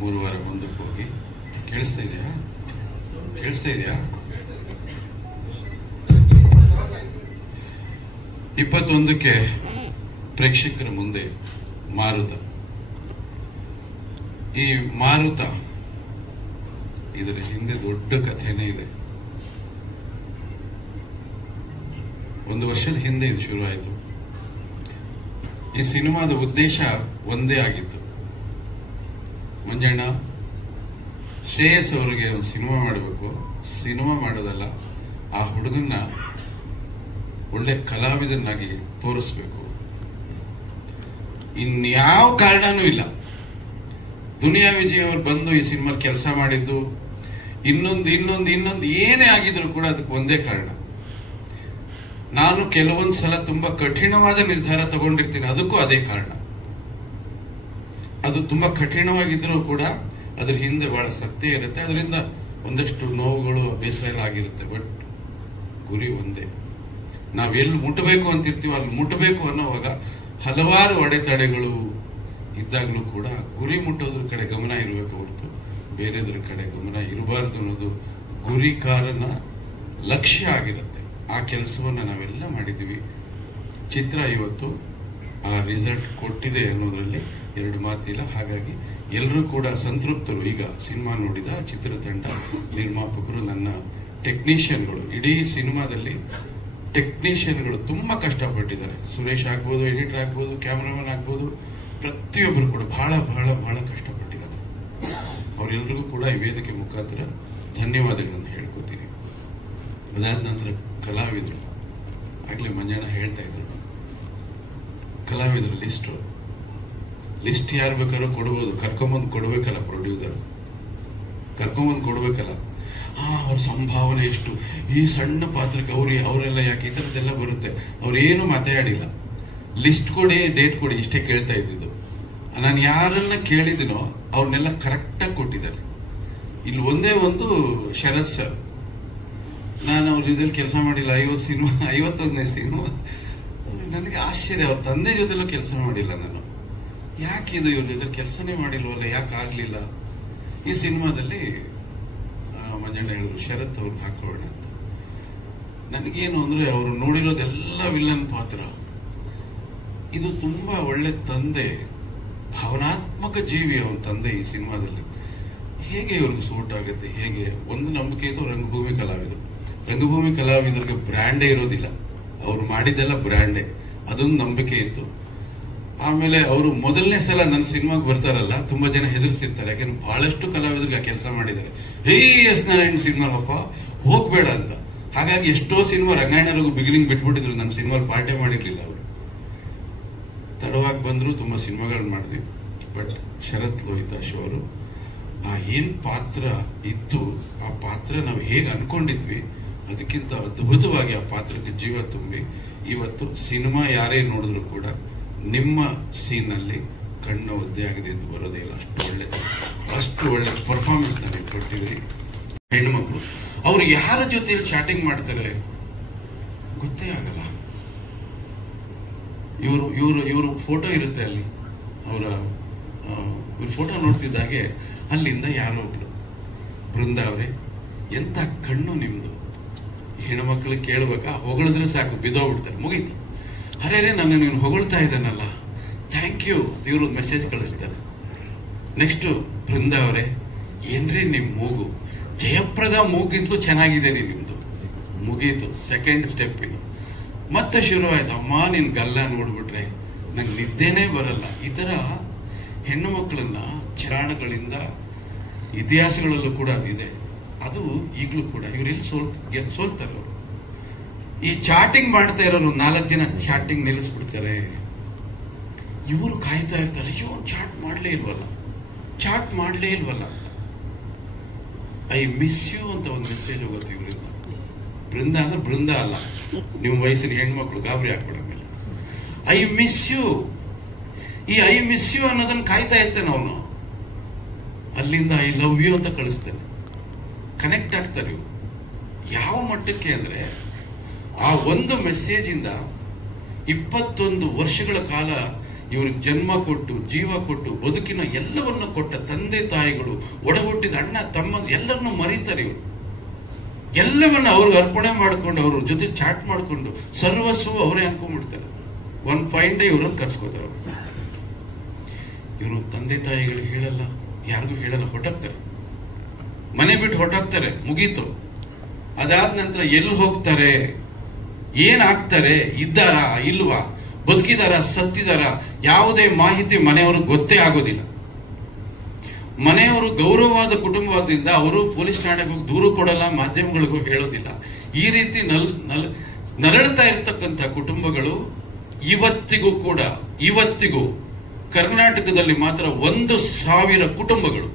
3 ವಾರ ಮುಂದಕ್ಕೆ ಹೋಗಿ. ಕೇಳಿಸ್ತಾ ಇದೆಯಾ? 21ಕ್ಕೆ ಪ್ರೇಕ್ಷಕರ ಮುಂದೆ ಮಾರುತ. ಈ ಮಾರುತ ಇದರ ಹಿಂದೆ ದೊಡ್ಡ ಕಥೆನೇ ಇದೆ. 1 ವರ್ಷದ ಹಿಂದೆ ಇದು ಶುರು ಆಯಿತು. ಈ ಸಿನಿಮಾದ ಉದ್ದೇಶ ಒಂದೇ ಆಗಿತ್ತು. ಮಂಜಣ್ಣ, ಶ್ರೇಯಸ್ ಅವರಿಗೆ ಒಂದು ಸಿನಿಮಾ ಮಾಡಬೇಕು. ಸಿನಿಮಾ ಮಾಡೋದಲ್ಲ, ಆ ಹುಡುಗನ್ನ ಒಳ್ಳೆ ಕಲಾವಿದನಾಗಿ ತೋರಿಸ್ಬೇಕು. ಇನ್ಯಾವ ಕಾರಣನೂ ಇಲ್ಲ. ದುನಿಯಾ ವಿಜಯ್ ಅವರು ಬಂದು ಈ ಸಿನಿಮಾಲ್ ಕೆಲಸ ಮಾಡಿದ್ದು, ಇನ್ನೊಂದು ಏನೇ ಆಗಿದ್ರು ಕೂಡ ಅದಕ್ಕೆ ಒಂದೇ ಕಾರಣ. ನಾನು ಕೆಲವೊಂದು ಸಲ ತುಂಬಾ ಕಠಿಣವಾದ ನಿರ್ಧಾರ ತಗೊಂಡಿರ್ತೀನಿ, ಅದಕ್ಕೂ ಅದೇ ಕಾರಣ. ಅದು ತುಂಬಾ ಕಠಿಣವಾಗಿದ್ರೂ ಕೂಡ ಅದ್ರ ಹಿಂದೆ ಬಹಳ ಸತ್ಯ ಇರುತ್ತೆ. ಅದರಿಂದ ಒಂದಷ್ಟು ನೋವುಗಳು, ಬೇಸರ ಎಲ್ಲ ಆಗಿರುತ್ತೆ. ಬಟ್ ಗುರಿ ಒಂದೇ. ನಾವೆಲ್ಲಿ ಮುಟ್ಟಬೇಕು ಅಂತಿರ್ತೀವೋ ಅಲ್ಲಿ ಮುಟ್ಟಬೇಕು ಅನ್ನೋವಾಗ ಹಲವಾರು ಅಡೆತಡೆಗಳು ಇದ್ದಾಗಲೂ ಕೂಡ ಗುರಿ ಮುಟ್ಟೋದ್ರ ಕಡೆ ಗಮನ ಇರಬೇಕು ಹೊರತು ಬೇರೆದ್ರ ಕಡೆ ಗಮನ ಇರಬಾರ್ದು ಅನ್ನೋದು ಗುರಿಕಾರನ ಲಕ್ಷ್ಯ ಆಗಿರುತ್ತೆ. ಆ ಕೆಲಸವನ್ನು ನಾವೆಲ್ಲ ಮಾಡಿದ್ದೀವಿ. ಚಿತ್ರ ಇವತ್ತು ಆ ರಿಸಲ್ಟ್ ಕೊಟ್ಟಿದೆ ಅನ್ನೋದ್ರಲ್ಲಿ ಎರಡು ಮಾತಿಲ್ಲ. ಹಾಗಾಗಿ ಎಲ್ಲರೂ ಕೂಡ ಸಂತೃಪ್ತರು. ಈಗ ಸಿನಿಮಾ ನೋಡಿದ ಚಿತ್ರತಂಡ, ನಿರ್ಮಾಪಕರು, ನನ್ನ ಟೆಕ್ನಿಷಿಯನ್ಗಳು, ಇಡೀ ಸಿನಿಮಾದಲ್ಲಿ ಟೆಕ್ನಿಷಿಯನ್ಗಳು ತುಂಬಾ ಕಷ್ಟಪಟ್ಟಿದ್ದಾರೆ. ಸುರೇಶ್ ಆಗ್ಬೋದು, ಎಡಿಟರ್ ಆಗ್ಬೋದು, ಕ್ಯಾಮ್ರಾಮನ್ ಆಗ್ಬೋದು, ಪ್ರತಿಯೊಬ್ಬರು ಕೂಡ ಬಹಳ ಬಹಳ ಬಹಳ ಕಷ್ಟಪಟ್ಟಿದ್ದಾರೆ. ಅವರೆಲ್ಲರಿಗೂ ಕೂಡ ಈ ವೇದಿಕೆ ಮುಖಾಂತರ ಧನ್ಯವಾದಗಳನ್ನು ಹೇಳ್ಕೊತೀನಿ. ಅದಾದ ನಂತರ ಕಲಾವಿದರು, ಆಗ್ಲೇ ಮಂಜಣ್ಣ ಹೇಳ್ತಾ ಇದ್ರು, ಕಲಾವಿದರು ಲಿಸ್ಟ್ ಯಾರು ಬೇಕಾದ್ರೂ ಕೊಡ್ಬೋದು, ಕರ್ಕೊಂಬಂದು ಕೊಡ್ಬೇಕಲ್ಲ ಪ್ರೊಡ್ಯೂಸರ್, ಕರ್ಕೊಂಬಂದು ಕೊಡ್ಬೇಕಲ್ಲ. ಅವ್ರ ಸಂಭಾವನೆ ಎಷ್ಟು, ಈ ಸಣ್ಣ ಪಾತ್ರಕ್ಕೆ ಅವರೆಲ್ಲ ಯಾಕೆ, ಈ ಥರದ್ದೆಲ್ಲ ಬರುತ್ತೆ. ಅವ್ರೇನು ಮಾತಾಡಿಲ್ಲ, ಲಿಸ್ಟ್ ಕೊಡಿ, ಡೇಟ್ ಕೊಡಿ, ಇಷ್ಟೇ ಕೇಳ್ತಾ ಇದ್ದಿದ್ದು. ನಾನು ಯಾರನ್ನ ಕೇಳಿದಿನೋ ಅವ್ರನ್ನೆಲ್ಲ ಕರೆಕ್ಟಾಗಿ ಕೊಟ್ಟಿದ್ದಾರೆ. ಇಲ್ಲಿ ಒಂದೇ ಒಂದು ಶರತ್ ಸರ್, ನಾನು ಅವ್ರ ಜೊತೆಲಿ ಕೆಲಸ ಮಾಡಿಲ್ಲ 51ನೇ ಸಿನಿಮಾ. ನನಗೆ ಆಶ್ಚರ್ಯ, ಅವ್ರ ತಂದೆ ಜೊತೆಲೂ ಕೆಲಸ ಮಾಡಿಲ್ಲ ನಾನು. ಯಾಕಿದು ಇವ್ರ ಜೊತೆ ಕೆಲಸನೇ ಮಾಡಿಲ್ವಲ್ಲ, ಯಾಕೆ ಆಗ್ಲಿಲ್ಲ? ಈ ಸಿನಿಮಾದಲ್ಲಿ ಮಂಜಣ್ಣ ಹೇಳಿದ್ರು ಶರತ್ ಅವ್ರಿಗೆ ಹಾಕೋಣ ಅಂತ. ನನಗೇನು ಅಂದ್ರೆ ಅವರು ನೋಡಿರೋದೆಲ್ಲ ವಿಲನ್ ಪಾತ್ರ. ಇದು ತುಂಬಾ ಒಳ್ಳೆ ತಂದೆ, ಭಾವನಾತ್ಮಕ ಜೀವಿ ಅವನ ತಂದೆ. ಈ ಸಿನಿಮಾದಲ್ಲಿ ಹೇಗೆ ಇವ್ರಿಗೆ ಸೂಟ್ ಆಗುತ್ತೆ? ಹೇಗೆ? ಒಂದು ನಂಬಿಕೆ ಇತ್ತು, ರಂಗಭೂಮಿ ಕಲಾವಿದರು. ರಂಗಭೂಮಿ ಕಲಾವಿದರಿಗೆ ಬ್ರ್ಯಾಂಡೇ ಇರೋದಿಲ್ಲ, ಅವ್ರು ಮಾಡಿದ್ದೆಲ್ಲ ಬ್ರ್ಯಾಂಡೇ, ಅದೊಂದು ನಂಬಿಕೆ ಇತ್ತು. ಆಮೇಲೆ ಅವರು ಮೊದಲನೇ ಸಲ ನನ್ನ ಸಿನಿಮಾಗೆ ಬರ್ತಾರಲ್ಲ, ತುಂಬಾ ಜನ ಹೆದರ್ಸಿರ್ತಾರೆ. ಯಾಕಂದ್ರೆ ಬಹಳಷ್ಟು ಕಲಾವಿದರಿಗೆ ಆ ಕೆಲಸ ಮಾಡಿದ್ದಾರೆ. ಎಸ್ ನಾರಾಯಣ್ ಸಿನಿಮಾಗಪ್ಪ ಹೋಗ್ಬೇಡ ಅಂತ. ಹಾಗಾಗಿ ಎಷ್ಟೋ ಸಿನಿಮಾ ರಂಗಾಯಣರಿಗೂ ಬಿಗಿನಿಂಗ್ ಬಿಟ್ಬಿಟ್ಟಿದ್ರು, ನನ್ನ ಸಿನಿಮಾಲ್ಲಿ ಪಾರ್ಟೇ ಮಾಡಿರ್ಲಿಲ್ಲ ಅವರು. ತಡವಾಗಿ ಬಂದ್ರು, ತುಂಬಾ ಸಿನಿಮಾಗಳನ್ನ ಮಾಡಿದ್ವಿ. ಬಟ್ ಶರತ್ ಲೋಹಿತಾಶ್ ಅವರು ಏನ್ ಪಾತ್ರ ಇತ್ತು, ಆ ಪಾತ್ರ ನಾವು ಹೇಗೆ ಅನ್ಕೊಂಡಿದ್ವಿ ಅದಕ್ಕಿಂತ ಅದ್ಭುತವಾಗಿ ಆ ಪಾತ್ರಕ್ಕೆ ಜೀವ ತುಂಬಿ ಇವತ್ತು ಸಿನಿಮಾ ಯಾರೇ ನೋಡಿದ್ರು ಕೂಡ ನಿಮ್ಮ ಸೀನಲ್ಲಿ ಕಣ್ಣು ಒದ್ದೆ ಆಗದೆ ಎಂದು ಬರೋದೇ ಇಲ್ಲ. ಅಷ್ಟು ಒಳ್ಳೆ ಪರ್ಫಾರ್ಮೆನ್ಸ್ ನನಗೆ ಕೊಟ್ಟಿದ್ರಿ. ಹೆಣ್ಮಕ್ಳು ಅವ್ರು ಯಾರ ಜೊತೆಲಿ ಚಾಟಿಂಗ್ ಮಾಡ್ತಾರೆ ಗೊತ್ತೇ ಆಗಲ್ಲ. ಇವರು ಫೋಟೋ ಇರುತ್ತೆ ಅಲ್ಲಿ, ಇವ್ರ ಫೋಟೋ ನೋಡ್ತಿದ್ದಾಗೆ ಅಲ್ಲಿಂದ ಯಾರೋ ಒಬ್ರು, ಬೃಂದ ಅವರೇ ಎಂತ ಕಣ್ಣು ನಿಮ್ದು, ಹೆಣ್ಮಕ್ಳು ಕೇಳ್ಬೇಕಾ, ಹೊಗಳಿದ್ರೆ ಸಾಕು ಬಿದ್ದೋಗ್ಬಿಡ್ತಾರೆ, ಮುಗೀತು. ಅರೆ ನನ್ನ ನೀನು ಹೊಗಳ್ತಾ ಇದ್ದಾನಲ್ಲ, ಥ್ಯಾಂಕ್ ಯು, ಇವರು ಮೆಸೇಜ್ ಕಳಿಸ್ತಾರೆ. ನೆಕ್ಸ್ಟ್ ಬೃಂದ ಅವರೇ ಏನ್ರಿ ನಿಮ್ ಮೂಗು, ಜಯಪ್ರದ ಮೂಗಿಂತಲೂ ಚೆನ್ನಾಗಿದೆ ನಿಮ್ದು, ಮುಗೀತು. ಸೆಕೆಂಡ್ ಸ್ಟೆಪ್ ಇದು. ಮತ್ತೆ ಶುರುವಾಯ್ತು, ಅಮ್ಮ ನಿನ್ ಗಲ್ಲ ನೋಡ್ಬಿಟ್ರೆ ನಂಗೆ ನಿದ್ದೆನೇ ಬರಲ್ಲ. ಈ ತರ ಹೆಣ್ಣು ಮಕ್ಕಳನ್ನ ಚರಣಗಳಿಂದ ಇತಿಹಾಸಗಳಲ್ಲೂ ಕೂಡ ಇದೆ. ಅದು ಈಗಲೂ ಕೂಡ ಇವರೆಲ್ಲಿ ಸೋಲ್ತಾರೆ ಅವರು. ಈ ಚಾಟಿಂಗ್ ಮಾಡ್ತಾ ಇರೋರು 4 ಜನ ಚಾಟಿಂಗ್ ನಿಲ್ಲಿಸ್ಬಿಡ್ತಾರೆ. ಇವರು ಕಾಯ್ತಾ ಇರ್ತಾರೆ, ಅಯ್ಯೋ ಚಾಟ್ ಮಾಡ್ಲೇ ಇಲ್ವಲ್ಲ ಅಂತ. ಐ ಮಿಸ್ ಯು ಅಂತ ಒಂದು ಮೆಸೇಜ್ ಹೋಗುತ್ತೆ ಇವರಿಂದ. ಬೃಂದ ಅಂದ್ರೆ ಬೃಂದ ಅಲ್ಲ, ನಿಮ್ಮ ವಯಸ್ಸಿನ ಹೆಣ್ಮಕ್ಳು ಗಾಬರಿ ಹಾಕ್ಬೇಡ ಮೇಲೆ. ಐ ಮಿಸ್ ಯು, ಈ ಐ ಮಿಸ್ ಯು ಅನ್ನೋದನ್ನ ಕಾಯ್ತಾ ಇರ್ತಾನೆ ಅವನು. ಅಲ್ಲಿಂದ ಐ ಲವ್ ಯು ಅಂತ ಕಳಿಸ್ತಾನೆ. ಕನೆಕ್ಟ್ ಆಗ್ತಾರೆ ಇವು. ಯಾವ ಮಟ್ಟಕ್ಕೆ ಅಂದ್ರೆ ಆ ಒಂದು ಮೆಸೇಜ್ ಇಂದ 21 ವರ್ಷಗಳ ಕಾಲ ಇವ್ರಿಗೆ ಜನ್ಮ ಕೊಟ್ಟು, ಜೀವ ಕೊಟ್ಟು, ಬದುಕಿನ ಎಲ್ಲವನ್ನು ಕೊಟ್ಟ ತಂದೆ ತಾಯಿಗಳು, ಒಡ ಹುಟ್ಟಿದ ಅಣ್ಣ ತಮ್ಮ ಎಲ್ಲರನ್ನು ಮರೀತಾರೆ ಇವರು. ಎಲ್ಲವನ್ನ ಅವ್ರಿಗೆ ಅರ್ಪಣೆ ಮಾಡ್ಕೊಂಡು ಅವ್ರ ಜೊತೆ ಚಾಟ್ ಮಾಡ್ಕೊಂಡು ಸರ್ವಸ್ವ ಅವರೇ ಅನ್ಕೊಂಡ್ಬಿಡ್ತಾರೆ. ಒಂದು ಫೈನ್ ಡೇ ಇವ್ರನ್ನ ಕರ್ಸ್ಕೋತಾರೆ. ಇವರು ತಂದೆ ತಾಯಿಗಳಿಗೆ ಹೇಳಲ್ಲ, ಯಾರಿಗೂ ಹೇಳಲ್ಲ, ಹೊರಟಾಗ್ತಾರೆ, ಮನೆ ಬಿಟ್ಟು ಹೊರಟಾಗ್ತಾರೆ, ಮುಗೀತು. ಅದಾದ ನಂತರ ಎಲ್ಲಿ ಹೋಗ್ತಾರೆ, ಏನಾಗ್ತಾರೆ, ಇದ್ದಾರಾ ಇಲ್ವಾ, ಬದುಕಿದಾರ ಸತ್ತಿದಾರ, ಯಾವುದೇ ಮಾಹಿತಿ ಮನೆಯವ್ರಿಗೆ ಗೊತ್ತೇ ಆಗೋದಿಲ್ಲ. ಮನೆಯವರು ಗೌರವವಾದ ಕುಟುಂಬದಿಂದ ಅವರು ಪೊಲೀಸ್ ಠಾಣೆಗೆ ಹೋಗಿ ದೂರು ಕೊಡಲ್ಲ, ಮಾಧ್ಯಮಗಳಿಗೂ ಹೇಳೋದಿಲ್ಲ. ಈ ರೀತಿ ನರಳ್ತಾ ಇರ್ತಕ್ಕಂಥ ಕುಟುಂಬಗಳು ಇವತ್ತಿಗೂ ಕರ್ನಾಟಕದಲ್ಲಿ ಮಾತ್ರ 1,000 ಕುಟುಂಬಗಳು,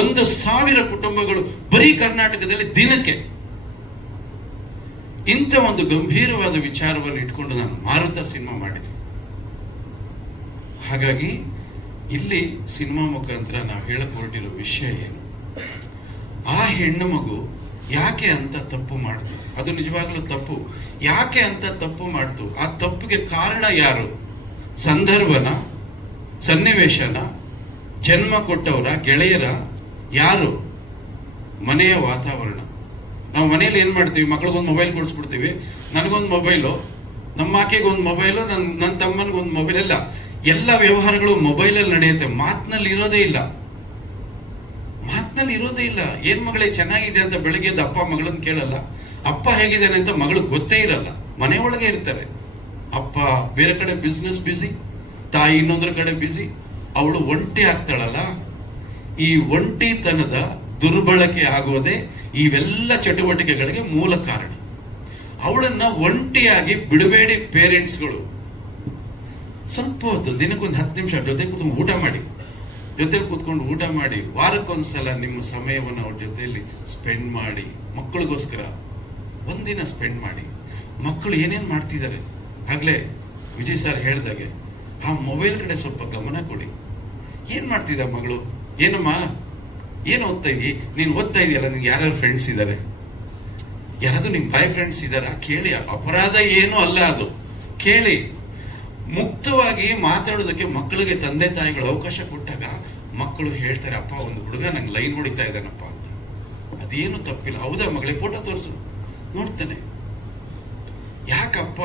1,000 ಕುಟುಂಬಗಳು ಬರೀ ಕರ್ನಾಟಕದಲ್ಲಿ ದಿನಕ್ಕೆ. ಇಂಥ ಒಂದು ಗಂಭೀರವಾದ ವಿಚಾರವನ್ನು ಇಟ್ಕೊಂಡು ನಾನು ಮಾರುತ ಸಿನಿಮಾ ಮಾಡಿದ್ದೆ. ಹಾಗಾಗಿ ಇಲ್ಲಿ ಸಿನಿಮಾ ಮುಖಾಂತರ ನಾವು ಹೇಳಕ್ ಹೊರಟಿರೋ ವಿಷಯ ಏನು, ಆ ಹೆಣ್ಣು ಮಗು ಯಾಕೆ ಅಂತ ತಪ್ಪು ಮಾಡ್ತೀವಿ. ಅದು ನಿಜವಾಗ್ಲೂ ತಪ್ಪು. ಯಾಕೆ ಅಂತ ತಪ್ಪು ಮಾಡ್ತು? ಆ ತಪ್ಪಿಗೆ ಕಾರಣ ಯಾರು? ಸಂದರ್ಭನ, ಸನ್ನಿವೇಶನ, ಜನ್ಮ ಕೊಟ್ಟವರ, ಗೆಳೆಯರ, ಯಾರು? ಮನೆಯ ವಾತಾವರಣ. ನಾವು ಮನೆಯಲ್ಲಿ ಏನ್ ಮಾಡ್ತೀವಿ? ಮಕ್ಕಳಿಗೊಂದು ಮೊಬೈಲ್ ಕೊಡಿಸ್ಬಿಡ್ತೀವಿ. ನನಗೊಂದು ಮೊಬೈಲು, ನಮ್ಮ ಆಕೆಗೆ ಒಂದು ಮೊಬೈಲು, ನನ್ನ ತಮ್ಮನಿಗೊಂದು ಮೊಬೈಲ್. ಎಲ್ಲ ವ್ಯವಹಾರಗಳು ಮೊಬೈಲಲ್ಲಿ ನಡೆಯುತ್ತೆ. ಮಾತಿನಲ್ಲಿ ಇರೋದೇ ಇಲ್ಲ. ಏನ್ ಮಗಳೇ ಚೆನ್ನಾಗಿದೆ ಅಂತ ಬೆಳಗ್ಗೆ ಅಪ್ಪ ಮಗಳನ್ನ ಕೇಳಲ್ಲ. ಅಪ್ಪ ಹೇಗಿದ್ದಾನೆ ಅಂತ ಮಗಳು ಗೊತ್ತೇ ಇರಲ್ಲ. ಮನೆಯೊಳಗೆ ಇರ್ತಾರೆ. ಅಪ್ಪ ಬೇರೆ ಕಡೆ ಬಿಸ್ನೆಸ್ ಬಿಸಿ, ತಾಯಿ ಇನ್ನೊಂದ್ರ ಕಡೆ ಬಿಸಿ. ಅವಳು ಒಂಟಿ ಆಗ್ತಾಳಲ್ಲ. ಈ ಒಂಟಿತನದ ದುರ್ಬಳಕೆ ಆಗೋದೇ ಇವೆಲ್ಲ ಚಟುವಟಿಕೆಗಳಿಗೆ ಮೂಲ ಕಾರಣ. ಅವಳನ್ನ ಒಂಟಿಯಾಗಿ ಬಿಡಬೇಡಿ ಪೇರೆಂಟ್ಸ್ಗಳು. ಸ್ವಲ್ಪ ಹೊತ್ತು, ದಿನಕ್ಕೊಂದು 10 ನಿಮಿಷ ಜೊತೆ ಕೂತ್ಕೊಂಡು ಊಟ ಮಾಡಿ, ವಾರಕ್ಕೊಂದ್ಸಲ ನಿಮ್ಮ ಸಮಯವನ್ನು ಅವ್ರ ಜೊತೆಯಲ್ಲಿ ಸ್ಪೆಂಡ್ ಮಾಡಿ. ಮಕ್ಕಳಿಗೋಸ್ಕರ ಒಂದಿನ ಸ್ಪೆಂಡ್ ಮಾಡಿ. ಮಕ್ಕಳು ಏನೇನ್ ಮಾಡ್ತಿದ್ದಾರೆ, ಆಗ್ಲೇ ವಿಜಯ್ ಸರ್ ಹೇಳ್ದಾಗೆ ಆ ಮೊಬೈಲ್ ಕಡೆ ಸ್ವಲ್ಪ ಗಮನ ಕೊಡಿ. ಏನ್ ಮಾಡ್ತಿದ್ದ ಮಗಳು? ಏನಮ್ಮ, ಏನ್ ಓದ್ತಾ ಇದೀ? ನೀನ್ ಓದ್ತಾ ಇದೆಯಲ್ಲ, ನಿನ್ಗೆ ಯಾರ್ಯಾರು ಫ್ರೆಂಡ್ಸ್ ಇದ್ದಾರೆ? ಯಾರಾದ್ರೂ ನಿಮ್ ಬಾಯ್ ಫ್ರೆಂಡ್ಸ್ ಇದಾರ? ಕೇಳಿ. ಅಪರಾಧ ಏನೂ ಅಲ್ಲ ಅದು. ಕೇಳಿ. ಮುಕ್ತವಾಗಿ ಮಾತಾಡೋದಕ್ಕೆ ಮಕ್ಕಳಿಗೆ ತಂದೆ ತಾಯಿಗಳು ಅವಕಾಶ ಕೊಟ್ಟಾಗ ಮಕ್ಕಳು ಹೇಳ್ತಾರೆ, ಅಪ್ಪ ಒಂದು ಹುಡುಗ ನಂಗೆ ಲೈನ್ ಹೊಡಿತಾ ಇದ್ದಾನಪ್ಪ ಅಂತ. ಅದೇನು ತಪ್ಪಿಲ್ಲ. ಹೌದಾ ಮಗಳೇ? ಫೋಟೋ ತೋರಿಸು, ನೋಡ್ತಾನೆ. ಯಾಕಪ್ಪ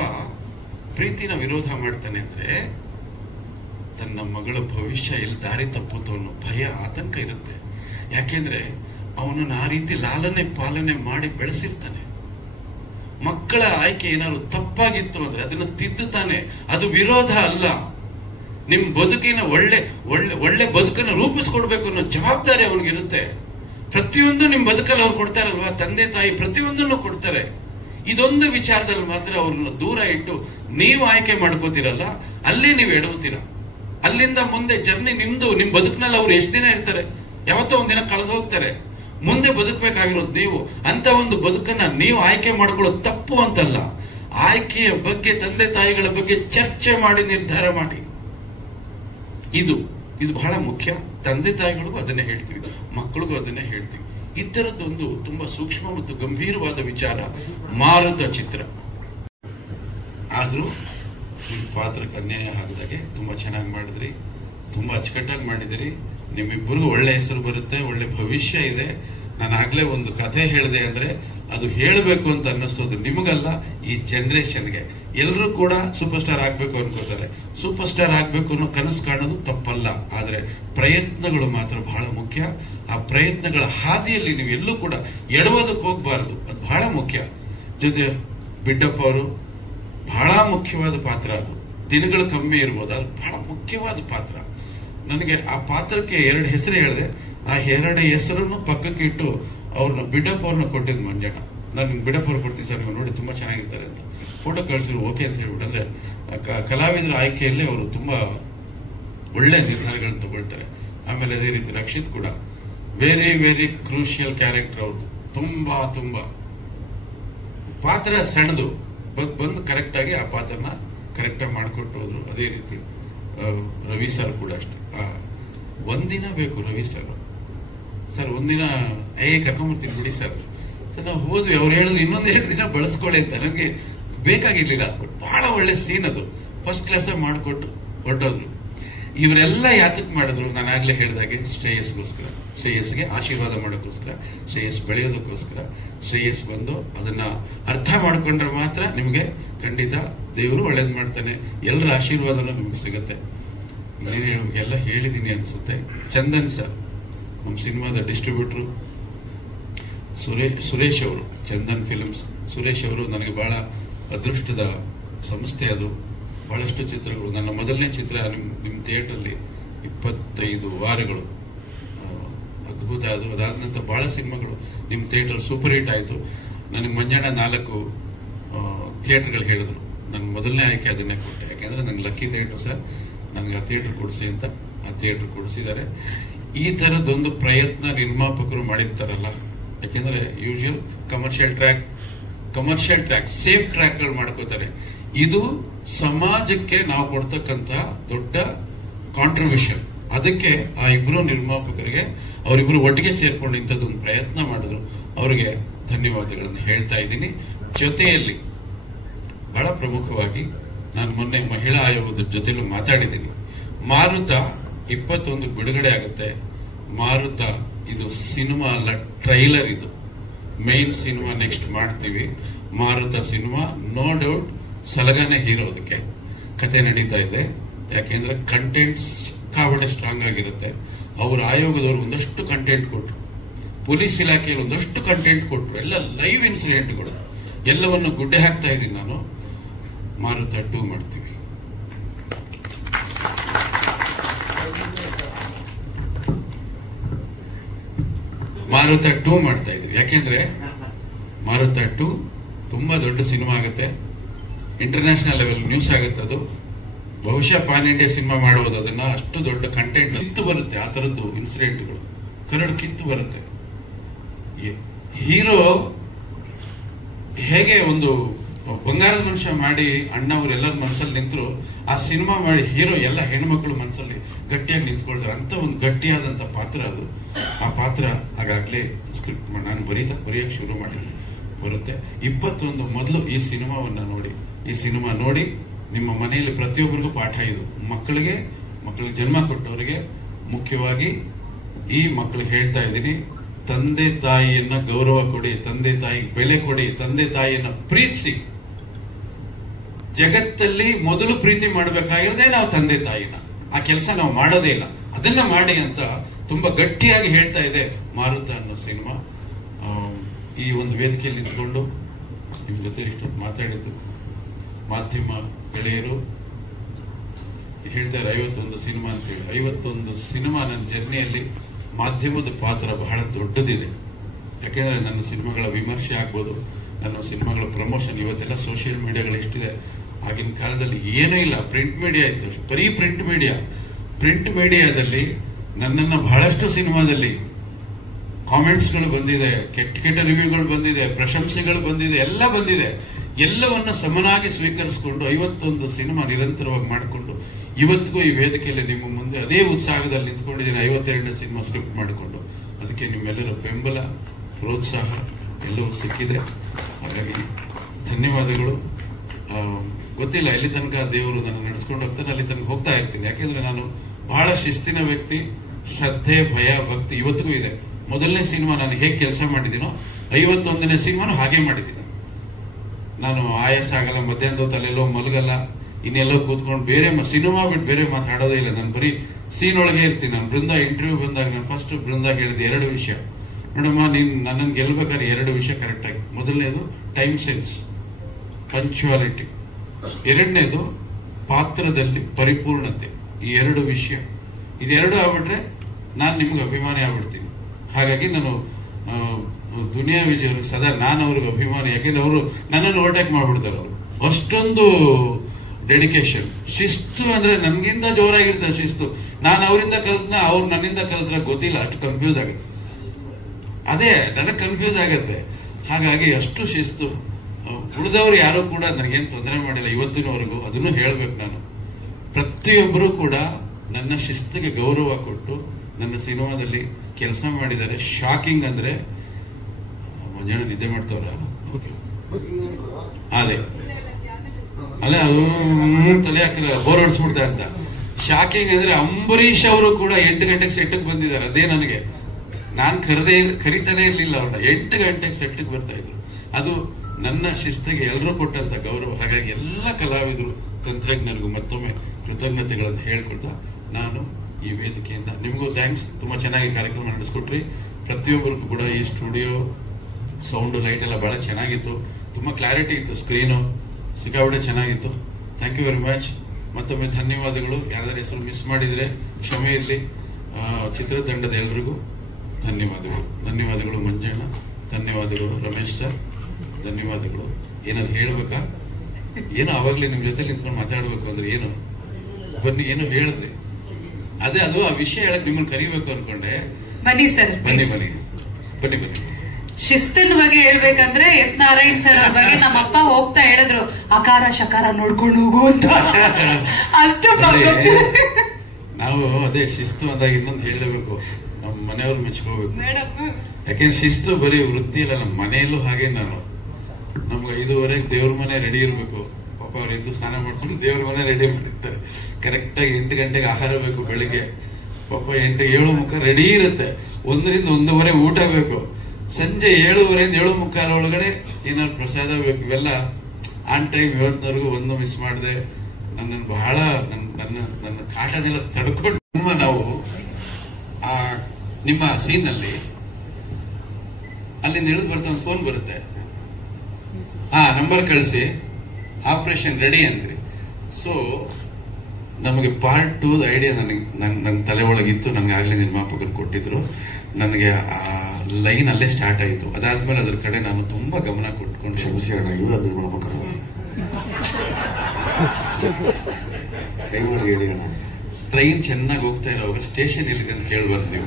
ಪ್ರೀತಿನ ವಿರೋಧ ಮಾಡ್ತಾನೆ ಅಂದ್ರೆ ತನ್ನ ಮಗಳ ಭವಿಷ್ಯ ಎಲ್ಲಿ ದಾರಿ ತಪ್ಪುತ್ತೋ ಅನ್ನೋ ಭಯ, ಆತಂಕ ಇರುತ್ತೆ. ಯಾಕೆಂದ್ರೆ ಅವನನ್ನು ಆ ರೀತಿ ಲಾಲನೆ ಪಾಲನೆ ಮಾಡಿ ಬೆಳೆಸಿರ್ತಾನೆ. ಮಕ್ಕಳ ಆಯ್ಕೆ ಏನಾದ್ರು ತಪ್ಪಾಗಿತ್ತು ಅಂದ್ರೆ ಅದನ್ನ ತಿದ್ದುತ್ತಾನೆ. ಅದು ವಿರೋಧ ಅಲ್ಲ. ನಿಮ್ ಬದುಕಿನ ಒಳ್ಳೆ ಬದುಕನ್ನು ರೂಪಿಸ್ಕೊಡ್ಬೇಕು ಅನ್ನೋ ಜವಾಬ್ದಾರಿ ಅವನಿಗಿರುತ್ತೆ. ಪ್ರತಿಯೊಂದು ನಿಮ್ ಬದುಕಲ್ಲಿ ಅವ್ರು ಕೊಡ್ತಾರಲ್ವಾ, ತಂದೆ ತಾಯಿ ಪ್ರತಿಯೊಂದನ್ನು ಕೊಡ್ತಾರೆ. ಇದೊಂದು ವಿಚಾರದಲ್ಲಿ ಮಾತ್ರ ಅವ್ರನ್ನ ದೂರ ಇಟ್ಟು ನೀವು ಆಯ್ಕೆ ಮಾಡ್ಕೋತಿರಲ್ಲ, ಅಲ್ಲೇ ನೀವು ಎಡವುತ್ತೀರ. ಅಲ್ಲಿಂದ ಮುಂದೆ ಜರ್ನಿ ನಿಮ್ದು. ನಿಮ್ ಬದುಕಿನಲ್ಲಿ ಅವ್ರು ಎಷ್ಟು ದಿನ ಇರ್ತಾರೆ? ಯಾವತ್ತೋ ಒಂದಿನ ಕಳೆದು ಹೋಗ್ತಾರೆ. ಮುಂದೆ ಬದುಕಬೇಕಾಗಿರೋದು ನೀವು. ಅಂತ ಒಂದು ಬದುಕನ್ನ ನೀವು ಆಯ್ಕೆ ಮಾಡ್ಕೊಳ್ಳೋದು ತಪ್ಪು ಅಂತಲ್ಲ. ಆಯ್ಕೆಯ ಬಗ್ಗೆ ತಂದೆ ತಾಯಿಗಳ ಬಗ್ಗೆ ಚರ್ಚೆ ಮಾಡಿ ನಿರ್ಧಾರ ಮಾಡಿ. ಇದು ಬಹಳ ಮುಖ್ಯ. ತಂದೆ ತಾಯಿಗಳಿಗೂ ಅದನ್ನೇ ಹೇಳ್ತೀವಿ, ಮಕ್ಕಳಿಗೂ ಅದನ್ನೇ ಹೇಳ್ತೀವಿ. ಈ ತರದ್ದೊಂದು ತುಂಬಾ ಸೂಕ್ಷ್ಮ ಮತ್ತು ಗಂಭೀರವಾದ ವಿಚಾರ ಮಾರುತ ಚಿತ್ರ. ಆದ್ರೂ ನಿಮ್ಮ ಪಾತ್ರಕ್ಕೆ ಅನ್ಯಾಯ ಆಗದಾಗೆ ತುಂಬಾ ಚೆನ್ನಾಗಿ ಮಾಡಿದ್ರಿ, ತುಂಬಾ ಅಚ್ಚುಕಟ್ಟಾಗಿ ಮಾಡಿದಿರಿ. ನಿಮ್ಮಿಬ್ಬರಿಗೂ ಒಳ್ಳೆ ಹೆಸರು ಬರುತ್ತೆ, ಒಳ್ಳೆ ಭವಿಷ್ಯ ಇದೆ. ನಾನು ಆಗ್ಲೇ ಒಂದು ಕಥೆ ಹೇಳಿದೆ ಅಂದ್ರೆ ಅದು ಹೇಳಬೇಕು ಅಂತ ಅನ್ನಿಸ್ತೋದು ನಿಮಗಲ್ಲ, ಈ ಜನರೇಷನ್ಗೆ. ಎಲ್ಲರೂ ಕೂಡ ಸೂಪರ್ ಸ್ಟಾರ್ ಆಗ್ಬೇಕು ಅನ್ಕೋತಾರೆ. ಸೂಪರ್ ಸ್ಟಾರ್ ಆಗ್ಬೇಕು ಅನ್ನೋ ಕನಸು ಕಾಣೋದು ತಪ್ಪಲ್ಲ, ಆದ್ರೆ ಪ್ರಯತ್ನಗಳು ಮಾತ್ರ ಬಹಳ ಮುಖ್ಯ. ಆ ಪ್ರಯತ್ನಗಳ ಹಾದಿಯಲ್ಲಿ ನೀವು ಎಲ್ಲೂ ಕೂಡ ಎಡವೋದಕ್ಕೆ ಹೋಗ್ಬಾರ್ದು, ಅದು ಬಹಳ ಮುಖ್ಯ. ಜೊತೆ ಬಿಡ್ಡಪ್ಪ ಅವರು ಬಹಳ ಮುಖ್ಯವಾದ ಪಾತ್ರ. ಅದು ದಿನಗಳು ಕಮ್ಮಿ ಇರ್ಬೋದು, ಅದು ಬಹಳ ಮುಖ್ಯವಾದ ಪಾತ್ರ. ನನಗೆ ಆ ಪಾತ್ರಕ್ಕೆ 2 ಹೆಸರು ಹೇಳಿದೆ. ಆ 2 ಹೆಸರನ್ನು ಪಕ್ಕಕ್ಕೆ ಇಟ್ಟು ಅವ್ರನ್ನ ಬಿಡಪ್ಪ ಅವ್ರನ್ನ ಕೊಟ್ಟಿದ್ದು ಮಂಜಣ್ಣ. ನಾನು ಬಿಡಪ್ಪ ಅವ್ರು ಕೊಡ್ತೀನಿ ಸರ್, ನೀವು ನೋಡಿ ತುಂಬಾ ಚೆನ್ನಾಗಿರ್ತಾರೆ ಅಂತ ಫೋಟೋ ಕಳಿಸಿದ್ರು. ಓಕೆ ಅಂತ ಹೇಳ್ಬಿಟ್ಟು, ಅಂದ್ರೆ ಕಲಾವಿದರ ಆಯ್ಕೆಯಲ್ಲೇ ಅವರು ತುಂಬಾ ಒಳ್ಳೆ ನಿರ್ಧಾರಗಳನ್ನು ತಗೊಳ್ತಾರೆ. ಆಮೇಲೆ ಅದೇ ರೀತಿ ರಕ್ಷಿತ್ ಕೂಡ ವೆರಿ ವೆರಿ ಕ್ರೂಷಿಯಲ್ ಕ್ಯಾರೆಕ್ಟರ್ ಅವ್ರದ್ದು. ತುಂಬಾ ಪಾತ್ರ ಸಣ್ಣದು, ಬಂದು ಕರೆಕ್ಟ್ ಆಗಿ ಆ ಪಾತ್ರನ ಕರೆಕ್ಟ್ ಆಗಿ ಮಾಡಿಕೊಟ್ಟು ಹೋದ್ರು. ಅದೇ ರೀತಿ ರವಿ ಸರ್ ಕೂಡ ಅಷ್ಟೇ. ಒಂದಿನ ಬೇಕು ರವಿ ಸರ್. ಒಂದಿನ ಕರ್ಕೊಂಡ್ಬರ್ತೀನಿ ಬಿಡಿ ಸರ್. ನಾವು ಹೋದ್ವಿ, ಅವ್ರು ಹೇಳಿದ್ರು ಇನ್ನೊಂದೆರಡು ದಿನ ಬಳಸ್ಕೊಳ್ಳಿ ಅಂತ. ನನಗೆ ಬೇಕಾಗಿರ್ಲಿಲ್ಲ, ಬಹಳ ಒಳ್ಳೆ ಸೀನ್ ಅದು. ಫಸ್ಟ್ ಕ್ಲಾಸ್ ಮಾಡಿಕೊಟ್ಟು ಹೊರಟೋದ್ರು. ಇವರೆಲ್ಲ ಯಾತಕ್ ಮಾಡಿದ್ರು? ನಾನು ಆಗ್ಲೇ ಹೇಳಿದಾಗೆ ಶ್ರೇಯಸ್ಗೋಸ್ಕರ, ಶ್ರೇಯಸ್ಗೆ ಆಶೀರ್ವಾದ ಮಾಡೋಕ್ಕೋಸ್ಕರ, ಶ್ರೇಯಸ್ ಬೆಳೆಯೋದಕ್ಕೋಸ್ಕರ. ಶ್ರೇಯಸ್ ಬಂದು ಅದನ್ನ ಅರ್ಥ ಮಾಡ್ಕೊಂಡ್ರೆ ಮಾತ್ರ ನಿಮಗೆ ಖಂಡಿತ ದೇವರು ಒಳ್ಳೇದು ಮಾಡ್ತಾನೆ. ಎಲ್ಲರ ಆಶೀರ್ವಾದನೂ ನಿಮ್ಗೆ ಸಿಗತ್ತೆ. ಎಲ್ಲ ಹೇಳಿದೀನಿ ಅನ್ಸುತ್ತೆ. ಚಂದನ್ ಸರ್, ನಮ್ಮ ಸಿನಿಮಾದ ಡಿಸ್ಟ್ರಿಬ್ಯೂಟರ್ ಸುರೇಶ್ ಅವರು, ಚಂದನ್ ಫಿಲ್ಮ್ಸ್ ಸುರೇಶ್ ಅವರು ನನಗೆ ಬಹಳ ಅದೃಷ್ಟದ ಸಂಸ್ಥೆ. ಅದು ಬಹಳಷ್ಟು ಚಿತ್ರಗಳು, ನನ್ನ ಮೊದಲನೇ ಚಿತ್ರ ನಿಮ್ಮ ಥಿಯೇಟರ್ಲಿ 25 ವಾರಗಳು, ಅದ್ಭುತ ಅದು. ಅದಾದ ನಂತರ ಬಹಳ ಸಿನಿಮಾಗಳು ನಿಮ್ಮ ಥಿಯೇಟರ್ ಸೂಪರ್ ಹಿಟ್ ಆಯಿತು. ನನಗೆ ಮಂಜಣ್ಣ 4 ಥಿಯೇಟರ್ಗಳು ಹೇಳಿದ್ರು. ನನ್ನ ಮೊದಲನೇ ಆಯ್ಕೆ ಅದನ್ನೇ ಕೊಟ್ಟೆ. ಯಾಕೆಂದ್ರೆ ನಂಗೆ ಲಕ್ಕಿ ಥಿಯೇಟರ್ ಸರ್, ನನಗೆ ಆ ಥಿಯೇಟರ್ ಕೊಡಿಸಿ ಅಂತ. ಆ ಥಿಯೇಟರ್ ಕೊಡಿಸಿದ್ದಾರೆ. ಈ ತರದೊಂದು ಪ್ರಯತ್ನ ನಿರ್ಮಾಪಕರು ಮಾಡಿರ್ತಾರಲ್ಲ, ಯಾಕೆಂದ್ರೆ ಯೂಶುವಲ್ ಕಮರ್ಷಿಯಲ್ ಟ್ರ್ಯಾಕ್ ಸೇಫ್ ಟ್ರ್ಯಾಕ್ಗಳು ಮಾಡ್ಕೋತಾರೆ. ಇದು ಸಮಾಜಕ್ಕೆ ನಾವು ಕೊಡ್ತಕ್ಕಂತ ದೊಡ್ಡ ಕಾಂಟ್ರಿಬ್ಯೂಷನ್. ಅದಕ್ಕೆ ಆ ಇಬ್ರು ನಿರ್ಮಾಪಕರಿಗೆ, ಅವರಿಬ್ರು ಒಟ್ಟಿಗೆ ಸೇರ್ಕೊಂಡು ಇಂಥದ್ದೊಂದು ಪ್ರಯತ್ನ ಮಾಡಿದ್ರು. ಅವರಿಗೆ ಧನ್ಯವಾದಗಳನ್ನು ಹೇಳ್ತಾ ಇದ್ದೀನಿ. ಜೊತೆಯಲ್ಲಿ ಬಹಳ ಪ್ರಮುಖವಾಗಿ ನಾನು ಮೊನ್ನೆ ಮಹಿಳಾ ಆಯೋಗದ ಜೊತೆಲೂ ಮಾತಾಡಿದ್ದೀನಿ. ಮಾರುತ 21 ಬಿಡುಗಡೆ ಆಗುತ್ತೆ. ಮಾರುತ ಇದು ಸಿನಿಮಾ ಅಲ್ಲ, ಟ್ರೈಲರ್. ಇದು ಮೈನ್ ಸಿನಿಮಾ ನೆಕ್ಸ್ಟ್ ಮಾಡ್ತೀವಿ. ಮಾರುತ ಸಿನಿಮಾ ನೋ ಡೌಟ್ ಸಲಗಾನೆ ಹೀರೋ. ಅದಕ್ಕೆ ಕತೆ ನಡೀತಾ ಇದೆ. ಯಾಕೆಂದ್ರೆ ಕಂಟೆಂಟ್ ಸಿಕ್ಕಾಪಟ್ಟೆ ಸ್ಟ್ರಾಂಗ್ ಆಗಿರುತ್ತೆ. ಅವ್ರ ಆಯೋಗದವರು ಒಂದಷ್ಟು ಕಂಟೆಂಟ್ ಕೊಟ್ರು, ಪೊಲೀಸ್ ಇಲಾಖೆಯಲ್ಲಿ ಒಂದಷ್ಟು ಕಂಟೆಂಟ್ ಕೊಟ್ರು, ಎಲ್ಲ ಲೈವ್ ಇನ್ಸಿಡೆಂಟ್ಗಳು, ಎಲ್ಲವನ್ನು ಗುಡ್ಡೆ ಹಾಕ್ತಾ ಇದ್ದೀನಿ ನಾನು. ಮಾರುತ 2 ಮಾಡ್ತೀವಿ. ಮಾರುತ 2 ಮಾಡ್ತಾ ಇದ್ವಿ. ಯಾಕೆಂದ್ರೆ ಮಾರುತ 2 ತುಂಬಾ ದೊಡ್ಡ ಸಿನಿಮಾ ಆಗುತ್ತೆ. ಇಂಟರ್ನ್ಯಾಷನಲ್ ಲೆವೆಲ್ ನ್ಯೂಸ್ ಆಗುತ್ತೆ. ಅದು ಬಹುಶಃ ಪಾನ್ ಇಂಡಿಯಾ ಸಿನಿಮಾ ಮಾಡಬಹುದು. ಅದನ್ನ ಅಷ್ಟು ದೊಡ್ಡ ಕಂಟೆಂಟ್ ಕಿತ್ತು ಬರುತ್ತೆ. ಆ ತರದ್ದು ಇನ್ಸಿಡೆಂಟ್ಗಳು ಕರಡು ಕಿತ್ತು ಬರುತ್ತೆ. ಹೀರೋ ಹೇಗೆ ಒಂದು ಬಂಗಾರದ ಮನುಷ್ಯ ಮಾಡಿ ಅಣ್ಣ ಅವರೆಲ್ಲರ ಮನಸ್ಸಲ್ಲಿ ನಿಂತರು, ಆ ಸಿನಿಮಾ ಮಾಡಿ ಹೀರೋ ಎಲ್ಲ ಹೆಣ್ಮಕ್ಳು ಮನಸ್ಸಲ್ಲಿ ಗಟ್ಟಿಯಾಗಿ ನಿಂತ್ಕೊಳ್ತಾರೆ. ಅಂತ ಒಂದು ಗಟ್ಟಿಯಾದಂತ ಪಾತ್ರ ಅದು. ಆ ಪಾತ್ರ ಆಗಾಗ್ಲೇ ಸ್ಕ್ರಿಪ್ಟ್ ನಾನು ಬರೆಯಕ್ಕೆ ಶುರು ಮಾಡಿದ್ದೀನಿ. ಬರುತ್ತೆ 21 ಮೊದಲು ಈ ಸಿನಿಮಾವನ್ನ ನೋಡಿ. ಈ ಸಿನಿಮಾ ನೋಡಿ ನಿಮ್ಮ ಮನೆಯಲ್ಲಿ ಪ್ರತಿಯೊಬ್ಬರಿಗೂ ಪಾಠ ಇದು. ಮಕ್ಕಳಿಗೆ ಜನ್ಮ ಕೊಟ್ಟವರಿಗೆ ಮುಖ್ಯವಾಗಿ ಈ ಮಕ್ಕಳಿಗೆ ಹೇಳ್ತಾ ಇದ್ದೀನಿ, ತಂದೆ ತಾಯಿಯನ್ನ ಗೌರವ ಕೊಡಿ, ತಂದೆ ತಾಯಿಗೆ ಬೆಲೆ ಕೊಡಿ, ತಂದೆ ತಾಯಿಯನ್ನ ಪ್ರೀತಿಸಿ. ಜಗತ್ತಲ್ಲಿ ಮೊದಲು ಪ್ರೀತಿ ಮಾಡಬೇಕಾಗಿರೋದೇ ನಾವು ತಂದೆ ತಾಯಿನ. ಆ ಕೆಲಸ ನಾವು ಮಾಡೋದೇ ಇಲ್ಲ. ಅದನ್ನ ಮಾಡಿ ಅಂತ ತುಂಬಾ ಗಟ್ಟಿಯಾಗಿ ಹೇಳ್ತಾ ಇದೆ ಮಾರುತ ಅನ್ನೋ ಸಿನಿಮಾ. ಈ ಒಂದು ವೇದಿಕೆಯಲ್ಲಿ ನಿಂತ್ಕೊಂಡು ನಿಮ್ ಜೊತೆ ಇಷ್ಟೊತ್ತು ಮಾತಾಡಿದ್ದು ಮಾಧ್ಯಮ ಗೆಳೆಯರು ಹೇಳ್ತಾರೆ 51 ಸಿನಿಮಾ ಅಂತೇಳಿ. 51 ಸಿನಿಮಾ ನನ್ನ ಜರ್ನಿಯಲ್ಲಿ ಮಾಧ್ಯಮದ ಪಾತ್ರ ಬಹಳ ದೊಡ್ಡದಿದೆ. ಯಾಕೆಂದ್ರೆ ನನ್ನ ಸಿನಿಮಾಗಳ ವಿಮರ್ಶೆ ಆಗ್ಬೋದು, ನನ್ನ ಸಿನಿಮಾಗಳ ಪ್ರಮೋಷನ್, ಇವತ್ತೆಲ್ಲ ಸೋಷಿಯಲ್ ಮೀಡಿಯಾಗಳು ಎಷ್ಟಿದೆ. ಆಗಿನ ಕಾಲದಲ್ಲಿ ಏನೂ ಇಲ್ಲ, ಪ್ರಿಂಟ್ ಮೀಡಿಯಾ ಇತ್ತು, ಬರೀ ಪ್ರಿಂಟ್ ಮೀಡಿಯಾದಲ್ಲಿ ನನ್ನನ್ನು ಬಹಳಷ್ಟು ಸಿನಿಮಾದಲ್ಲಿ ಕಾಮೆಂಟ್ಸ್ಗಳು ಬಂದಿದೆ, ಕೆಟ್ಟ ರಿವ್ಯೂಗಳು ಬಂದಿದೆ, ಪ್ರಶಂಸೆಗಳು ಬಂದಿದೆ, ಎಲ್ಲ ಬಂದಿದೆ. ಎಲ್ಲವನ್ನ ಸಮನಾಗಿ ಸ್ವೀಕರಿಸಿಕೊಂಡು 51 ಸಿನಿಮಾ ನಿರಂತರವಾಗಿ ಮಾಡಿಕೊಂಡು ಇವತ್ತಿಗೂ ಈ ವೇದಿಕೆಯಲ್ಲಿ ನಿಮ್ಮ ಮುಂದೆ ಅದೇ ಉತ್ಸಾಹದಲ್ಲಿ ನಿಂತ್ಕೊಂಡಿದ್ದೀನಿ. 52ನೇ ಸಿನಿಮಾ ಸ್ಕ್ರಿಪ್ಟ್ ಮಾಡಿಕೊಂಡು. ಅದಕ್ಕೆ ನಿಮ್ಮೆಲ್ಲರ ಬೆಂಬಲ, ಪ್ರೋತ್ಸಾಹ ಎಲ್ಲವೂ ಸಿಕ್ಕಿದೆ. ಹಾಗಾಗಿ ಧನ್ಯವಾದಗಳು. ಗೊತ್ತಿಲ್ಲ ಎಲ್ಲಿ ತನಕ ದೇವರು ನನ್ನ ನಡೆಸ್ಕೊಂಡು ಹೋಗ್ತಾನೆ, ಅಲ್ಲಿ ತನಕ ಹೋಗ್ತಾ ಇರ್ತೀನಿ. ಯಾಕೆಂದ್ರೆ ನಾನು ಬಹಳ ಶಿಸ್ತಿನ ವ್ಯಕ್ತಿ. ಶ್ರದ್ಧೆ, ಭಯ, ಭಕ್ತಿ ಇವತ್ತಿಗೂ ಇದೆ. ಮೊದಲನೇ ಸಿನಿಮಾ ನಾನು ಹೇಗೆ ಕೆಲಸ ಮಾಡಿದ್ದೀನೋ 51ನೇ ಸಿನಿಮಾನು ಹಾಗೆ ಮಾಡಿದ್ದೀನಿ. ನಾನು ಆಯಾಸ ಆಗಲ್ಲ, ಮಧ್ಯಾಹ್ನದ ತಲೆಲ್ಲೋ ಮಲಗಲ್ಲ, ಇನ್ನೆಲ್ಲೋ ಕೂತ್ಕೊಂಡು ಬೇರೆ ಸಿನಿಮಾ ಬಿಟ್ಟು ಬೇರೆ ಮಾತಾಡೋದೇ ಇಲ್ಲ. ನಾನು ಬರೀ ಸೀನ್ ಒಳಗೆ ಇರ್ತೀನಿ. ನಾನು ಬೃಂದ ಇಂಟರ್ವ್ಯೂ ಬಂದಾಗ ನಾನು ಫಸ್ಟ್ ಬೃಂದ ಹೇಳಿದೆ 2 ವಿಷಯ. ನೋಡಮ್ಮ, ನೀನು ನನ್ನನ್ನು ಗೆಲ್ಬೇಕಾದ್ರೆ 2 ವಿಷಯ ಕರೆಕ್ಟಾಗಿ. ಮೊದಲನೇದು ಟೈಮ್ ಸೆನ್ಸ್, ಪಂಕ್ಚುಯಾಲಿಟಿ. 2ನೇದು ಪಾತ್ರದಲ್ಲಿ ಪರಿಪೂರ್ಣತೆ. ಈ 2 ವಿಷಯ, ಇದೆರಡು ಆಗ್ಬಿಟ್ರೆ ನಾನು ನಿಮ್ಗೆ ಅಭಿಮಾನಿ ಆಗ್ಬಿಡ್ತೀನಿ. ಹಾಗಾಗಿ ನಾನು ದುನಿಯಾ ವಿಜಯ್ ಅವ್ರಿಗೆ ಸದಾ ನಾನು ಅವ್ರಿಗೆ ಅಭಿಮಾನಿ. ಯಾಕೆಂದ್ರೆ ಅವರು ನನ್ನನ್ನು ಓವರ್ಟೇಕ್ ಮಾಡ್ಬಿಡ್ತಾರೆ. ಅವರು ಅಷ್ಟೊಂದು ಡೆಡಿಕೇಶನ್. ಶಿಸ್ತು ಅಂದ್ರೆ ನಮ್ಗಿಂತ ಜೋರಾಗಿರ್ತಾರೆ ಶಿಸ್ತು. ನಾನು ಅವರಿಂದ ಕಲಿತ್ನ, ಅವ್ರು ನನ್ನಿಂದ ಕಲಿತ್ರ ಗೊತ್ತಿಲ್ಲ. ಅಷ್ಟು ಕನ್ಫ್ಯೂಸ್ ಆಗುತ್ತೆ. ಅದೇ ನನಗೆ ಕನ್ಫ್ಯೂಸ್ ಆಗತ್ತೆ. ಹಾಗಾಗಿ ಅಷ್ಟು ಶಿಸ್ತು. ಉಳಿದವರು ಯಾರು ಕೂಡ ನನಗೇನು ತೊಂದರೆ ಮಾಡಿಲ್ಲ ಇವತ್ತಿನವರೆಗೂ. ಅದನ್ನು ಹೇಳ್ಬೇಕು ನಾನು. ಪ್ರತಿಯೊಬ್ಬರು ಕೂಡ ನನ್ನ ಶಿಸ್ತಿಗೆ ಗೌರವ ಕೊಟ್ಟು ನನ್ನ ಸಿನಿಮಾದಲ್ಲಿ ಕೆಲಸ ಮಾಡಿದ್ದಾರೆ. ಶಾಕಿಂಗ್ ಅಂದ್ರೆ ಮುಂಜಾನೆ ನಿದ್ದೆ ಮಾಡ್ತವ್ರ ಅದೇ ಅಲ್ಲ, ಅದು ತಲೆ ಹಾಕಿರ ಬೋರ್ ಹೊಡಿಸ್ಬಿಡ್ತಾ ಅಂತ. ಶಾಕಿಂಗ್ ಅಂದ್ರೆ ಅಂಬರೀಷ್ ಅವರು ಕೂಡ 8 ಗಂಟೆಗೆ ಸೆಟ್ಗೆ ಬಂದಿದ್ದಾರೆ. ಅದೇ ನನಗೆ, ನಾನು ಕರಿತಾನೆ ಇರ್ಲಿಲ್ಲ ಅವ್ರನ್ನ. 8 ಗಂಟೆಗೆ ಸೆಟ್ಗೆ ಬರ್ತಾ ಇದ್ರು. ಅದು ನನ್ನ ಶಿಸ್ತಿಗೆ ಎಲ್ಲರೂ ಕೊಟ್ಟಂತ ಗೌರವ. ಹಾಗಾಗಿ ಎಲ್ಲ ಕಲಾವಿದರು, ತಂತ್ರಜ್ಞರಿಗೂ ಮತ್ತೊಮ್ಮೆ ಕೃತಜ್ಞತೆಗಳನ್ನು ಹೇಳ್ಕೊಳ್ತಾ ನಾನು ಈ ವೇದಿಕೆಯಿಂದ ನಿಮಗೂ ಥ್ಯಾಂಕ್ಸ್. ತುಂಬಾ ಚೆನ್ನಾಗಿ ಕಾರ್ಯಕ್ರಮ ನಡೆಸ್ಕೊಟ್ರಿ. ಪ್ರತಿಯೊಬ್ಬರಿಗೂ ಕೂಡ ಈ ಸ್ಟುಡಿಯೋ ಸೌಂಡ್, ಲೈಟ್ ಎಲ್ಲ ಬಹಳ ಚೆನ್ನಾಗಿತ್ತು. ತುಂಬಾ ಕ್ಲಾರಿಟಿ ಇತ್ತು. ಸ್ಕ್ರೀನು ಸಿಕ್ಕಾಪಟ್ಟೆ ಚೆನ್ನಾಗಿತ್ತು. Thank you very much. ಮತ್ತೊಮ್ಮೆ ಧನ್ಯವಾದಗಳು. ಯಾರಾದ್ರೂ ಹೆಸರು ಮಿಸ್ ಮಾಡಿದ್ರೆ ಕ್ಷಮೆ ಇರಲಿ. ಚಿತ್ರತಂಡದ ಎಲ್ರಿಗೂ ಧನ್ಯವಾದಗಳು ಮಂಜಣ್ಣ, ಧನ್ಯವಾದಗಳು ರಮೇಶ್ ಸರ್, ಧನ್ಯವಾದಗಳು. ಏನಾದ್ರು ಹೇಳ್ಬೇಕಾ? ಏನು ಅವಾಗ್ಲೇ ನಿಮ್ ಜೊತೆ ನಿಂತ್ಕೊಂಡು ಮಾತಾಡ್ಬೇಕು ಅಂದ್ರೆ ಏನು ಬನ್ನಿ, ಏನು ಹೇಳಿದ್ರಿ ಅದೇ ಅದು ಆ ವಿಷಯ ಹೇಳಕ್ ನಿಮ್ಮನ್ನು ಕರಿಬೇಕು ಅನ್ಕೊಂಡೆ. ಬನ್ನಿ ಸರ್, ಬನ್ನಿ. ಶಿಸ್ತಿನ ಬಗ್ಗೆ ಹೇಳ್ಬೇಕಂದ್ರೆ ಎಸ್ ನಾರಾಯಣ್ ಸರ್ ಅವ್ರ ಬಗ್ಗೆ ನಮ್ಮಪ್ಪ ಹೋಗ್ತಾ ಹೇಳಿದ್ರು, ಅಕಾರ ಶಕಾರ ನೋಡ್ಕೊಂಡು ಹೋಗು ಅಂತ. ಅಷ್ಟು ನಾವು ಅದೇ ಶಿಸ್ತು ಅಂದಾಗ ಇನ್ನೊಂದು ಹೇಳಬೇಕು, ನಮ್ಮ ಮನೆಯವ್ರು ಮೆಚ್ಕೋಬೇಕು. ಯಾಕೆಂದ್ರೆ ಶಿಸ್ತು ಬರೀ ವೃತ್ತಿಯಲ್ಲ, ನಮ್ಮ ಮನೆಯಲ್ಲೂ ಹಾಗೆ ನಾನು ನಮ್ಗೆ 5:15 ದೇವ್ರ ಮನೆ ರೆಡಿ ಇರಬೇಕು. ಪಾಪ ಅವ್ರು ಎದ್ದು ಸ್ನಾನ ಮಾಡ್ಕೊಂಡು ದೇವ್ರ ಮನೆ ರೆಡಿ ಮಾಡಿರ್ತಾರೆ. ಕರೆಕ್ಟಾಗಿ 8 ಗಂಟೆಗೆ ಆಹಾರ ಬೇಕು ಬೆಳಿಗ್ಗೆ. ಪಾಪ 7 ಮುಖ ರೆಡಿ ಇರುತ್ತೆ. 1 ರಿಂದ 1:15 ಊಟ ಬೇಕು. ಸಂಜೆ 7:15 7:45 ಒಳಗಡೆ ಏನಾದ್ರು ಪ್ರಸಾದ ಬೇಕು. ಇವೆಲ್ಲ ಆನ್ ಟೈಮ್ ಇವತ್ತಿನವರೆಗೂ ಒಂದು ಮಿಸ್ ಮಾಡಿದೆ. ನನ್ನನ್ನು ಬಹಳ ನನ್ನ ಕಾಟದೆಲ್ಲ ತಡ್ಕೊಂಡು ನಾವು ಆ ನಿಮ್ಮ ಸೀನ್ ಅಲ್ಲಿಂದ ಇಳಿದು ಬರ್ತಾ ಒಂದು ಫೋನ್ ಬರುತ್ತೆ. ನಂಬರ್ ಕಳಿಸಿ, ಆಪರೇಷನ್ ರೆಡಿ ಅಂದ್ರಿ. ಸೊ ನಮಗೆ ಪಾರ್ಟ್ 2 ಐಡಿಯಾ ನನ್ನ ತಲೆ ಒಳಗಿತ್ತು. ನನಗೆ ಆಗ್ಲೇ ನಿರ್ಮಾಪಕರು ಕೊಟ್ಟಿದ್ರು. ನನಗೆ ಆ ಲೈನ್ ಅಲ್ಲೇ ಸ್ಟಾರ್ಟ್ ಆಯಿತು. ಅದಾದ್ಮೇಲೆ ಅದ್ರ ಕಡೆ ನಾನು ತುಂಬಾ ಗಮನ ಕೊಟ್ಕೊಂಡು ಕ್ಷಮಿಸೋಣ, ಇವರ ನಿರ್ಮಾಪಕರು ದಯಮಾಡಿ ಹೇಳಿ ಅಣ್ಣ. ಟ್ರೈನ್ ಚೆನ್ನಾಗಿ ಹೋಗ್ತಾ ಇರೋವಾಗ ಸ್ಟೇಷನ್ ಎಲ್ಲಿದೆ ಅಂತ ಕೇಳ್ಬಾರ್ದು ನೀವು.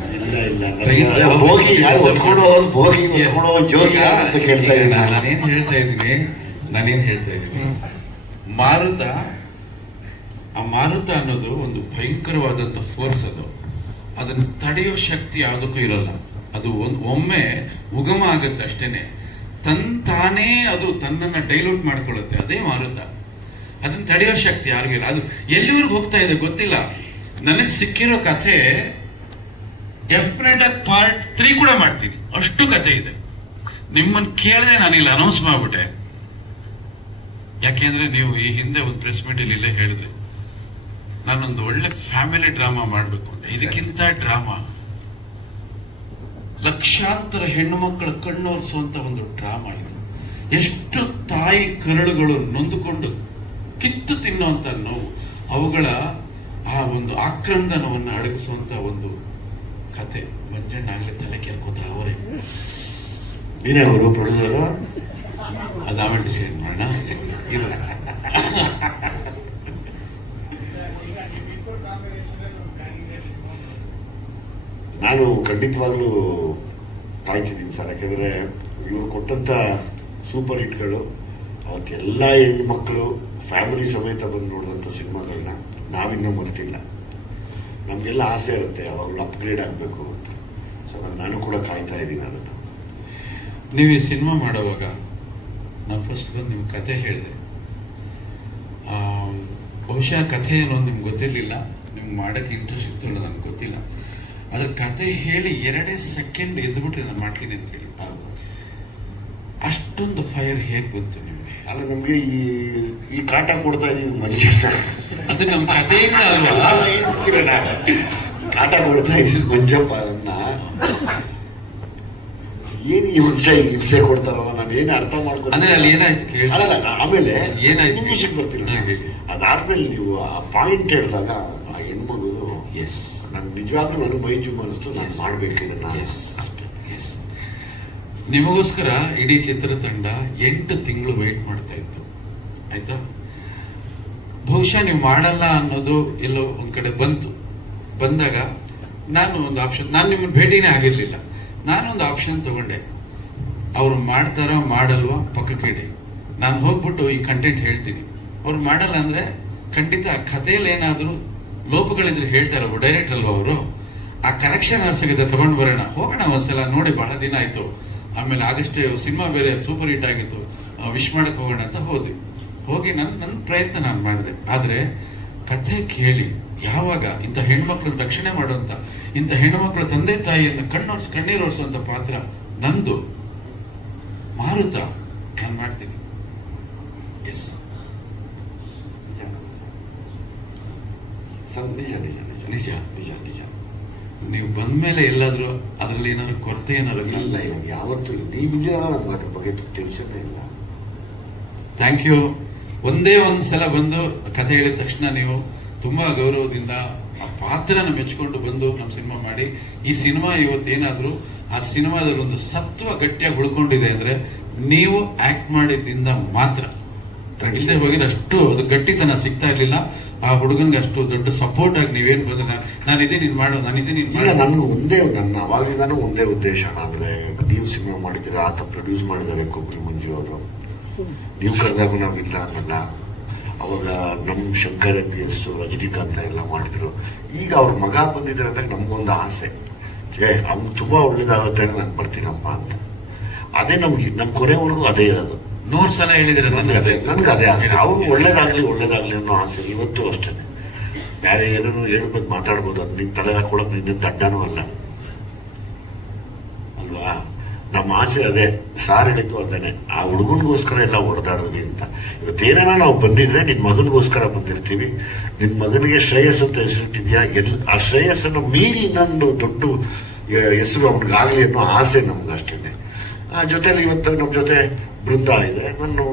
ನಾನೇನ್ ಹೇಳ್ತಾ ಇದ್ದೀನಿ, ಮಾರುತ ಅನ್ನೋದು ಒಂದು ಭಯಂಕರವಾದಂತ ಫೋರ್ಸ್. ಅದನ್ನು ತಡೆಯೋ ಶಕ್ತಿ ಯಾವುದಕ್ಕೂ ಇರಲ್ಲ. ಅದು ಒಮ್ಮೆ ಉಗಮ ಆಗುತ್ತೆ ಅಷ್ಟೇನೆ, ತಾನೇ ಅದು ತನ್ನನ್ನ ಡೈಲ್ಯೂಟ್ ಮಾಡ್ಕೊಳ್ಳುತ್ತೆ. ಅದೇ ಮಾರುತ. ಅದನ್ನ ತಡೆಯೋ ಶಕ್ತಿ ಯಾರಿಗಿಲ್ಲ. ಅದು ಎಲ್ಲಿವರೆಗೂ ಹೋಗ್ತಾ ಇದೆ ಗೊತ್ತಿಲ್ಲ. ನನಗೆ ಸಿಕ್ಕಿರೋ ಕಥೆ ಡೆಫಿನೆಟ್ ಆಗಿ ಪಾರ್ಟ್ 3 ಕೂಡ ಮಾಡ್ತೀನಿ. ಅಷ್ಟು ಕಥೆ ಇದೆ. ನಿಮ್ಮನ್ನು ಕೇಳದೆ ನಾನಿಲ್ಲಿ ಅನೌನ್ಸ್ ಮಾಡ್ಬಿಟ್ಟೆ. ಯಾಕೆಂದ್ರೆ ನೀವು ಈ ಹಿಂದೆ ಒಂದು ಪ್ರೆಸ್ ಮೀಟ್ ಇಲ್ಲೇ ಹೇಳಿದ್ರಿ, ನಾನೊಂದು ಒಳ್ಳೆ ಫ್ಯಾಮಿಲಿ ಡ್ರಾಮಾ ಮಾಡಬೇಕು ಅಂತ. ಇದಕ್ಕಿಂತ ಡ್ರಾಮಾ, ಲಕ್ಷಾಂತರ ಹೆಣ್ಣು ಮಕ್ಕಳ ಕಣ್ಣೋರಿಸುವಂತ ಒಂದು ಡ್ರಾಮಾ ಇದು. ಎಷ್ಟು ತಾಯಿ ಕರಳುಗಳು ನೊಂದುಕೊಂಡು ಕಿತ್ತು ತಿನ್ನುವಂತ ನೋವು, ಅವುಗಳ ಆ ಒಂದು ಆಕ್ರಂದನವನ್ನು ಅಡಗಿಸುವಂತ ಒಂದು ಕತೆ. ಮಂಜಣ್ಣ ಆಗ್ಲೇ ತಲೆ ಕೆರ್ಕೋತ ಅವರೇ. ನೀನೇ ಅವರು ಪ್ರೊಡ್ಯೂಸರ್? ಅದಾವ ಡಿಸೈಡ್ ಮಾಡೋಣ. ಇದು ನಾನು ಖಂಡಿತವಾಗ್ಲೂ ಕಾಯ್ತಿದ್ದೀನಿ ಸರ್. ಯಾಕೆಂದ್ರೆ ಇವರು ಕೊಟ್ಟಂತ ಸೂಪರ್ ಹಿಟ್ಗಳು, ಅವತ್ತೆಲ್ಲ ಹೆಣ್ಣು ಮಕ್ಕಳು ಫ್ಯಾಮಿಲಿ ಸಮೇತ ಬಂದು ನೋಡಿದಂಥ ಸಿನಿಮಾಗಳನ್ನ ನಾವಿನ್ನೂ ಮರ್ತಿಲ್ಲ. ನಮಗೆಲ್ಲ ಆಸೆ ಇರುತ್ತೆ ಯಾವಾಗಲೂ ಅಪ್ಗ್ರೇಡ್ ಆಗಬೇಕು ಅಂತ. ಸೊ ನಾನು ಕೂಡ ಕಾಯ್ತಾ ಇದ್ದೀನಿ ಅದನ್ನು. ನೀವು ಈ ಸಿನಿಮಾ ಮಾಡುವಾಗ ನಾನು ಫಸ್ಟ್ ಬಂದು ನಿಮ್ಗೆ ಕತೆ ಹೇಳಿದೆ. ಬಹುಶಃ ಕಥೆ ಏನೋ ನಿಮ್ಗೆ ಗೊತ್ತಿರಲಿಲ್ಲ, ನಿಮ್ಗೆ ಮಾಡೋಕ್ಕೆ ಇಂಟ್ರೆಸ್ಟ್ ಇತ್ತು ಅನ್ನೋದು ನನಗೆ ಗೊತ್ತಿಲ್ಲ. ಅದ್ರ ಕತೆ ಹೇಳಿ 2 ಸೆಕೆಂಡ್ ಎದ್ಬಿಟ್ರೆ ನಾನು ಮಾಡ್ತೀನಿ ಅಂತ ಹೇಳಿ. ಅಷ್ಟೊಂದು ಫೈರ್ ಹೇಗೆ ಬಂತು ನಿಮಗೆ? ಅಲ್ಲ, ನಮ್ಗೆ ಈ ಕಾಟ ಕೊಡ್ತಾ ಇದ್ದೀವಿ ಮಂಜಣ್ಣ. ಅದು ನಮ್ಮ ಕಥೆಯಿಂದ ಅಲ್ವಾ? ಕಾಟ ಕೊಡ್ತಾ ಇದ್ದೀವಿ ಮಂಜಪ್ಪ. ಏನು ಈ ಹಿಂಸೆ ಕೊಡ್ತಾರಲ್ಲ, ನಾನು ಏನು ಅರ್ಥ ಮಾಡ್ಕೊಂಡು. ಅಂದ್ರೆ ಅಲ್ಲಿ ಏನಾಯ್ತು ಕೇಳಿ. ಆಮೇಲೆ ಏನಾಯ್ತು ವಿಷಯಕ್ಕೆ ಬರ್ತೀನಿ. ಅದಾದ್ಮೇಲೆ ನೀವು ಆ ಪಾಯಿಂಟ್ ಹೇಳಿದಾಗ ಆ ಹೆಣ್ಮಗಳು, ಎಸ್, ನನ್ ನಿಜವಾಗ್ಲೂ ನನಗೆ ಮೈ ಜುಮ್ ಅನಿಸ್ತು, ನಾನು ಮಾಡ್ಬೇಕು ಇದನ್ನ. ಅಷ್ಟೇ. ಎಸ್, ನಿಮಗೋಸ್ಕರ ಇಡೀ ಚಿತ್ರತಂಡ 8 ತಿಂಗಳು ವೇಟ್ ಮಾಡ್ತಾ ಇತ್ತು. ಆಯ್ತಾ? ಬಹುಶಃ ನೀವು ಮಾಡಲ್ಲ ಅನ್ನೋದು ಎಲ್ಲೋ ಒಂದ್ ಕಡೆ ಬಂದಾಗ ನಾನು ಒಂದು ಆಪ್ಷನ್, ನಾನು ನಿಮ್ಮನ್ನು ಭೇಟಿನೇ ಆಗಿರ್ಲಿಲ್ಲ, ನಾನೊಂದು ಆಪ್ಷನ್ ತಗೊಂಡೆ. ಅವ್ರು ಮಾಡ್ತಾರೋ ಮಾಡಲ್ವಾ ಪಕ್ಕಕ್ಕೆ ಇಡಿ, ನಾನು ಹೋಗ್ಬಿಟ್ಟು ಈ ಕಂಟೆಂಟ್ ಹೇಳ್ತೀನಿ. ಅವ್ರು ಮಾಡಲ್ಲ ಅಂದ್ರೆ ಖಂಡಿತ ಆ ಕಥೆಯಲ್ಲಿ ಏನಾದ್ರು ಲೋಪಗಳಿದ್ರೆ ಹೇಳ್ತಾರ ಡೈರೆಕ್ಟ್ ಅಲ್ವಾ ಅವರು. ಆ ಕರೆಕ್ಷನ್ ಸಿಗುತ್ತೆ, ತಗೊಂಡು ಬರೋಣ, ಹೋಗೋಣ ಒಂದ್ಸಲ ನೋಡಿ, ಬಹಳ ದಿನ ಆಯ್ತು. ಆಮೇಲೆ ಆಗಷ್ಟೇ ಸಿನಿಮಾ ಬೇರೆ ಸೂಪರ್ ಹಿಟ್ ಆಗಿತ್ತು, ವಿಶ್ ಮಾಡಕ್ ಹೋಗೋಣ ಅಂತ ಹೋಗಿ ನನ್ನ ಪ್ರಯತ್ನ ನಾನು ಮಾಡಿದೆ. ಆದ್ರೆ ಕಥೆ ಕೇಳಿ ಯಾವಾಗ ಇಂಥ ಹೆಣ್ಮಕ್ಳನ್ನ ರಕ್ಷಣೆ ಮಾಡುವಂತ, ಇಂಥ ಹೆಣ್ಣುಮಕ್ಕಳ ತಂದೆ ತಾಯಿಯನ್ನು ಕಣ್ಣೀರೋರ್ಸುವಂತ ಪಾತ್ರ ನಂದು, ಮಾರುತ, ನಾನು ಮಾಡ್ತೀನಿ. ಎಸ್, ನಿಜ ನಿಜ ನಿಜ ನಿಜ ನಿಜ ನಿಜ. ನೀವು ಬಂದ್ಮೇಲೆ ಎಲ್ಲಾದ್ರೂ ಅದ್ರಲ್ಲಿ ಏನಾದ್ರು ಕೊರತೆ ಏನಾದ್ರು ಇಲ್ಲ, ಇವಾಗ ಯಾವತ್ತು ನೀವಿದ್ದೀರಲ್ಲ, ನಮ್ಗೆ ಅದ್ರ ಬಗ್ಗೆ ಟೆನ್ಷನ್ ಇಲ್ಲ. Thank you. ಒಂದೇ ಸಲ ಬಂದು ಕಥೆ ಹೇಳಿದ ತಕ್ಷಣ ನೀವು ತುಂಬಾ ಗೌರವದಿಂದ ಆ ಪಾತ್ರನ ಮೆಚ್ಕೊಂಡು ಬಂದು ನಮ್ಮ ಸಿನಿಮಾ ಮಾಡಿ, ಈ ಸಿನಿಮಾ ಇವತ್ತೇನಾದ್ರೂ ಆ ಸಿನಿಮಾದಲ್ಲಿ ಒಂದು ಸತ್ವ ಗಟ್ಟಿಯಾಗಿ ಉಳ್ಕೊಂಡಿದೆ ಅಂದ್ರೆ ನೀವು ಆಕ್ಟ್ ಮಾಡಿದ್ದಿಂದ ಮಾತ್ರ. ಇಲ್ಲದೆ ಹೋಗಿದ್ರೆ ಅಷ್ಟು ಅದು ಗಟ್ಟಿತನ ಸಿಗ್ತಾ ಇರ್ಲಿಲ್ಲ. ಆ ಹುಡುಗನ್ಗೆ ಅಷ್ಟು ದೊಡ್ಡ ಸಪೋರ್ಟ್ ಆಗಿ ನೀವೇನ್ ಬಂದ್ರೆ ನಾನಿದೆ ನೀನ್ ಮಾಡೋ, ನಾನಿದೆ ನೀನ್ ಮಾಡೋ. ನನ್ಗೆ ನನ್ನ ಅವಾಗಲಿಂದಾನು ಒಂದೇ ಉದ್ದೇಶ. ಅಂದ್ರೆ ನೀವು ಸಿನಿಮಾ ಮಾಡಿದ್ದೀರಾ, ಆತ ಪ್ರೊಡ್ಯೂಸ್ ಮಾಡಿದ್ದಾರೆ ಕೊಬ್ಬರಿ ಮಂಜು ಅವರು. ನೀವು ಕರೆದಾಗ ನಾವಿಲ್ಲ ಅನ್ನಲ್ಲ. ಅವಾಗ ನಮ್ ಶಂಕರ್ ಎಸ್, ರಜನಿಕಾಂತ ಎಲ್ಲ ಮಾಡಿದ್ರು. ಈಗ ಅವ್ರ ಮಗ ಬಂದಿದ್ದಾರೆ ಅಂದಾಗ ನಮ್ಗೊಂದು ಆಸೆ, ಅವ್ನು ತುಂಬಾ ಒಳ್ಳೇದಾಗುತ್ತೆ, ನಾನು ಬರ್ತೀನಪ್ಪ ಅಂತ. ಅದೇ ನಮ್ ಕೊನೆವರೆಗೂ ಅದೇ ಇರೋದು. 100 ಸಲ ಹೇಳಿದ್ರೆ ನನ್ಗೆ ಅದೇ ಆಸೆ. ಅವ್ರು ಒಳ್ಳೇದಾಗ್ಲಿ ಅನ್ನೋ ಆಸೆ ಇವತ್ತು ಅಷ್ಟೇ. ಬೇರೆ ಏನೋ ಹೇಳ್ಬೇಕು ಮಾತಾಡ್ಬೋದು, ಅದು ನಿನ್ ತಲೆ ಹಾಕೊಳಕ್ ನಿನ್ನ ದಡ್ಡನೂ ಅಲ್ಲ ಅಲ್ವಾ. ನಮ್ಮ ಆಸೆ ಅದೇ, ಸಾರ್ ಹೇಳಿದ್ದು ಅದೇನೆ. ಆ ಹುಡುಗನ್ಗೋಸ್ಕರ ಎಲ್ಲ ಹೊಡೆದಾಡಿದ್ವಿ ಅಂತ. ಇವತ್ತೇನ ನಾವು ಬಂದಿದ್ರೆ ನಿನ್ ಮಗನಿಗೋಸ್ಕರ ಬಂದಿರ್ತೀವಿ. ನಿನ್ ಮಗನಿಗೆ ಶ್ರೇಯಸ್ ಅಂತ ಹೆಸರಿಟ್ಟಿದ್ಯಾ, ಆ ಶ್ರೇಯಸ್ಸನ್ನು ಮೀರಿ ಇನ್ನೊಂದು ದೊಡ್ಡ ಹೆಸರು ಅವನಿಗಾಗ್ಲಿ ಅನ್ನೋ ಆಸೆ ನಮ್ಗಷ್ಟೇ. ಜೊತೆಲಿ ಇವತ್ತು ನಮ್ಮ ಜೊತೆ ಬೃಂದ ಇದೆ. ನಾನು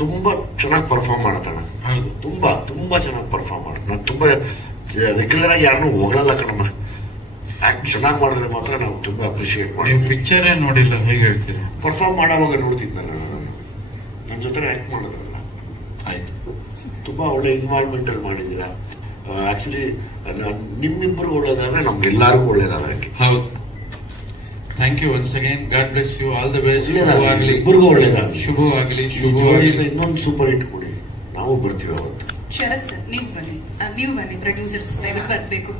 ತುಂಬಾ ಚೆನ್ನಾಗಿ ಪರ್ಫಾರ್ಮ್ ಮಾಡ್ತಾನೆ. ಹೌದು, ತುಂಬಾ ಚೆನ್ನಾಗಿ ಪರ್ಫಾರ್ಮ್ ಮಾಡ್ತಾನೆ. ನಾನು ತುಂಬಾ ರೆಗ್ಯುಲರ್ ಆಗಿ ಯಾರನ್ನೂ ಹೋಗಲ್ಲ ಕಣಮ್ಮ. ಆಕ್ಟ್ ಚೆನ್ನಾಗಿ ಮಾಡಿದ್ರೆ ಮಾತ್ರ ನಾವು ತುಂಬಾ ಅಪ್ರಿಶಿಯೇಟ್ ಮಾಡ್ತೀವಿ. ಪಿಕ್ಚರ್ ನೋಡಿಲ್ಲ, ಹೇಗೆ ಹೇಳ್ತೀರಾ? ಪರ್ಫಾರ್ಮ್ ಮಾಡೋವಾಗ ನೋಡ್ತಿದ್ದೆ ನಾನು. ನನ್ನ ಜೊತೆ ಆಕ್ಟ್ ಮಾಡೋದ್ರಲ್ಲ. ಆಯ್ತು, ತುಂಬಾ ಒಳ್ಳೆ ಇನ್ವಾಲ್ವ್ಮೆಂಟ್ ಅಲ್ಲಿ ಮಾಡಿದ್ದೀರಾ. ಆಕ್ಚುಲಿ ನಿಮ್ಮಿಬ್ಬರು ಒಳ್ಳೇದಾದ್ರೆ ನಮ್ಗೆಲ್ಲರಿಗೂ ಒಳ್ಳೇದಾಗಕ್ಕೆ. ಹೌದು, thank you once again. God bless you, all the best. ಶುಭವಾಗಲಿ, ಇಬ್ಬರಿಗೂ ಒಳ್ಳೇದಾಗಲಿ. ಶುಭವಾಗಲಿ. ಇನ್ನೊಂದು ಸೂಪರ್ ಹಿಟ್ ಕೊಡಿ, ನಾವು ಬರ್ತೀವಿ ಅವತ್ತು. ಶರತ್ ಸರ್, ನೀವು ಬನ್ನಿ ಪ್ರೊಡ್ಯೂಸರ್ಸ್ ದಯವಿಟ್ಟು ಬರ್ಬೇಕು.